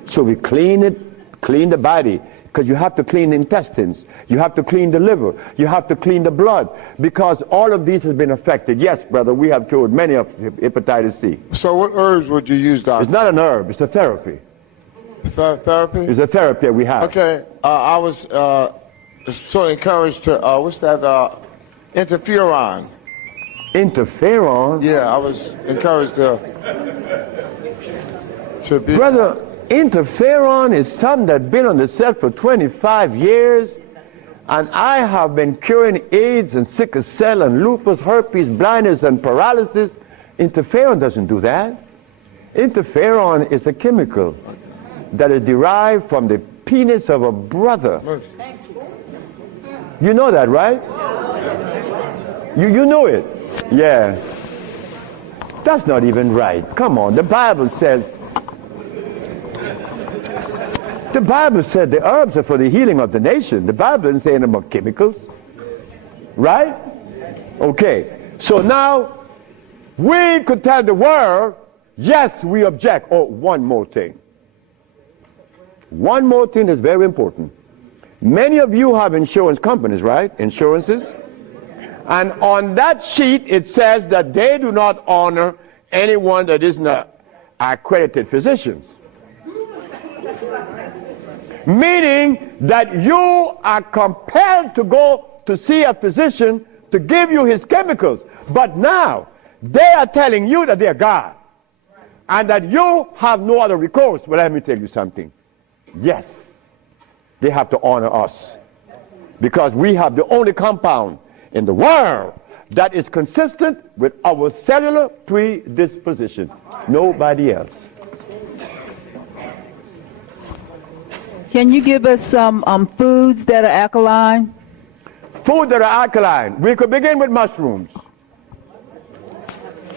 So we clean it, clean the body. Because you have to clean the intestines, you have to clean the liver, you have to clean the blood, because all of these has been affected. Yes, brother, we have cured many of hepatitis C. So what herbs would you use, doctor? It's not an herb, it's a therapy. Therapy? It's a therapy we have. Okay, I was sort of encouraged to, what's that, interferon. Interferon? Yeah, I was encouraged to be... Brother, interferon is something that's been on the set for 25 years, and I have been curing AIDS and sickle cell and lupus, herpes, blindness, and paralysis. Interferon doesn't do that. Interferon is a chemical that is derived from the penis of a brother. You know that, right? You know it. Yeah. That's not even right. Come on. The Bible said the herbs are for the healing of the nation. The Bible doesn't say anything about chemicals. Right? Okay. So now we could tell the world, yes, we object. Oh, one more thing. One more thing that's very important. Many of you have insurance companies, right? Insurances. And on that sheet, it says that they do not honor anyone that isn't an accredited physician. Meaning that you are compelled to go to see a physician to give you his chemicals. But now, they are telling you that they are God. And that you have no other recourse. Well, let me tell you something. Yes, they have to honor us. Because we have the only compound in the world that is consistent with our cellular predisposition. Nobody else. Can you give us some foods that are alkaline? Food that are alkaline. We could begin with mushrooms.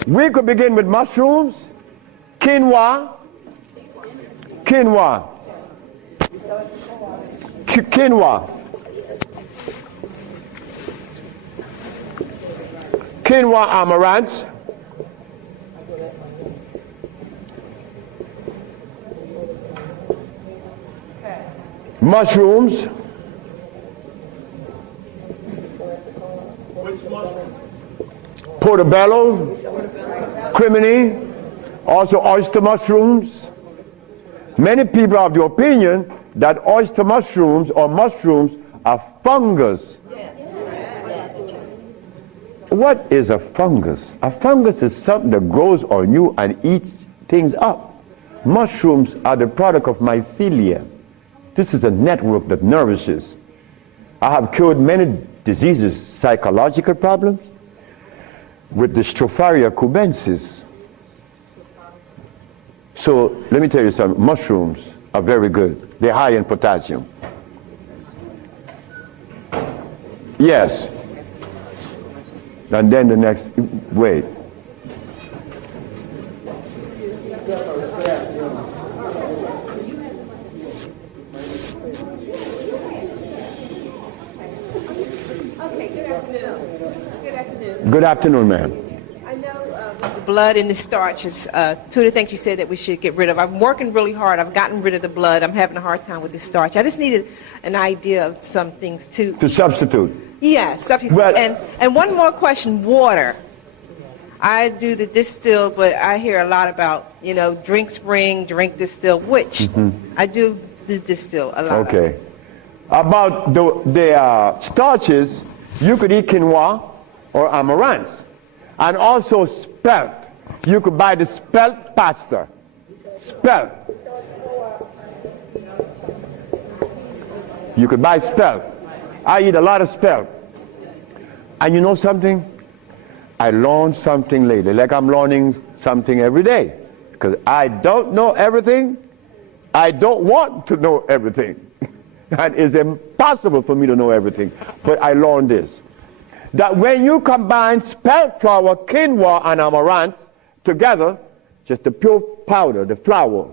We could begin with mushrooms, quinoa, quinoa, amaranth, mushrooms, portobello, crimini, also oyster mushrooms. Many people have the opinion that oyster mushrooms or mushrooms are fungus. What is a fungus? A fungus is something that grows on you and eats things up. Mushrooms are the product of mycelia. This is a network that nourishes. I have cured many diseases, psychological problems, with the Stropharia cubensis. So let me tell you something. Mushrooms are very good. They're high in potassium. Yes. And then the next, wait. Good afternoon, ma'am. I know the blood and the starch is two of the things you said that we should get rid of. I'm working really hard. I've gotten rid of the blood. I'm having a hard time with the starch. I just needed an idea of some things to substitute. Yeah, substitute. Well, and one more question, water. I do the distill, but I hear a lot about, drink spring, drink distill, which I do the distill a lot. Okay. About the starches, you could eat quinoa or amaranth. And also spelt. You could buy the spelt pasta. Spelt. You could buy spelt. I eat a lot of spelt. And you know something? I learned something lately, like I'm learning something every day. Because I don't know everything. I don't want to know everything. And it's impossible for me to know everything. But I learned this. That when you combine spelt flour, quinoa, and amaranth together, just the pure powder, the flour,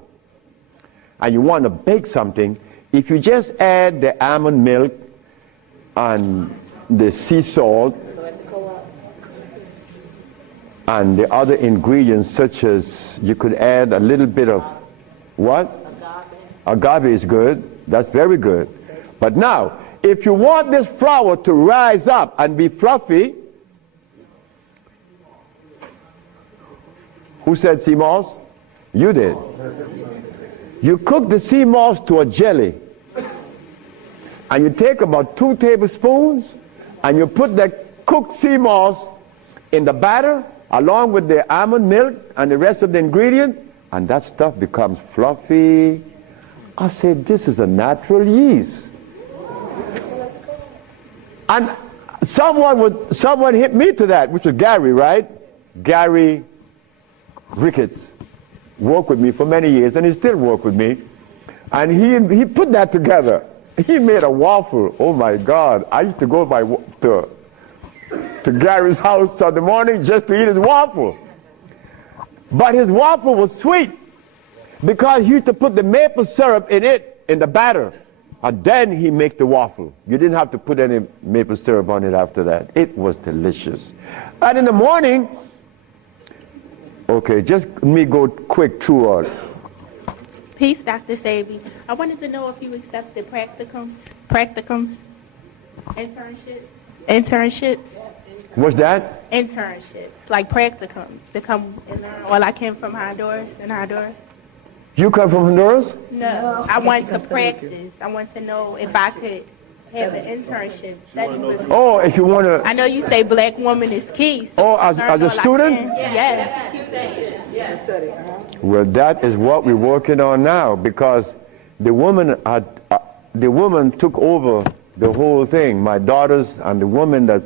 and you want to bake something, if you just add the almond milk and the sea salt and the other ingredients, such as you could add a little bit of what? Agave is good. That's very good. But now, if you want this flour to rise up and be fluffy, who said sea moss? You did. You cook the sea moss to a jelly. And you take about 2 tablespoons and you put the cooked sea moss in the batter along with the almond milk and the rest of the ingredient, and that stuff becomes fluffy. I said, this is a natural yeast. And someone hit me to that, which was Gary, right? Gary Ricketts worked with me for many years, and he still works with me. And he put that together. He made a waffle. Oh my God! I used to go to to Gary's house in the morning just to eat his waffle. But his waffle was sweet because he used to put the maple syrup in it, in the batter. And then he make the waffle. You didn't have to put any maple syrup on it after that. It was delicious. And in the morning, okay, just let me go quick through all. Peace, Dr. Sebi. I wanted to know if you accepted practicums, internships. What's that? Internships, like practicums, to come and learn all I can from Honduras. You come from Honduras? No, I want to practice. I want to know if I could have an internship. Oh, if you want to. I know you say black woman is key. So Oh, as a student? Yes. Well, that is what we're working on now, because the woman took over the whole thing. My daughters and the women that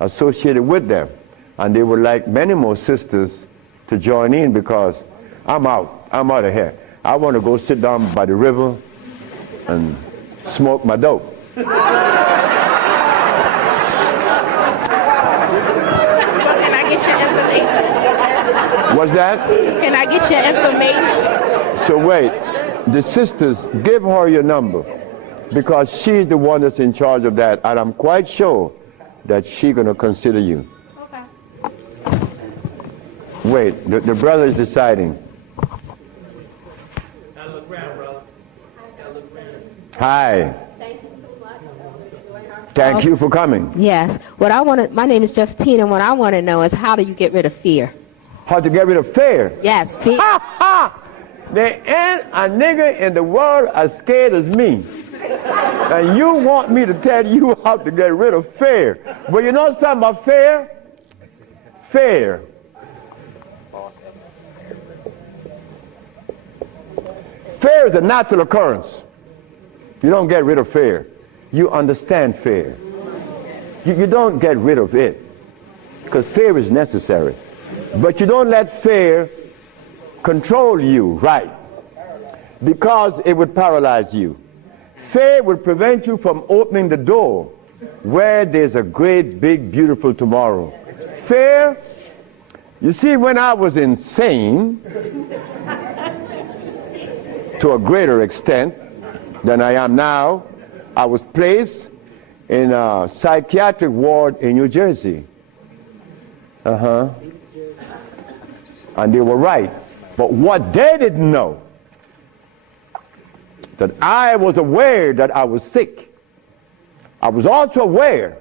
associated with them, and they would like many more sisters to join in, because I'm out of here. I want to go sit down by the river and smoke my dope. Well, can I get your information? What's that? Can I get your information? So wait, the sisters, give her your number, because she's the one that's in charge of that, and I'm quite sure that she's going to consider you. Okay. Wait, the brother is deciding. Hi. Thank you for coming. Yes. My name is Justine, and what I want to know is, how do you get rid of fear? How to get rid of fear? Yes, fear. Ha ha! There ain't a nigga in the world as scared as me. And you want me to tell you how to get rid of fear. Well, you know something about fear? Fear. Fear is a natural occurrence. You don't get rid of fear. You understand fear. You don't get rid of it, because fear is necessary. But you don't let fear control you, right? Because it would paralyze you. Fear would prevent you from opening the door where there's a great, big, beautiful tomorrow. Fear, you see, when I was insane, to a greater extent than I am now, I was placed in a psychiatric ward in New Jersey. And they were right. But what they didn't know, that I was aware that I was sick. I was also aware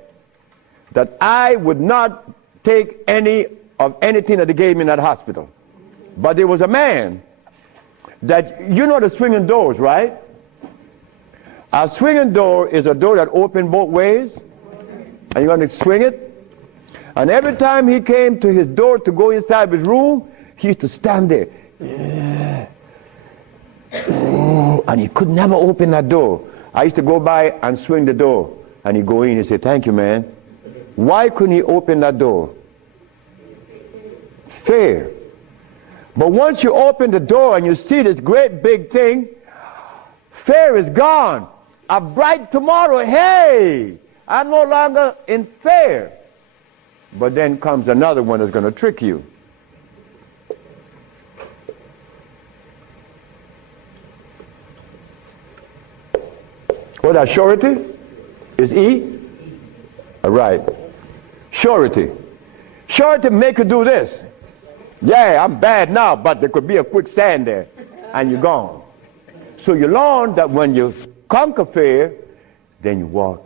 that I would not take any of anything that they gave me in that hospital. But there was a man that, you know the swinging doors, right? A swinging door is a door that opens both ways, and you're going to swing it. And every time he came to his door to go inside his room, he used to stand there. And he could never open that door. I used to go by and swing the door, and he'd go in and say, "Thank you, man." Why couldn't he open that door? Fear. But once you open the door and you see this great big thing, fear is gone. A bright tomorrow, hey, I'm no longer in fear. But then comes another one that's going to trick you. What that surety? Is E? All right. Surety. Surety make you do this. Yeah, I'm bad now, but there could be a quicksand there, and you're gone. So you learn that when you conquer fear, then you walk,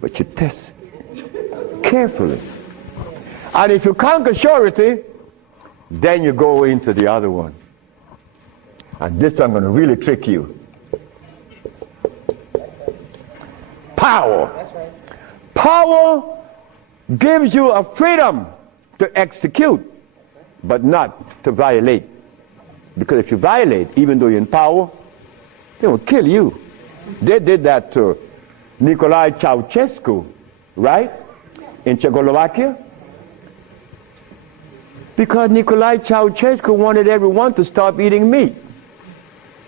but you test carefully. And if you conquer surety, then you go into the other one. And this one I'm going to really trick you. Power. That's right. Power gives you a freedom to execute, but not to violate. Because if you violate, even though you're in power, they will kill you. They did that to Nicolae Ceausescu, right? In Czechoslovakia. Because Nicolae Ceausescu wanted everyone to stop eating meat.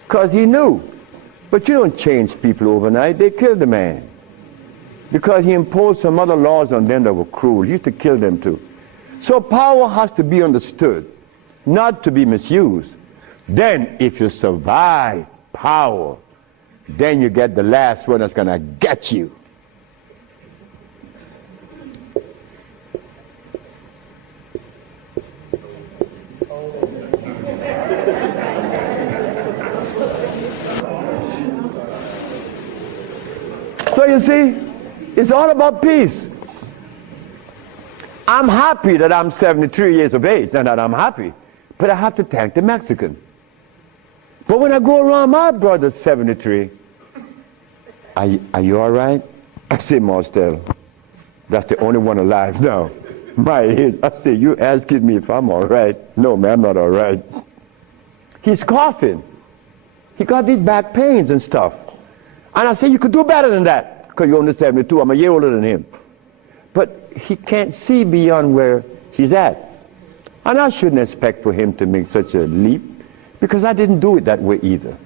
Because he knew. But you don't change people overnight. They kill the man. because he imposed some other laws on them that were cruel. He used to kill them too. So power has to be understood, not to be misused. Then if you survive power, then you get the last one that's going to get you. So you see, it's all about peace. I'm happy that I'm 73 years of age and that I'm happy, but I have to thank the Mexican. But when I go around my brother's 73, are you all right? I say, Marcel, that's the only one alive now. My age. I say, you asking me if I'm all right? No, man, I'm not all right. He's coughing. He got these back pains and stuff. And I say, you could do better than that, because you're only 72. I'm a year older than him. But he can't see beyond where he's at. And I shouldn't expect for him to make such a leap, because I didn't do it that way either.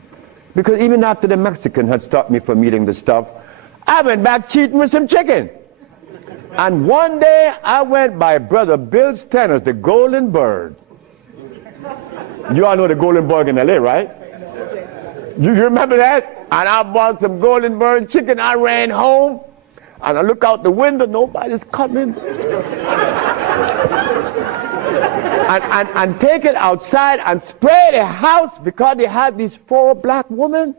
Because even after the Mexican had stopped me from eating the stuff, I went back cheating with some chicken. And one day I went by Brother Bill's Tennis, the Golden Bird. You all know the Golden Bird in LA, right? You remember that? And I bought some Golden Bird chicken. I ran home, and I look out the window, nobody's coming. and take it outside and spray the house, because they had these 4 black women.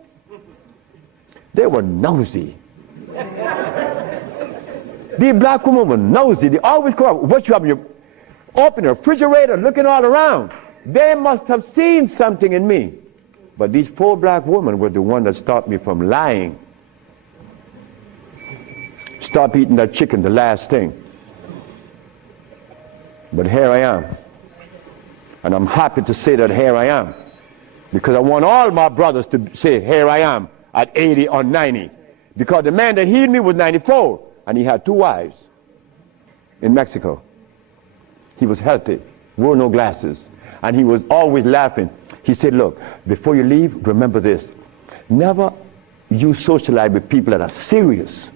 They were nosy. These black women were nosy. They always come up, what you have, you open the refrigerator, looking all around. They must have seen something in me. But these 4 black women were the one that stopped me from lying. Stop eating that chicken, the last thing. But here I am. And I'm happy to say that here I am. Because I want all my brothers to say, here I am, at 80 or 90. Because the man that healed me was 94, and he had 2 wives in Mexico. He was healthy, wore no glasses, and he was always laughing. He said, look, before you leave, remember this. Never you socialize with people that are serious.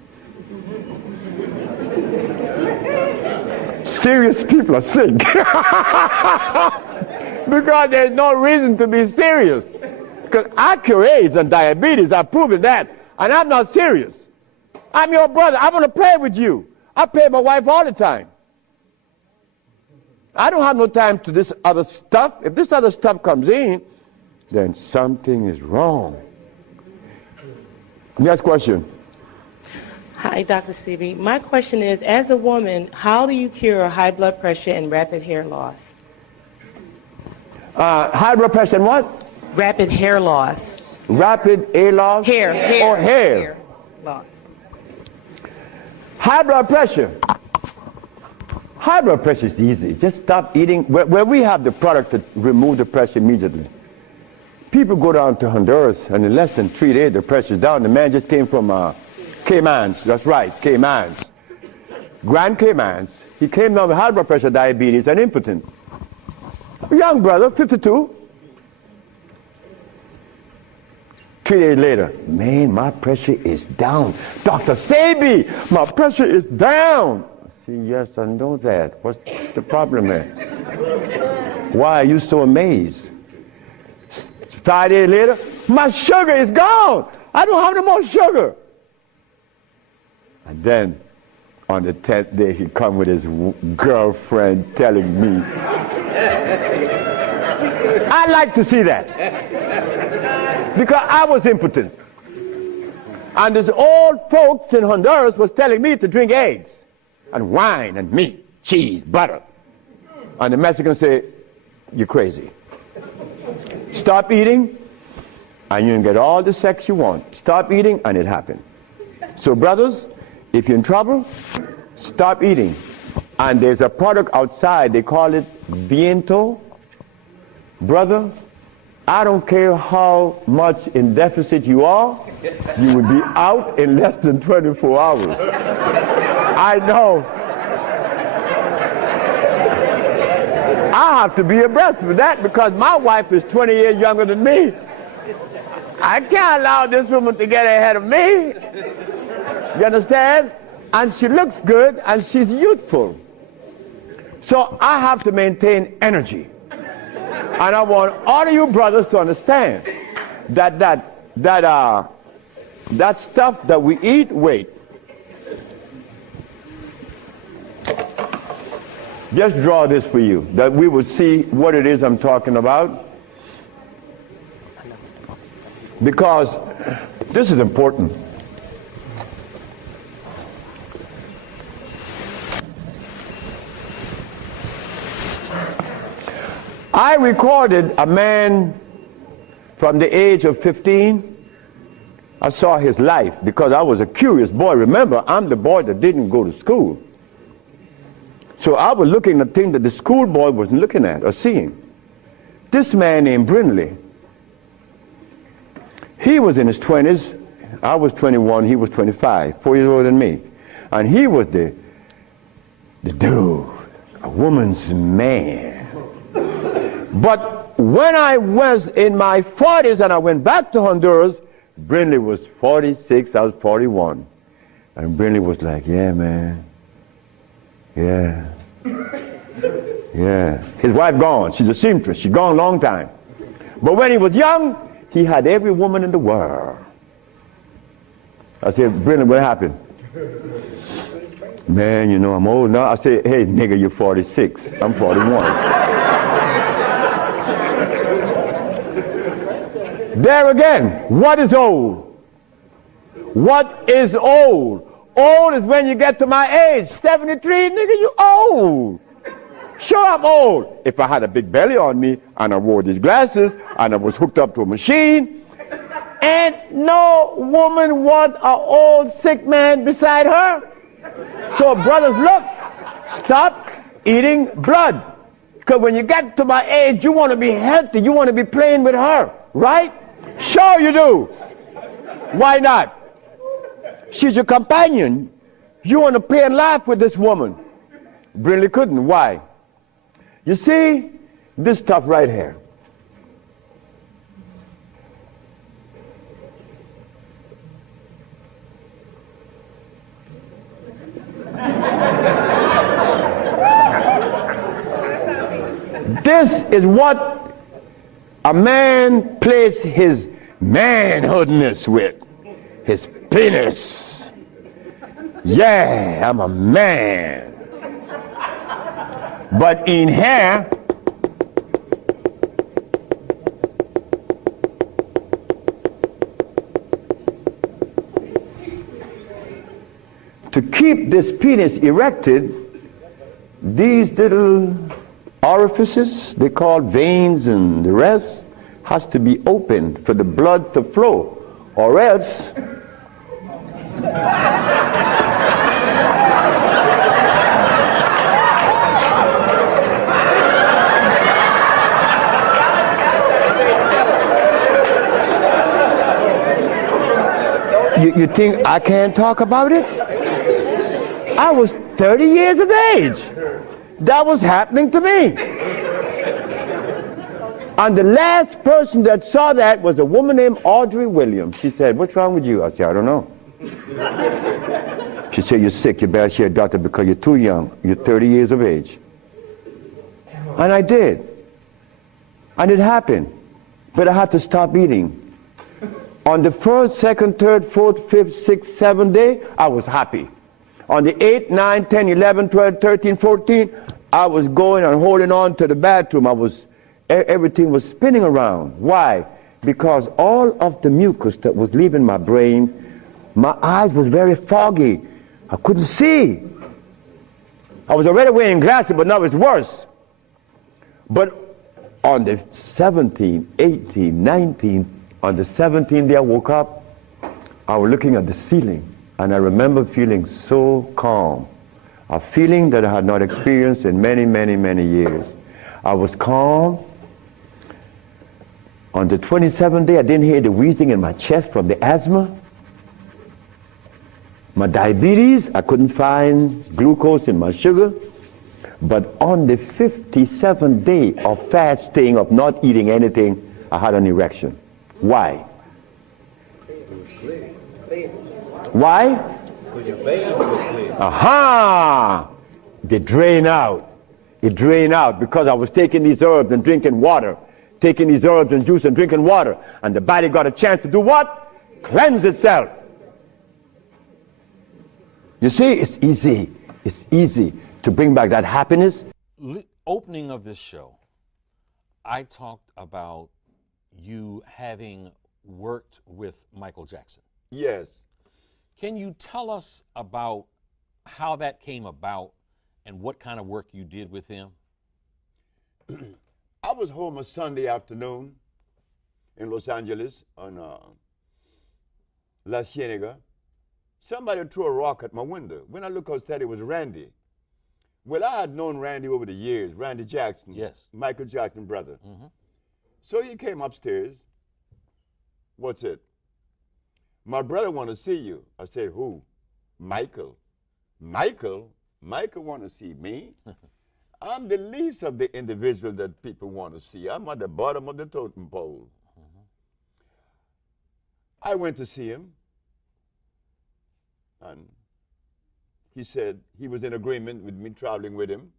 Serious people are sick. Because there's no reason to be serious. Because I cure AIDS and diabetes, I've proven that. And I'm not serious. I'm your brother. I want to play with you. I play with my wife all the time. I don't have no time to this other stuff. If this other stuff comes in, then something is wrong. Next question. Hi, Dr. Sebi. My question is, as a woman, how do you cure high blood pressure and rapid hair loss? High blood pressure and what? Rapid hair loss. Rapid hair loss? Hair. Or hair loss. High blood pressure. High blood pressure is easy. Just stop eating. Where we have the product to remove the pressure immediately. People go down to Honduras, and in less than 3 days, the pressure's down. The man just came from Caymans. That's right, Caymans. Grand Caymans. He came down with high blood pressure, diabetes, and impotent. A young brother, 52. 3 days later, man, my pressure is down. Dr. Sebi, my pressure is down. I say, yes, I know that. What's the problem there? Why are you so amazed? 5 days later, my sugar is gone. I don't have no more sugar. And then, on the 10th day, he come with his girlfriend telling me. I like to see that. Because I was impotent. And these old folks in Honduras was telling me to drink eggs and wine and meat, cheese, butter. And the Mexicans say, you're crazy. Stop eating and you can get all the sex you want. Stop eating and it happened. So brothers, if you're in trouble, stop eating. And there's a product outside, they call it Viento. Brother, I don't care how much in deficit you are, you will be out in less than 24 hours. I know. I have to be abreast with that because my wife is 20 years younger than me. I can't allow this woman to get ahead of me. You understand? and she looks good, and she's youthful. So I have to maintain energy. And I want all of you brothers to understand that stuff that we eat, wait. Just draw this for you, that we would see what it is I'm talking about. Because this is important. I recorded a man from the age of 15. I saw his life because I was a curious boy. Remember, I'm the boy that didn't go to school. So I was looking at things that the schoolboy wasn't looking at or seeing. This man named Brindley, he was in his 20s. I was 21, he was 25, 4 years older than me. And he was the dude, a woman's man. But when I was in my 40s and I went back to Honduras, Brindley was 46, I was 41. And Brindley was like, yeah, man. Yeah. Yeah. His wife gone. She's a seamstress. She's gone a long time. But when he was young, he had every woman in the world. I said, Brindley, what happened? Man, you know, I'm old now. I said, hey, nigga, you're 46. I'm 41. There again, what is old? What is old? Old is when you get to my age, 73, nigga, you old. Sure, I'm old. If I had a big belly on me, and I wore these glasses, and I was hooked up to a machine, and no woman want an old sick man beside her. So brothers, look, stop eating blood. Because when you get to my age, you want to be healthy. You want to be playing with her, right? Sure you do. Why not? She's your companion. You want to play and laugh with this woman. Brindley couldn't. Why? You see, this stuff right here. This is what a man plays his manhoodness with, his penis. Yeah, I'm a man. But in here, to keep this penis erected, these little orifices, they call veins and the rest, has to be opened for the blood to flow, or else you think I can't talk about it? I was 30 years of age. That was happening to me. And the last person that saw that was a woman named Audrey Williams. She said, what's wrong with you? I said, I don't know. She said, you're sick. You better see a doctor because you're too young. You're 30 years of age. And I did. And it happened. But I had to stop eating. On the first, second, third, fourth, fifth, sixth, seventh day, I was happy. On the 8th, 9th, 10th, 11th, 12th, 13th, 14th, I was going and holding on to the bathroom. Everything was spinning around. Why? Because all of the mucus that was leaving my brain, my eyes was very foggy. I couldn't see. I was already wearing glasses, but now it's worse. But on the 17th, 18th, 19th, on the 17th day I woke up, I was looking at the ceiling, and I remember feeling so calm, a feeling that I had not experienced in many, many, many years. I was calm. On the 27th day, I didn't hear the wheezing in my chest from the asthma. My diabetes, I couldn't find glucose in my sugar. But on the 57th day of fasting, of not eating anything, I had an erection. Why? Why? So your veins were clear. Aha! They drain out. It drained out because I was taking these herbs and drinking water. Taking these herbs and juice and drinking water. And the body got a chance to do what? Cleanse itself. You see, it's easy. It's easy to bring back that happiness. Opening of this show, I talked about you having worked with Michael Jackson. Yes. Can you tell us about how that came about and what kind of work you did with him? I was home a Sunday afternoon in Los Angeles on La Cienega. Somebody threw a rock at my window. When I looked outside, it was Randy. Well, I had known Randy over the years, Randy Jackson. Yes. Michael Jackson's brother. Mm-hmm. So he came upstairs. What's it? My brother want to see you. I said, who? Michael. Michael? Michael want to see me? I'm the least of the individual that people want to see. I'm at the bottom of the totem pole. Mm-hmm. I went to see him. And he said he was in agreement with me traveling with him.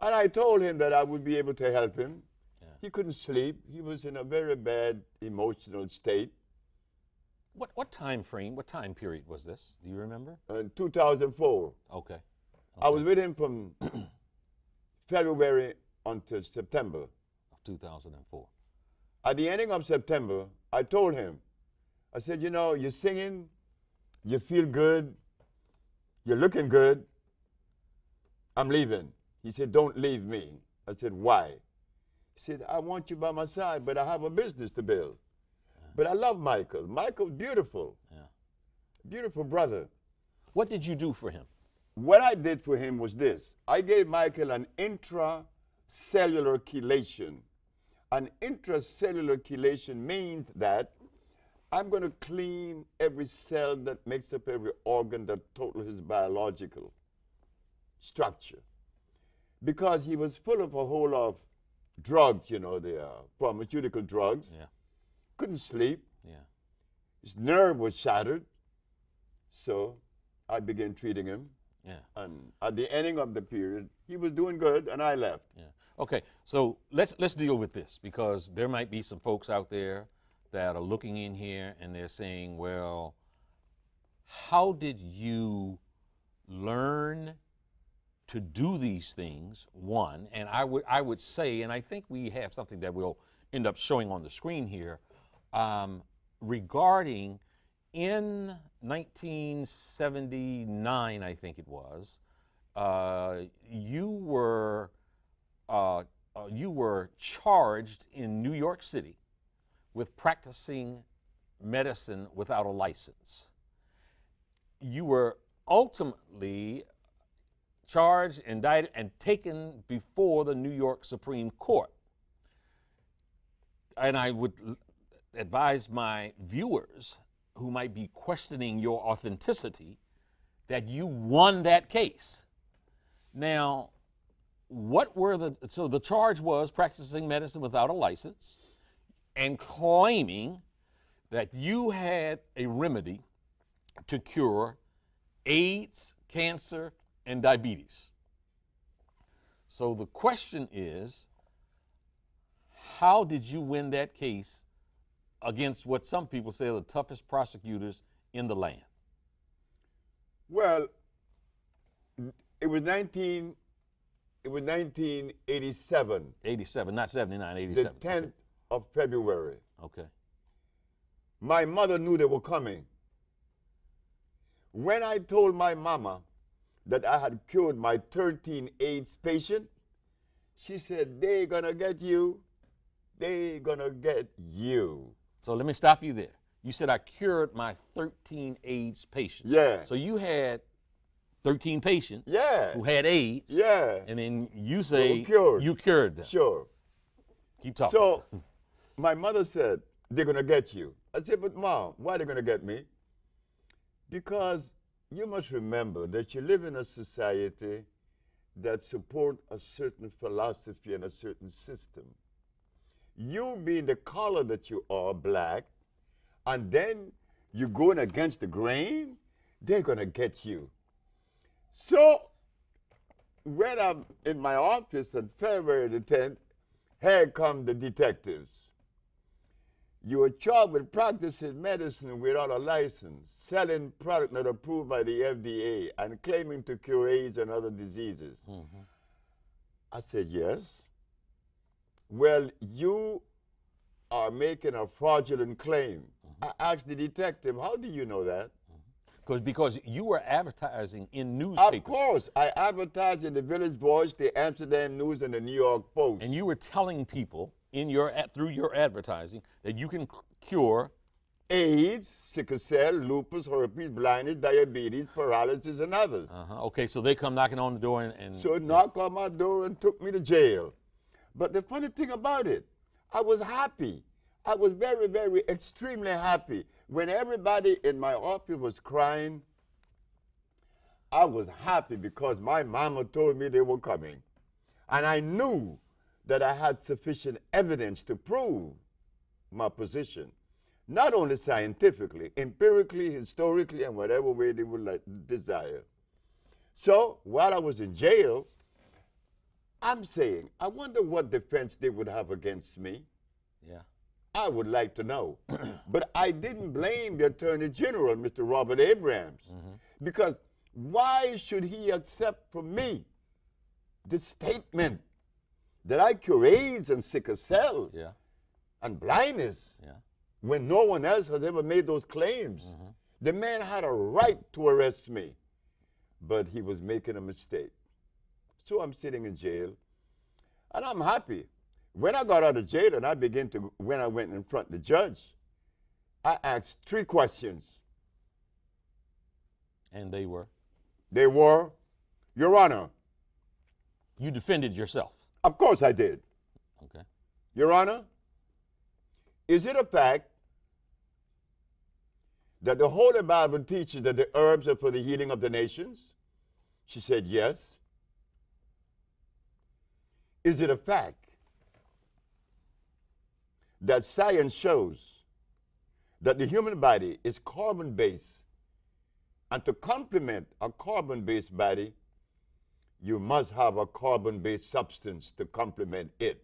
And I told him that I would be able to help him. Yeah. He couldn't sleep. He was in a very bad emotional state. What time frame, what time period was this? Do you remember? 2004. Okay. I was with him from February until September. Of 2004. At the ending of September, I told him, I said, you know, you're singing, you feel good, you're looking good, I'm leaving. He said, don't leave me. I said, why? He said, I want you by my side, but I have a business to build. Yeah. But I love Michael. Michael's beautiful. Yeah. Beautiful brother. What did you do for him? What I did for him was this. I gave Michael an intracellular chelation. An intracellular chelation means that I'm going to clean every cell that makes up every organ that total his biological structure. Because he was full of a whole lot of drugs, you know, the pharmaceutical drugs. Yeah. Couldn't sleep. Yeah. His nerve was shattered. So I began treating him. Yeah. And at the ending of the period, he was doing good, and I left. Yeah. Okay, so let's deal with this, because there might be some folks out there that are looking in here and they're saying, well, how did you learn to do these things, one? And I would say, and I think we have something that we'll end up showing on the screen here, regarding in 1979, I think it was, you were charged in New York City with practicing medicine without a license. You were ultimately charged, indicted, and taken before the New York Supreme Court. And I would advise my viewers who might be questioning your authenticity that you won that case. Now, so the charge was practicing medicine without a license and claiming that you had a remedy to cure AIDS, cancer, and diabetes. So the question is, how did you win that case against what some people say are the toughest prosecutors in the land? Well, it was 1987. 87, not 79, 87. The 10th of February. Okay. My mother knew they were coming. When I told my mama that I had cured my 13 AIDS patient, she said, they're gonna get you. They're gonna get you. So let me stop you there. You said I cured my 13 AIDS patients. Yeah. So you had 13 patients, yeah, who had AIDS. Yeah. And then you say you cured them. Sure. Keep talking. So my mother said, they're gonna get you. I said, but Mom, why are they gonna get me? Because you must remember that you live in a society that supports a certain philosophy and a certain system. You being the color that you are, black, and then you're going against the grain, they're going to get you. So when I'm in my office on February the 10th, here come the detectives. You are charged with practicing medicine without a license, selling product not approved by the FDA, and claiming to cure AIDS and other diseases. I said, yes. Well, you are making a fraudulent claim. I asked the detective, how do you know that? Because you were advertising in newspapers. Of course. I advertised in the Village Voice, the Amsterdam News, and the New York Post. And you were telling people through your advertising that you can cure AIDS, sickle cell, lupus, herpes, blindness, diabetes, paralysis, and others. Okay, so they come knocking on the door and So knocked on my door and took me to jail. But the funny thing about it, I was happy. I was very, very, extremely happy. When everybody in my office was crying, I was happy because my mama told me they were coming. And I knew that I had sufficient evidence to prove my position. Not only scientifically, empirically, historically, and whatever way they would desire. So while I was in jail, I'm saying, I wonder what defense they would have against me. Yeah. I would like to know. But I didn't blame the Attorney General, Mr. Robert Abrams, because why should he accept from me the statement that I cure AIDS and sickle cell and blindness when no one else has ever made those claims? The man had a right to arrest me, but he was making a mistake. So I'm sitting in jail, and I'm happy. When I got out of jail and when I went in front of the judge, I asked 3 questions. And they were? They were, Your Honor. You defended yourself? Of course I did. Okay. Your Honor, is it a fact that the Holy Bible teaches that the herbs are for the healing of the nations? She said, yes. Is it a fact that science shows that the human body is carbon-based, and to complement a carbon-based body, you must have a carbon-based substance to complement it,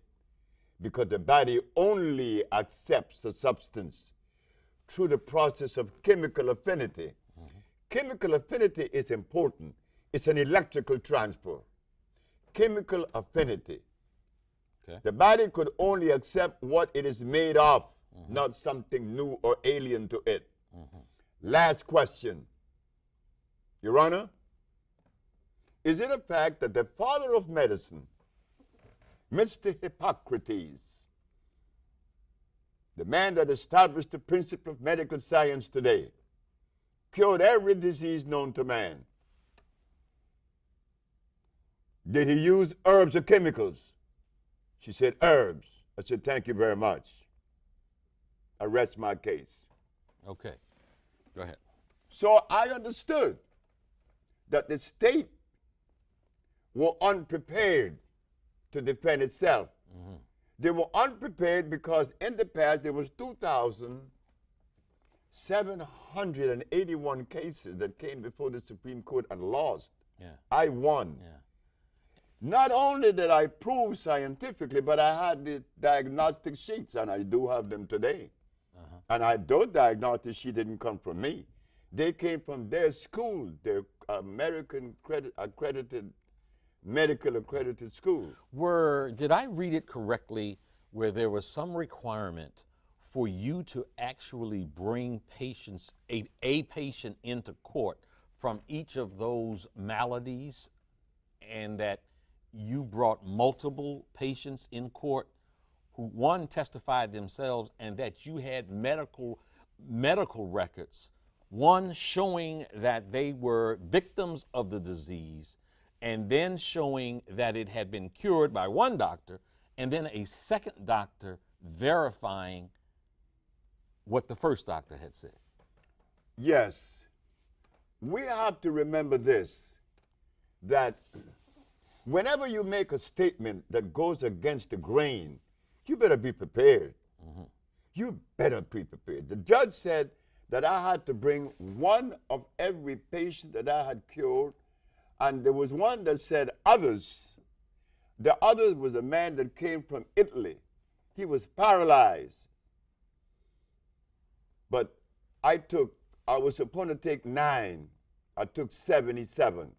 because the body only accepts a substance through the process of chemical affinity. Chemical affinity is important. It's an electrical transfer. Chemical affinity. Okay. The body could only accept what it is made of, not something new or alien to it. Last question. Your Honor, is it a fact that the father of medicine, Mr. Hippocrates, the man that established the principle of medical science today, cured every disease known to man? Did he use herbs or chemicals? She said, herbs. I said, thank you very much. I rest my case. Okay. Go ahead. So I understood that the state were unprepared to defend itself. They were unprepared because in the past there was 2,781 cases that came before the Supreme Court and lost. I won. Not only did I prove scientifically, but I had the diagnostic sheets, and I do have them today. And those diagnostic sheets didn't come from me. They came from their school, their American medical accredited school. Did I read it correctly where there was some requirement for you to actually bring patients, a patient into court from each of those maladies, and that you brought multiple patients in court who, one, testified themselves, and that you had medical records, one showing that they were victims of the disease, and then showing that it had been cured by one doctor, and then a second doctor verifying what the first doctor had said? Yes. We have to remember this, that whenever you make a statement that goes against the grain, you better be prepared. You better be prepared. The judge said that I had to bring one of every patient that I had cured, and there was one that said others. The others was a man that came from Italy. He was paralyzed. But I was supposed to take 9. I took 77.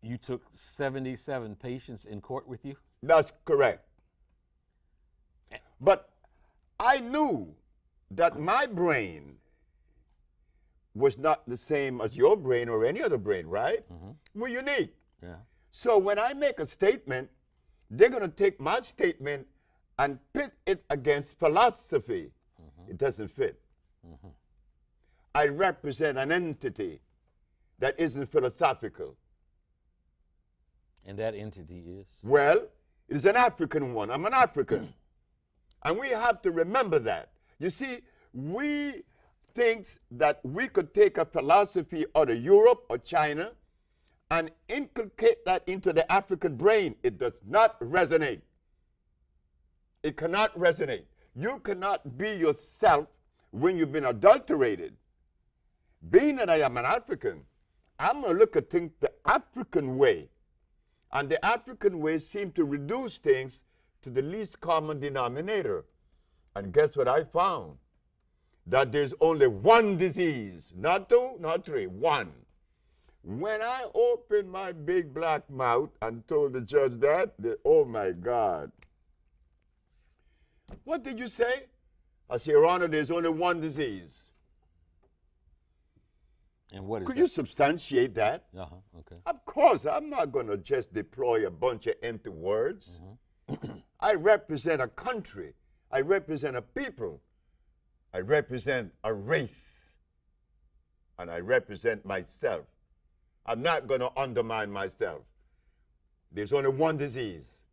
You took 77 patients in court with you? That's correct. But I knew that my brain was not the same as your brain or any other brain, right? We're unique. Yeah. So when I make a statement, they're going to take my statement and pit it against philosophy. It doesn't fit. I represent an entity that isn't philosophical. And that entity is? Well, it is an African one. I'm an African. And we have to remember that. You see, we think that we could take a philosophy out of Europe or China and inculcate that into the African brain. It does not resonate. It cannot resonate. You cannot be yourself when you've been adulterated. Being that I am an African, I'm going to look at things the African way. And the African way seems to reduce things to the least common denominator. And guess what I found? That there's only one disease, not 2, not 3, 1. When I opened my big black mouth and told the judge that, oh my God. What did you say? I said, Your Honor, there's only one disease. And what is Could that? you substantiate that? Okay. Of course, I'm not going to just deploy a bunch of empty words. I represent a country. I represent a people. I represent a race. And I represent myself. I'm not going to undermine myself. There's only one disease.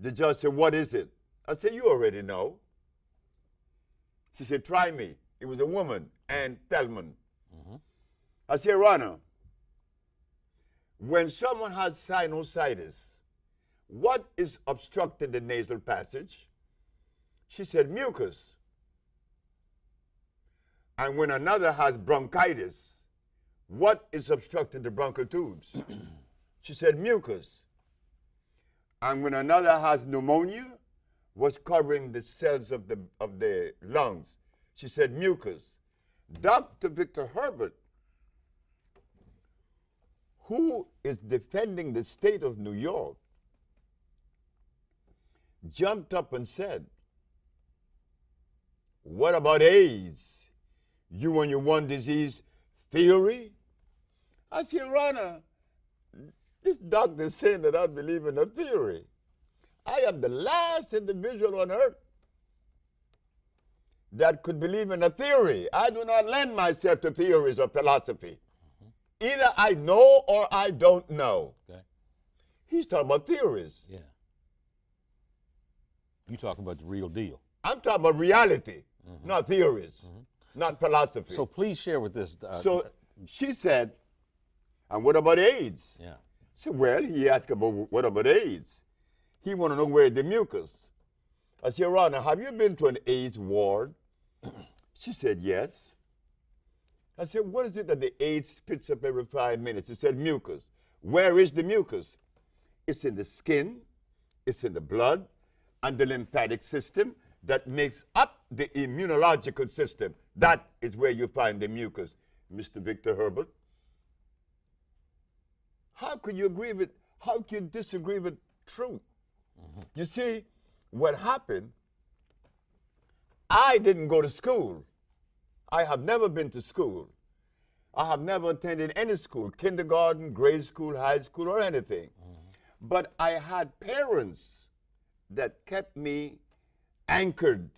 The judge said, what is it? I said, you already know. She said, try me. It was a woman, Ann Thelman. I said, Your Honor, when someone has sinusitis, what is obstructing the nasal passage? She said, mucus. And when another has bronchitis, what is obstructing the bronchial tubes? She said, mucus. And when another has pneumonia, what's covering the cells of the lungs? She said, mucus. Dr. Victor Herbert, who is defending the state of New York, jumped up and said, what about AIDS? You and your one disease theory? I said, Your Honor, this doctor is saying that I believe in a theory. I am the last individual on earth that could believe in a theory. I do not lend myself to theories or philosophy. Either I know or I don't know. Okay. He's talking about theories. Yeah. You talking about the real deal. I'm talking about reality, not theories, not philosophy. So please share with this. So she said, and what about AIDS? Yeah. I said, well, he asked about what about AIDS? He want to know where the mucus. I said, Your Honor, have you been to an AIDS ward? She said, yes. I said, what is it that the AIDS spits up every 5 minutes? She said, mucus. Where is the mucus? It's in the skin, it's in the blood, and the lymphatic system that makes up the immunological system. That is where you find the mucus, Mr. Victor Herbert. How could you agree with, how can you disagree with truth? You see, what happened, I didn't go to school. I have never been to school. I have never attended any school, kindergarten, grade school, high school, or anything. But I had parents that kept me anchored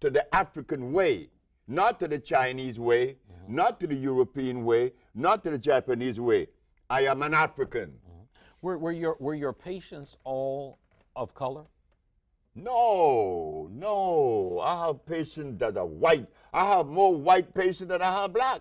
to the African way, not to the Chinese way, not to the European way, not to the Japanese way. I am an African. Were your patients all of color? No, no. I have patients that are white. I have more white patients than I have black.